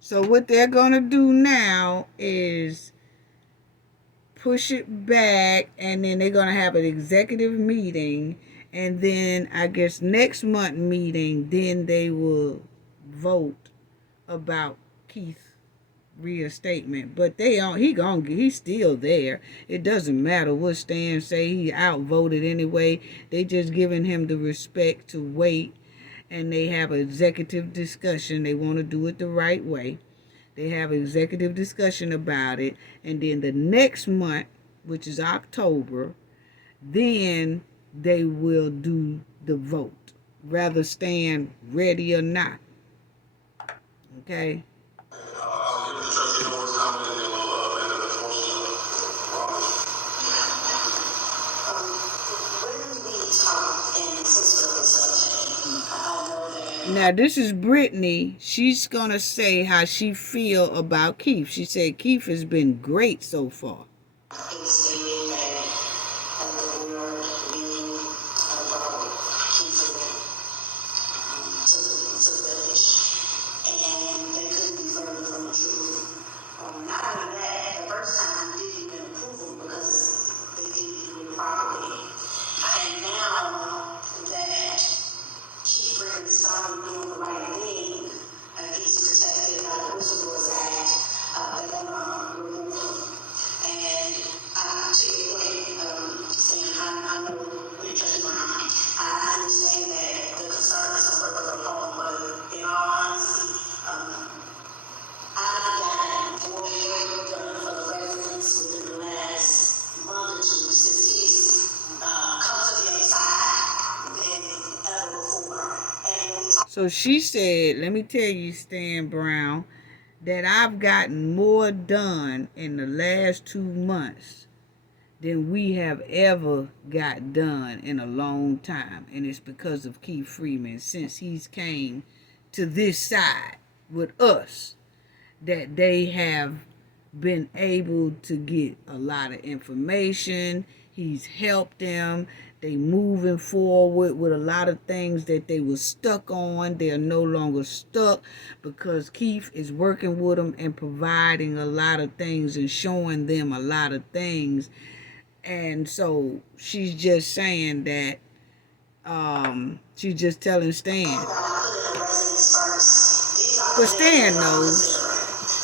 So what they're going to do now is push it back, and then they're going to have an executive meeting, and then I guess next month meeting, then they will vote about Keith's reinstatement. But he's still there. It doesn't matter what Stan say. He outvoted anyway. They just giving him the respect to wait. And they have an executive discussion. They want to do it the right way. They have an executive discussion about it. And then the next month, which is October, then they will do the vote. Rather stand ready or not. Okay? I'll give the trustee Moore's comment and then we'll make a motion. Now, this is Brittany. She's going to say how she feel about Keith. She said Keith has been great so far. So she said, let me tell you, Stan Brown, that I've gotten more done in the last 2 months than we have ever got done in a long time. And it's because of Keith Freeman since he's came to this side with us. that they have been able to get a lot of information. He's helped them. They moving forward with a lot of things that they were stuck on. They are no longer stuck because Keith is working with them and providing a lot of things and showing them a lot of things. And so she's just saying that she's just telling Stan. But Stan knows.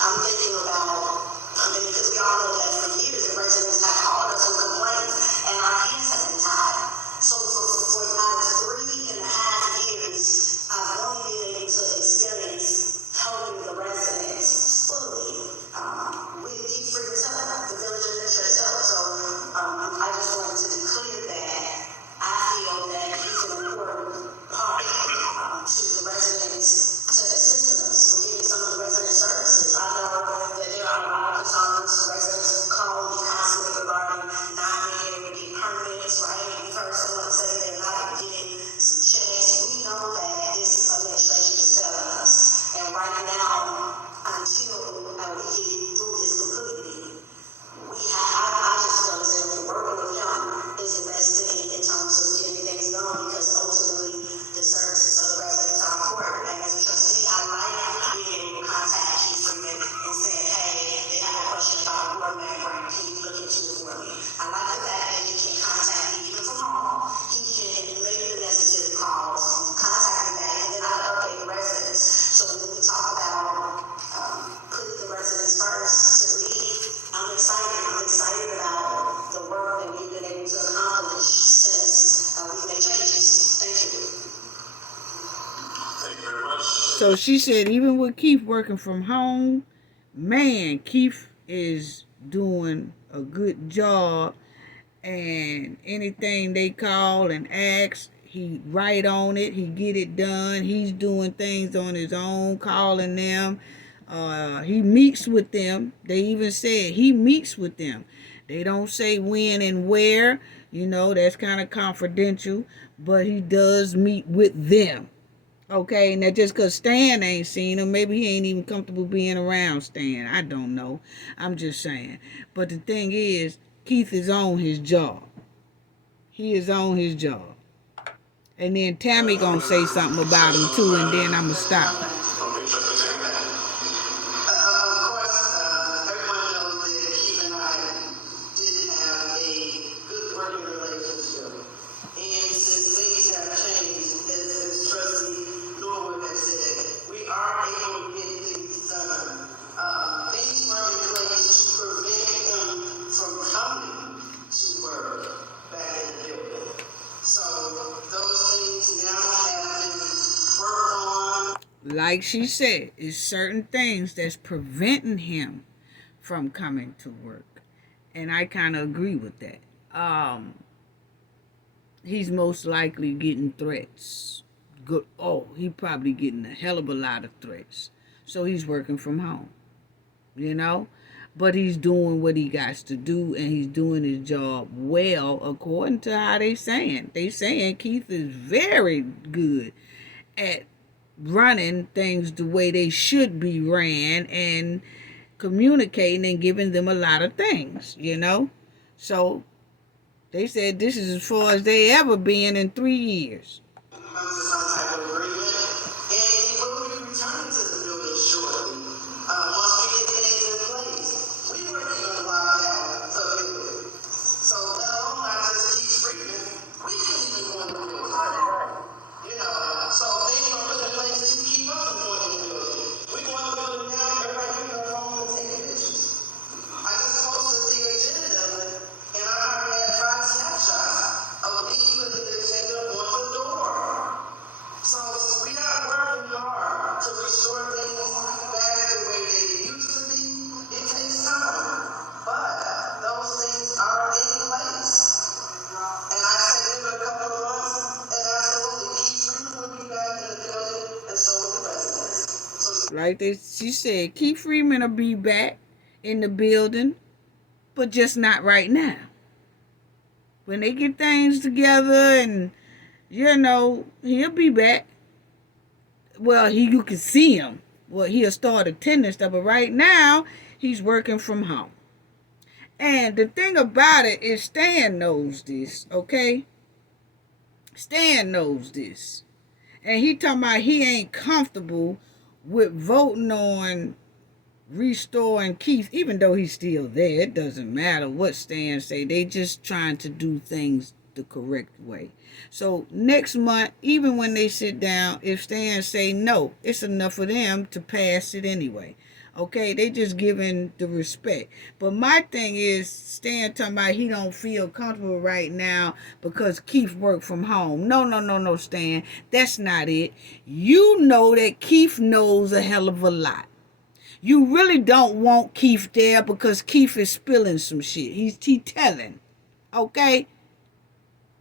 I'm thinking about, because we all know that for years the residents have called us with complaints and our hands have been tied. So for about 3.5 years, I've only been able to experience helping the residents fully with Keith for yourself, the village administrator itself. So I just wanted to be clear that I feel that he's an important part to the residents, to assisting us with getting some of the resident services. I know that there are a lot of concerns residents call me constantly regarding not being able to get permits, right? We've heard someone say they're not getting some checks. We know that this administration is failing us. And right now, until we get through this completely, I just feel as if working with him is the best thing in terms of getting things done, because ultimately the services of the residents are important. And as a trustee, I like being able to contact Keith Freeman and saying, hey, they have a question about a board member, and can you look into it for me? I like the fact that he can contact me even from home. He can make the necessary calls, contact me back, and then I update the residents. So when we talk about putting the residents first to lead, I'm excited. I'm excited about the work that we've been able to accomplish since we've made changes. Thank you. Thank you very much. So she said even with Keith working from home, man, Keith is doing a good job, and anything they call and ask, he right on it, he get it done. He's doing things on his own, calling them. He meets with them. They even said he meets with them. They don't say when and where, that's kind of confidential, but he does meet with them. Okay, now just because Stan ain't seen him, maybe he ain't even comfortable being around Stan. I don't know. I'm just saying. But the thing is, Keith is on his job. He is on his job. And then Tammy gonna say something about him too, and then I'ma stop. Like she said, it's certain things that's preventing him from coming to work. And I kind of agree with that. He's most likely getting threats. Good. Oh, he probably getting a hell of a lot of threats. So he's working from home, But he's doing what he got to do, and he's doing his job well, according to how they saying. They saying Keith is very good at running things the way they should be ran and communicating and giving them a lot of things, So they said this is as far as they ever been in 3 years. She said Keith Freeman will be back in the building, but just not right now. When they get things together and, he'll be back. Well, you can see him. Well, he'll start attending stuff, but right now he's working from home. And the thing about it is Stan knows this, okay? Stan knows this. And he talking about he ain't comfortable with voting on restoring Keith, even though he's still there. It doesn't matter what Stan say. They just trying to do things the correct way. So next month, even when they sit down, if Stan say no, it's enough for them to pass it anyway. Okay, they just giving the respect. But my thing is, Stan talking about he don't feel comfortable right now because Keith worked from home. No, Stan. That's not it. You know that Keith knows a hell of a lot. You really don't want Keith there because Keith is spilling some shit. He telling. Okay?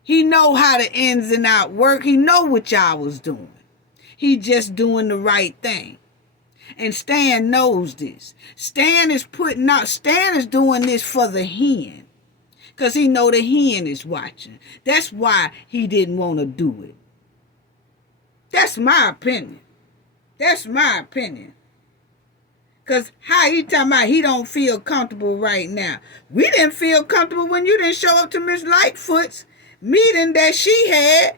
He know how the ins and out work. He know what y'all was doing. He just doing the right thing. And Stan knows this. Stan is doing this for the hen. Because he know the hen is watching. That's why he didn't want to do it. That's my opinion. That's my opinion. Because how he talking about he don't feel comfortable right now. We didn't feel comfortable when you didn't show up to Miss Lightfoot's meeting that she had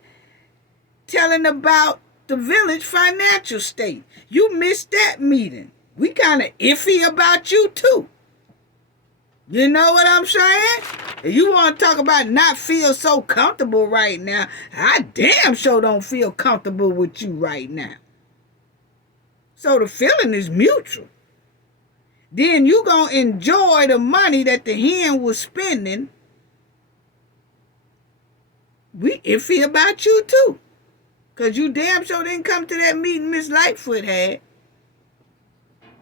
telling about the village financial state. You missed that meeting. We kind of iffy about you too. You know what I'm saying? If you want to talk about not feel so comfortable right now, I damn sure don't feel comfortable with you right now. So the feeling is mutual. Then you gonna enjoy the money that the hen was spending. We iffy about you too. Because you damn sure didn't come to that meeting Miss Lightfoot had.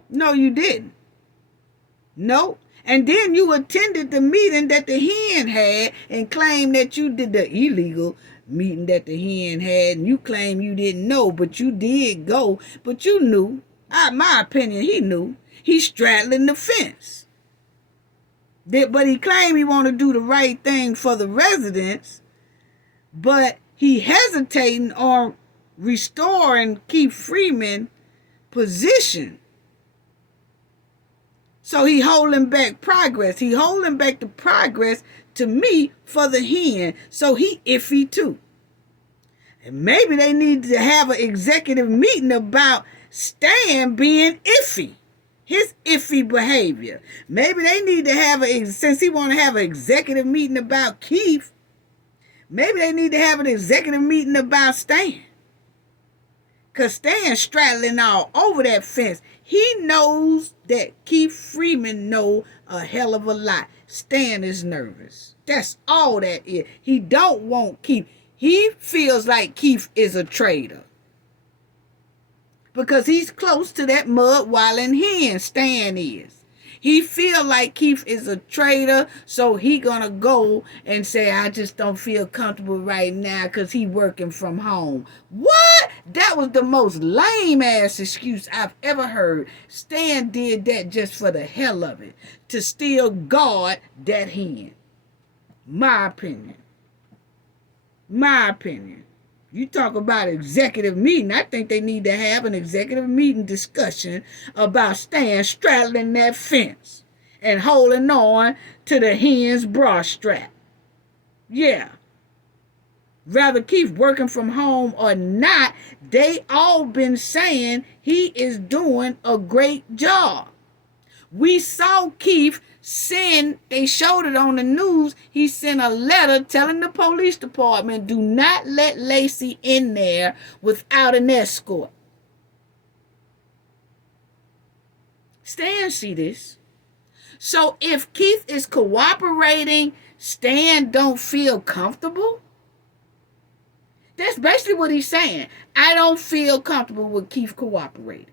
No, you didn't. No. And then you attended the meeting that the hen had and claimed that you did the illegal meeting that the hen had. And you claim you didn't know, but you did go. But you knew. My opinion, he knew. He's straddling the fence. But he claimed he want to do the right thing for the residents. But he hesitating on restoring Keith Freeman's position. So he holding back progress. He holding back the progress to me for the hen. So he iffy too. And maybe they need to have an executive meeting about Stan being iffy. His iffy behavior. Maybe they need to have since he want to have an executive meeting about Keith, maybe they need to have an executive meeting about Stan. Because Stan's straddling all over that fence. He knows that Keith Freeman know a hell of a lot. Stan is nervous. That's all that is. He don't want Keith. He feels like Keith is a traitor. Because he's close to that mud-walling hen, Stan is. He feel like Keith is a traitor, so he gonna go and say, I just don't feel comfortable right now because he working from home. What? That was the most lame-ass excuse I've ever heard. Stan did that just for the hell of it, to still guard that hen. My opinion. My opinion. You talk about executive meeting. I think they need to have an executive meeting discussion about Stan straddling that fence and holding on to the hen's bra strap. Yeah. Rather Keith working from home or not, they all been saying he is doing a great job. We saw Keith they showed it on the news, he sent a letter telling the police department, do not let Lacey in there without an escort. Stan see this. So if Keith is cooperating, Stan don't feel comfortable? That's basically what he's saying. I don't feel comfortable with Keith cooperating.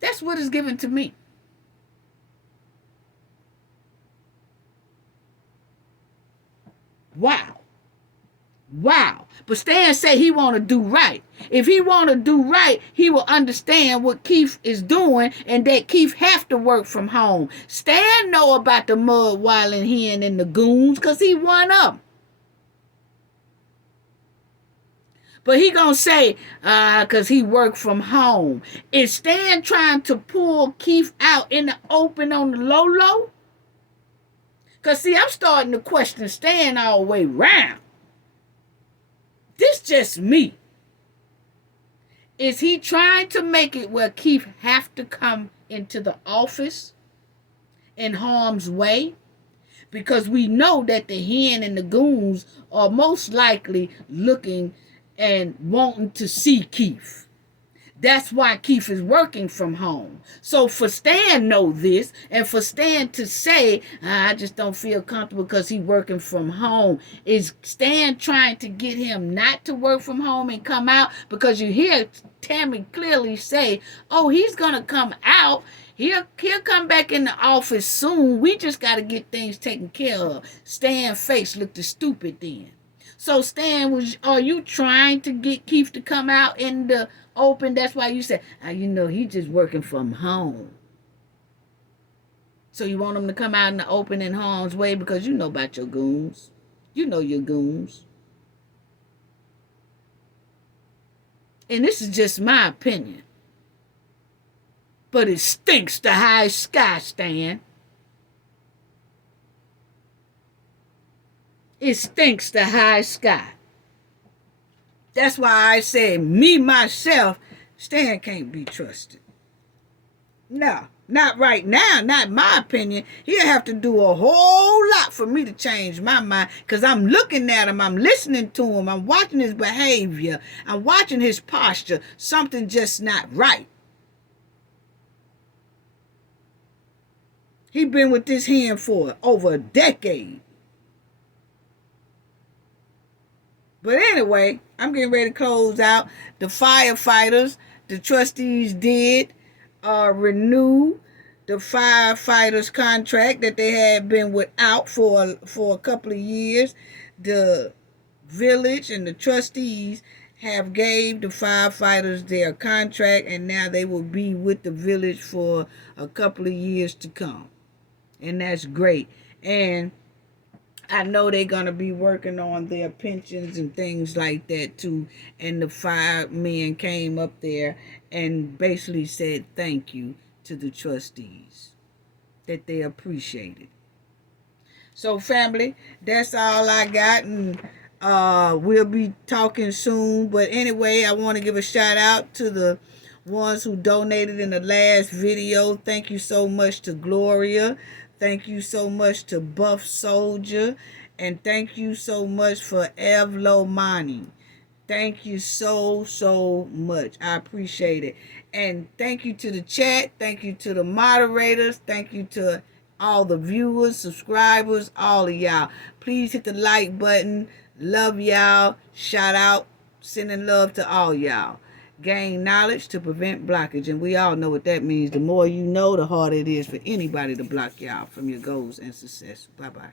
That's what is given to me. Wow. But Stan say he want to do right. If he want to do right, he will understand what Keith is doing and that Keith have to work from home. Stan know about the mud-walling hen and the goons because he one of them. But he gonna say, cause he worked from home. Is Stan trying to pull Keith out in the open on the low? Cause see, I'm starting to question Stan all the way round. This just me. Is he trying to make it where Keith have to come into the office in harm's way? Because we know that the hen and the goons are most likely looking and wanting to see Keith. That's why Keith is working from home. So for Stan know this, and for Stan to say, I just don't feel comfortable because he's working from home, is Stan trying to get him not to work from home and come out? Because you hear Tammy clearly say, oh, he's going to come out. He'll come back in the office soon. We just got to get things taken care of. Stan's face looked stupid then. So Stan, are you trying to get Keith to come out in the open? That's why you said, he's just working from home. So you want him to come out in the open in harm's way because you know about your goons. You know your goons. And this is just my opinion. But it stinks to high sky, Stan. It stinks to high sky. That's why I say, me, myself, Stan can't be trusted. No, not right now, not my opinion. He'll have to do a whole lot for me to change my mind because I'm looking at him, I'm listening to him, I'm watching his behavior, I'm watching his posture. Something just not right. He been with this hen for over a decade. But anyway, I'm getting ready to close out. The firefighters, the trustees did renew the firefighters contract that they had been without for a couple of years. The village and the trustees have gave the firefighters their contract, and now they will be with the village for a couple of years to come. And that's great. And I know they're going to be working on their pensions and things like that too. And the firemen came up there and basically said thank you to the trustees, that they appreciate it. So family, that's all I got. And we'll be talking soon. But anyway, I want to give a shout out to the ones who donated in the last video. Thank you so much to Gloria. Thank you so much to Buff Soldier. And thank you so much for Evlomani. Thank you so much. I appreciate it. And thank you to the chat. Thank you to the moderators. Thank you to all the viewers, subscribers, all of y'all. Please hit the like button. Love y'all. Shout out. Sending love to all y'all. Gain knowledge to prevent blockage. And we all know what that means. The more you know, the harder it is for anybody to block y'all from your goals and success. Bye-bye.